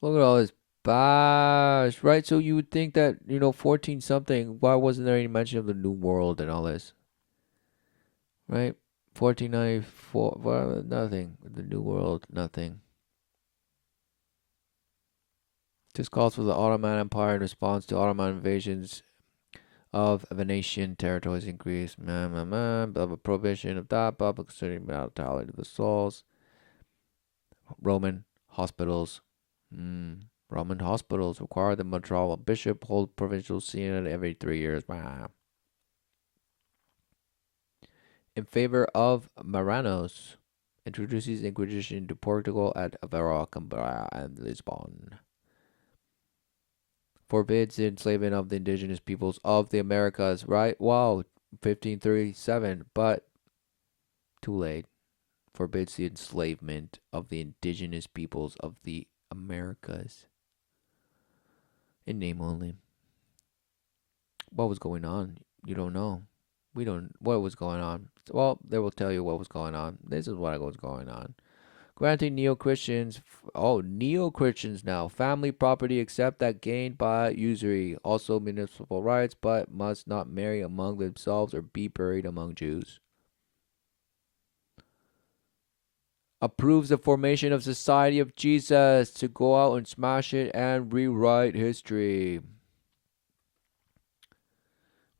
Look at all this bash, right? So you would think that, 14 something, why wasn't there any mention of the New World and all this? Right? 1494, well, nothing. The New World, nothing. This calls for the Ottoman Empire in response to Ottoman invasions of Venetian territories in Greece. Blah, blah, prohibition of that, blah, concerning mortality of the souls. Roman hospitals. Roman hospitals require the Montreal bishop hold provincial synod every 3 years. In favor of Maranos, introduces Inquisition to Portugal at Aveiro, Cambria, and Lisbon. Forbids the enslavement of the indigenous peoples of the Americas. Right? Wow, 1537, but too late. Forbids the enslavement of the indigenous peoples of the Americas. In name only. What was going on? You don't know. We don't. What was going on? Well, they will tell you what was going on. This is what was going on. Granting neo-Christians, neo-Christians now, family property except that gained by usury, also municipal rights, but must not marry among themselves or be buried among Jews. Approves the formation of Society of Jesus to go out and smash it and rewrite history.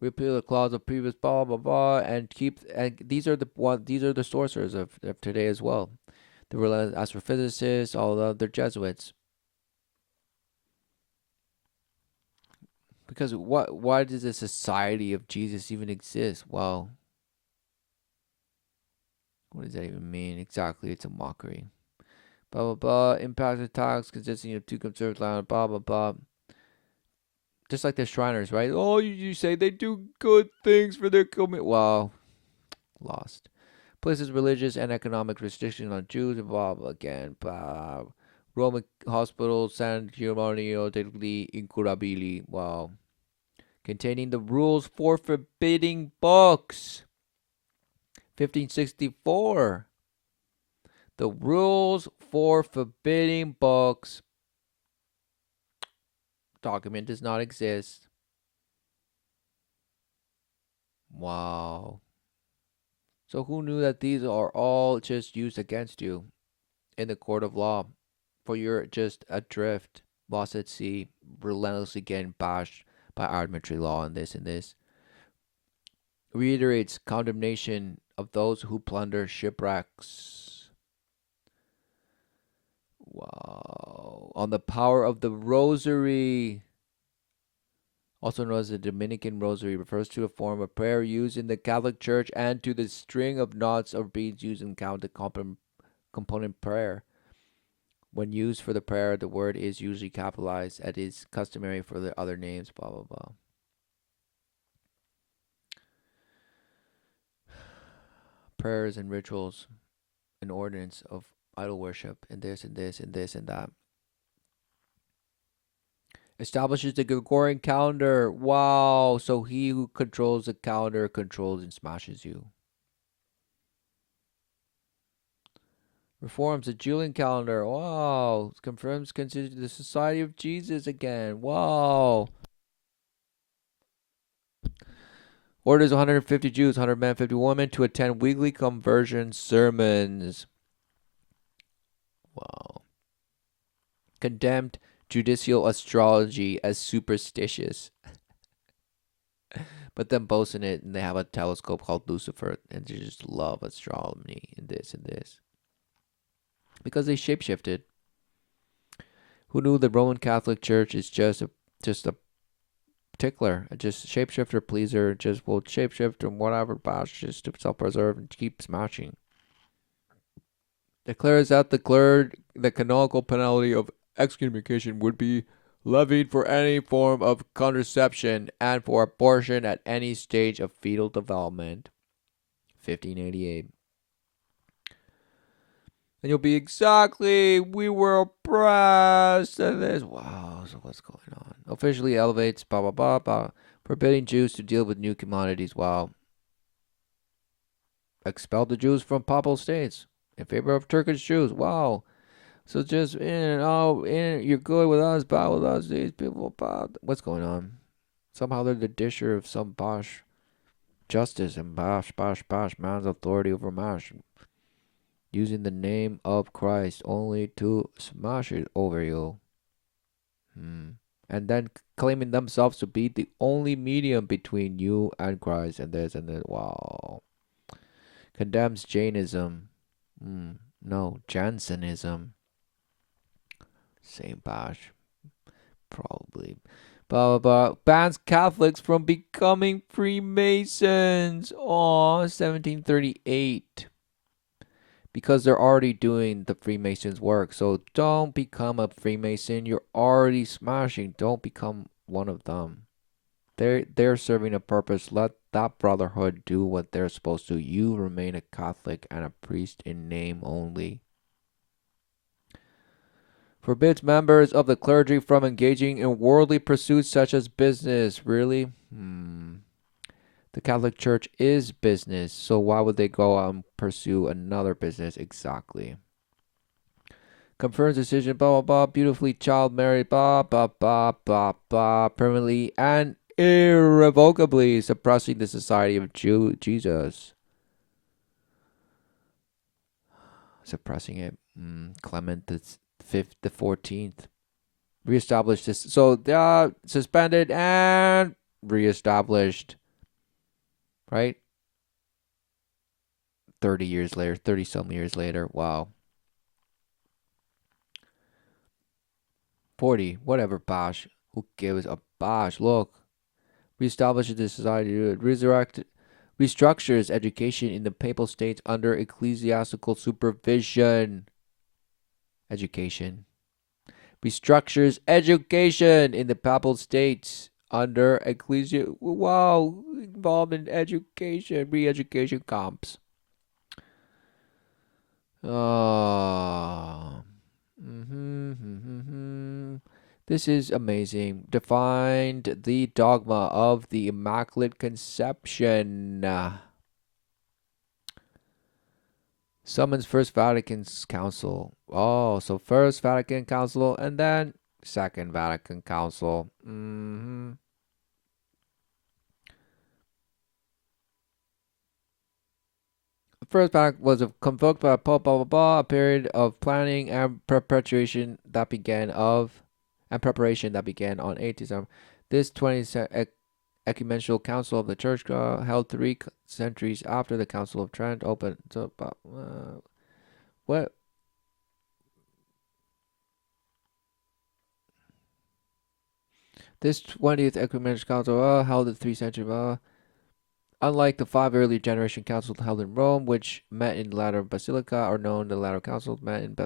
Repeal the clause of previous blah blah blah and these are the sorcerers of today as well. The real astrophysicists, all of they're Jesuits. Because why does the Society of Jesus even exist? Well, what does that even mean? Exactly, it's a mockery. Blah blah blah. Impact attacks consisting of two conservative blah blah blah. Just like the Shriners, right? Oh, you say they do good things for their community. Wow, lost. Places religious and economic restrictions on Jews and blah blah again. Blah. Roman hospitals, San Giovanni degli Incurabili. Wow. Containing the rules for forbidding books. 1564. The rules for forbidding books. Document does not exist. Wow. So who knew that these are all just used against you in the court of law for your just adrift, lost at sea, relentlessly getting bashed by arbitrary law and this and this? Reiterates condemnation of those who plunder shipwrecks. Wow. On the power of the rosary. Also known as the Dominican Rosary, refers to a form of prayer used in the Catholic Church and to the string of knots or beads used in Catholic component prayer. When used for the prayer, the word is usually capitalized, as is customary for the other names, blah, blah, blah. Prayers and rituals, an ordinance of idol worship, and this and this and this and that. Establishes the Gregorian calendar. Wow. So he who controls the calendar controls and smashes you. Reforms the Julian calendar. Wow. Confirms considered the Society of Jesus again. Wow. Orders 150 Jews, 100 men, 50 women to attend weekly conversion sermons. Wow. Condemned judicial astrology as superstitious. But then boast in it, and they have a telescope called Lucifer, and they just love astronomy and this and this. Because they shapeshifted. Who knew the Roman Catholic Church is just a tickler, just shapeshifter pleaser, just will shapeshift and whatever, bash just to self-preserve and keep smashing. declares that the canonical penalty of excommunication would be levied for any form of contraception and for abortion at any stage of fetal development. 1588. And you'll be exactly, we were oppressed and this. Wow, so what's going on? Officially elevates, blah, blah, blah, blah, forbidding Jews to deal with new commodities. Wow. Expelled the Jews from Papal states in favor of Turkish Jews. Wow. So just you're good with us, bad with us. These people, bad. What's going on? Somehow they're the disher of some bosh justice and bosh, man's authority over mash, using the name of Christ only to smash it over you. And then claiming themselves to be the only medium between you and Christ and this and that. Wow. Condemns Jainism. No, Jansenism. Same bosh. Probably. Blah, blah, blah. Bans Catholics from becoming Freemasons. 1738. Because they're already doing the Freemasons' work. So don't become a Freemason. You're already smashing. Don't become one of them. They're serving a purpose. Let that brotherhood do what they're supposed to. You remain a Catholic and a priest in name only. Forbids members of the clergy from engaging in worldly pursuits such as business. Really? The Catholic Church is business, so why would they go out and pursue another business? Exactly. Confirms decision, blah, blah, blah, beautifully child married, blah, blah, blah, blah, blah, permanently and irrevocably suppressing the society of Jesus. Suppressing it. Clement the 14th. Reestablished this. So, suspended and reestablished. Right? 30 some years later. Wow. 40, whatever, bosh. Who gives a bosh? Look. Reestablishes the society. Restructures education in the papal states under ecclesiastical supervision. Education. Restructures education in the papal states under involved in education, re-education camps. This is amazing. Defined the dogma of the Immaculate Conception. Summons First Vatican Council. Oh, so First Vatican Council and then Second Vatican Council. The First Vatican was convoked by Pope, blah, blah, blah, a period of planning and preparation that began on 8th December. This 20th ecumenical council of the Church held 3 centuries after the Council of Trent opened. So, what? This 20th ecumenical council held in 3 centuries. Unlike the 5 earlier generation councils held in Rome, which met in Lateran Basilica, are known the Lateran councils met in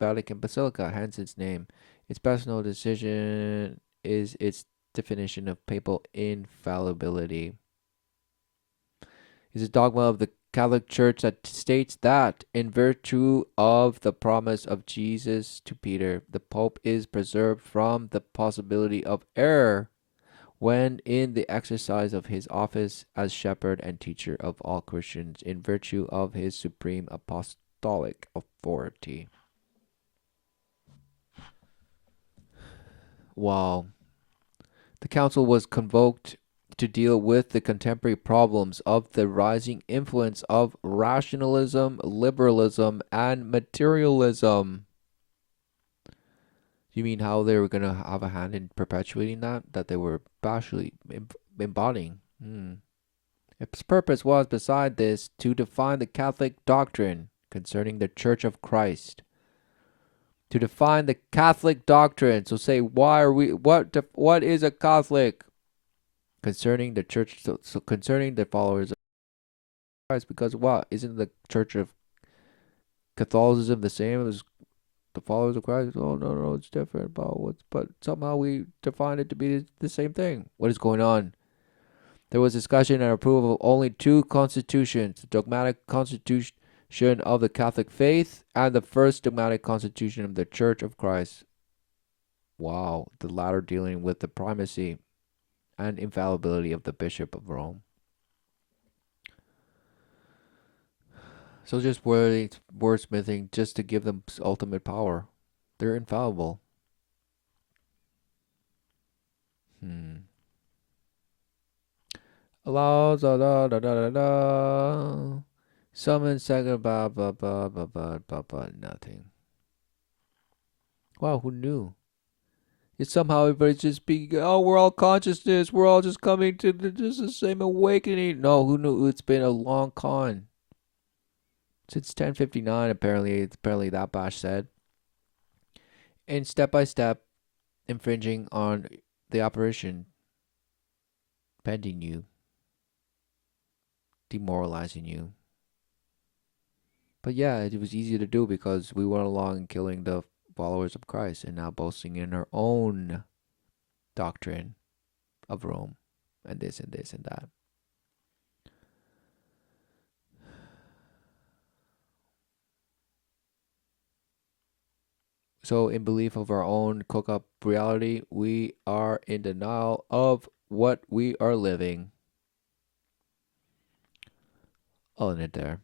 Vatican Basilica, hence its name. Its best known decision is its definition of papal infallibility. It's a dogma of the Catholic Church that states that, in virtue of the promise of Jesus to Peter, the Pope is preserved from the possibility of error when in the exercise of his office as shepherd and teacher of all Christians, in virtue of his supreme apostolic authority. Wow. The council was convoked to deal with the contemporary problems of the rising influence of rationalism, liberalism, and materialism. You mean how they were going to have a hand in perpetuating that they were partially embodying? Its purpose was, beside this, to define the Catholic doctrine concerning the Church of Christ. To define the Catholic doctrine. So say, what is a Catholic? Concerning the church, so concerning the followers of Christ, because what? Isn't the Church of Catholicism the same as the followers of Christ? Oh no, it's different. But somehow we define it to be the same thing. What is going on? There was discussion and approval of only two constitutions: the dogmatic constitution of the Catholic faith and the first dogmatic constitution of the Church of Christ. Wow, the latter dealing with the primacy and infallibility of the Bishop of Rome. So just wordsmithing just to give them ultimate power. They're infallible. Allows da da da da da. Summon second nothing. Wow, who knew? It's somehow everybody's just we're all consciousness. We're all just coming to just the same awakening. No, who knew? It's been a long con. Since 1059, apparently that Bash said. And step by step, infringing on the apparition, bending you, demoralizing you. But yeah, it was easy to do because we went along killing the followers of Christ and now boasting in our own doctrine of Rome and this and this and that. So in belief of our own cook-up reality, we are in denial of what we are living. I'll end it there.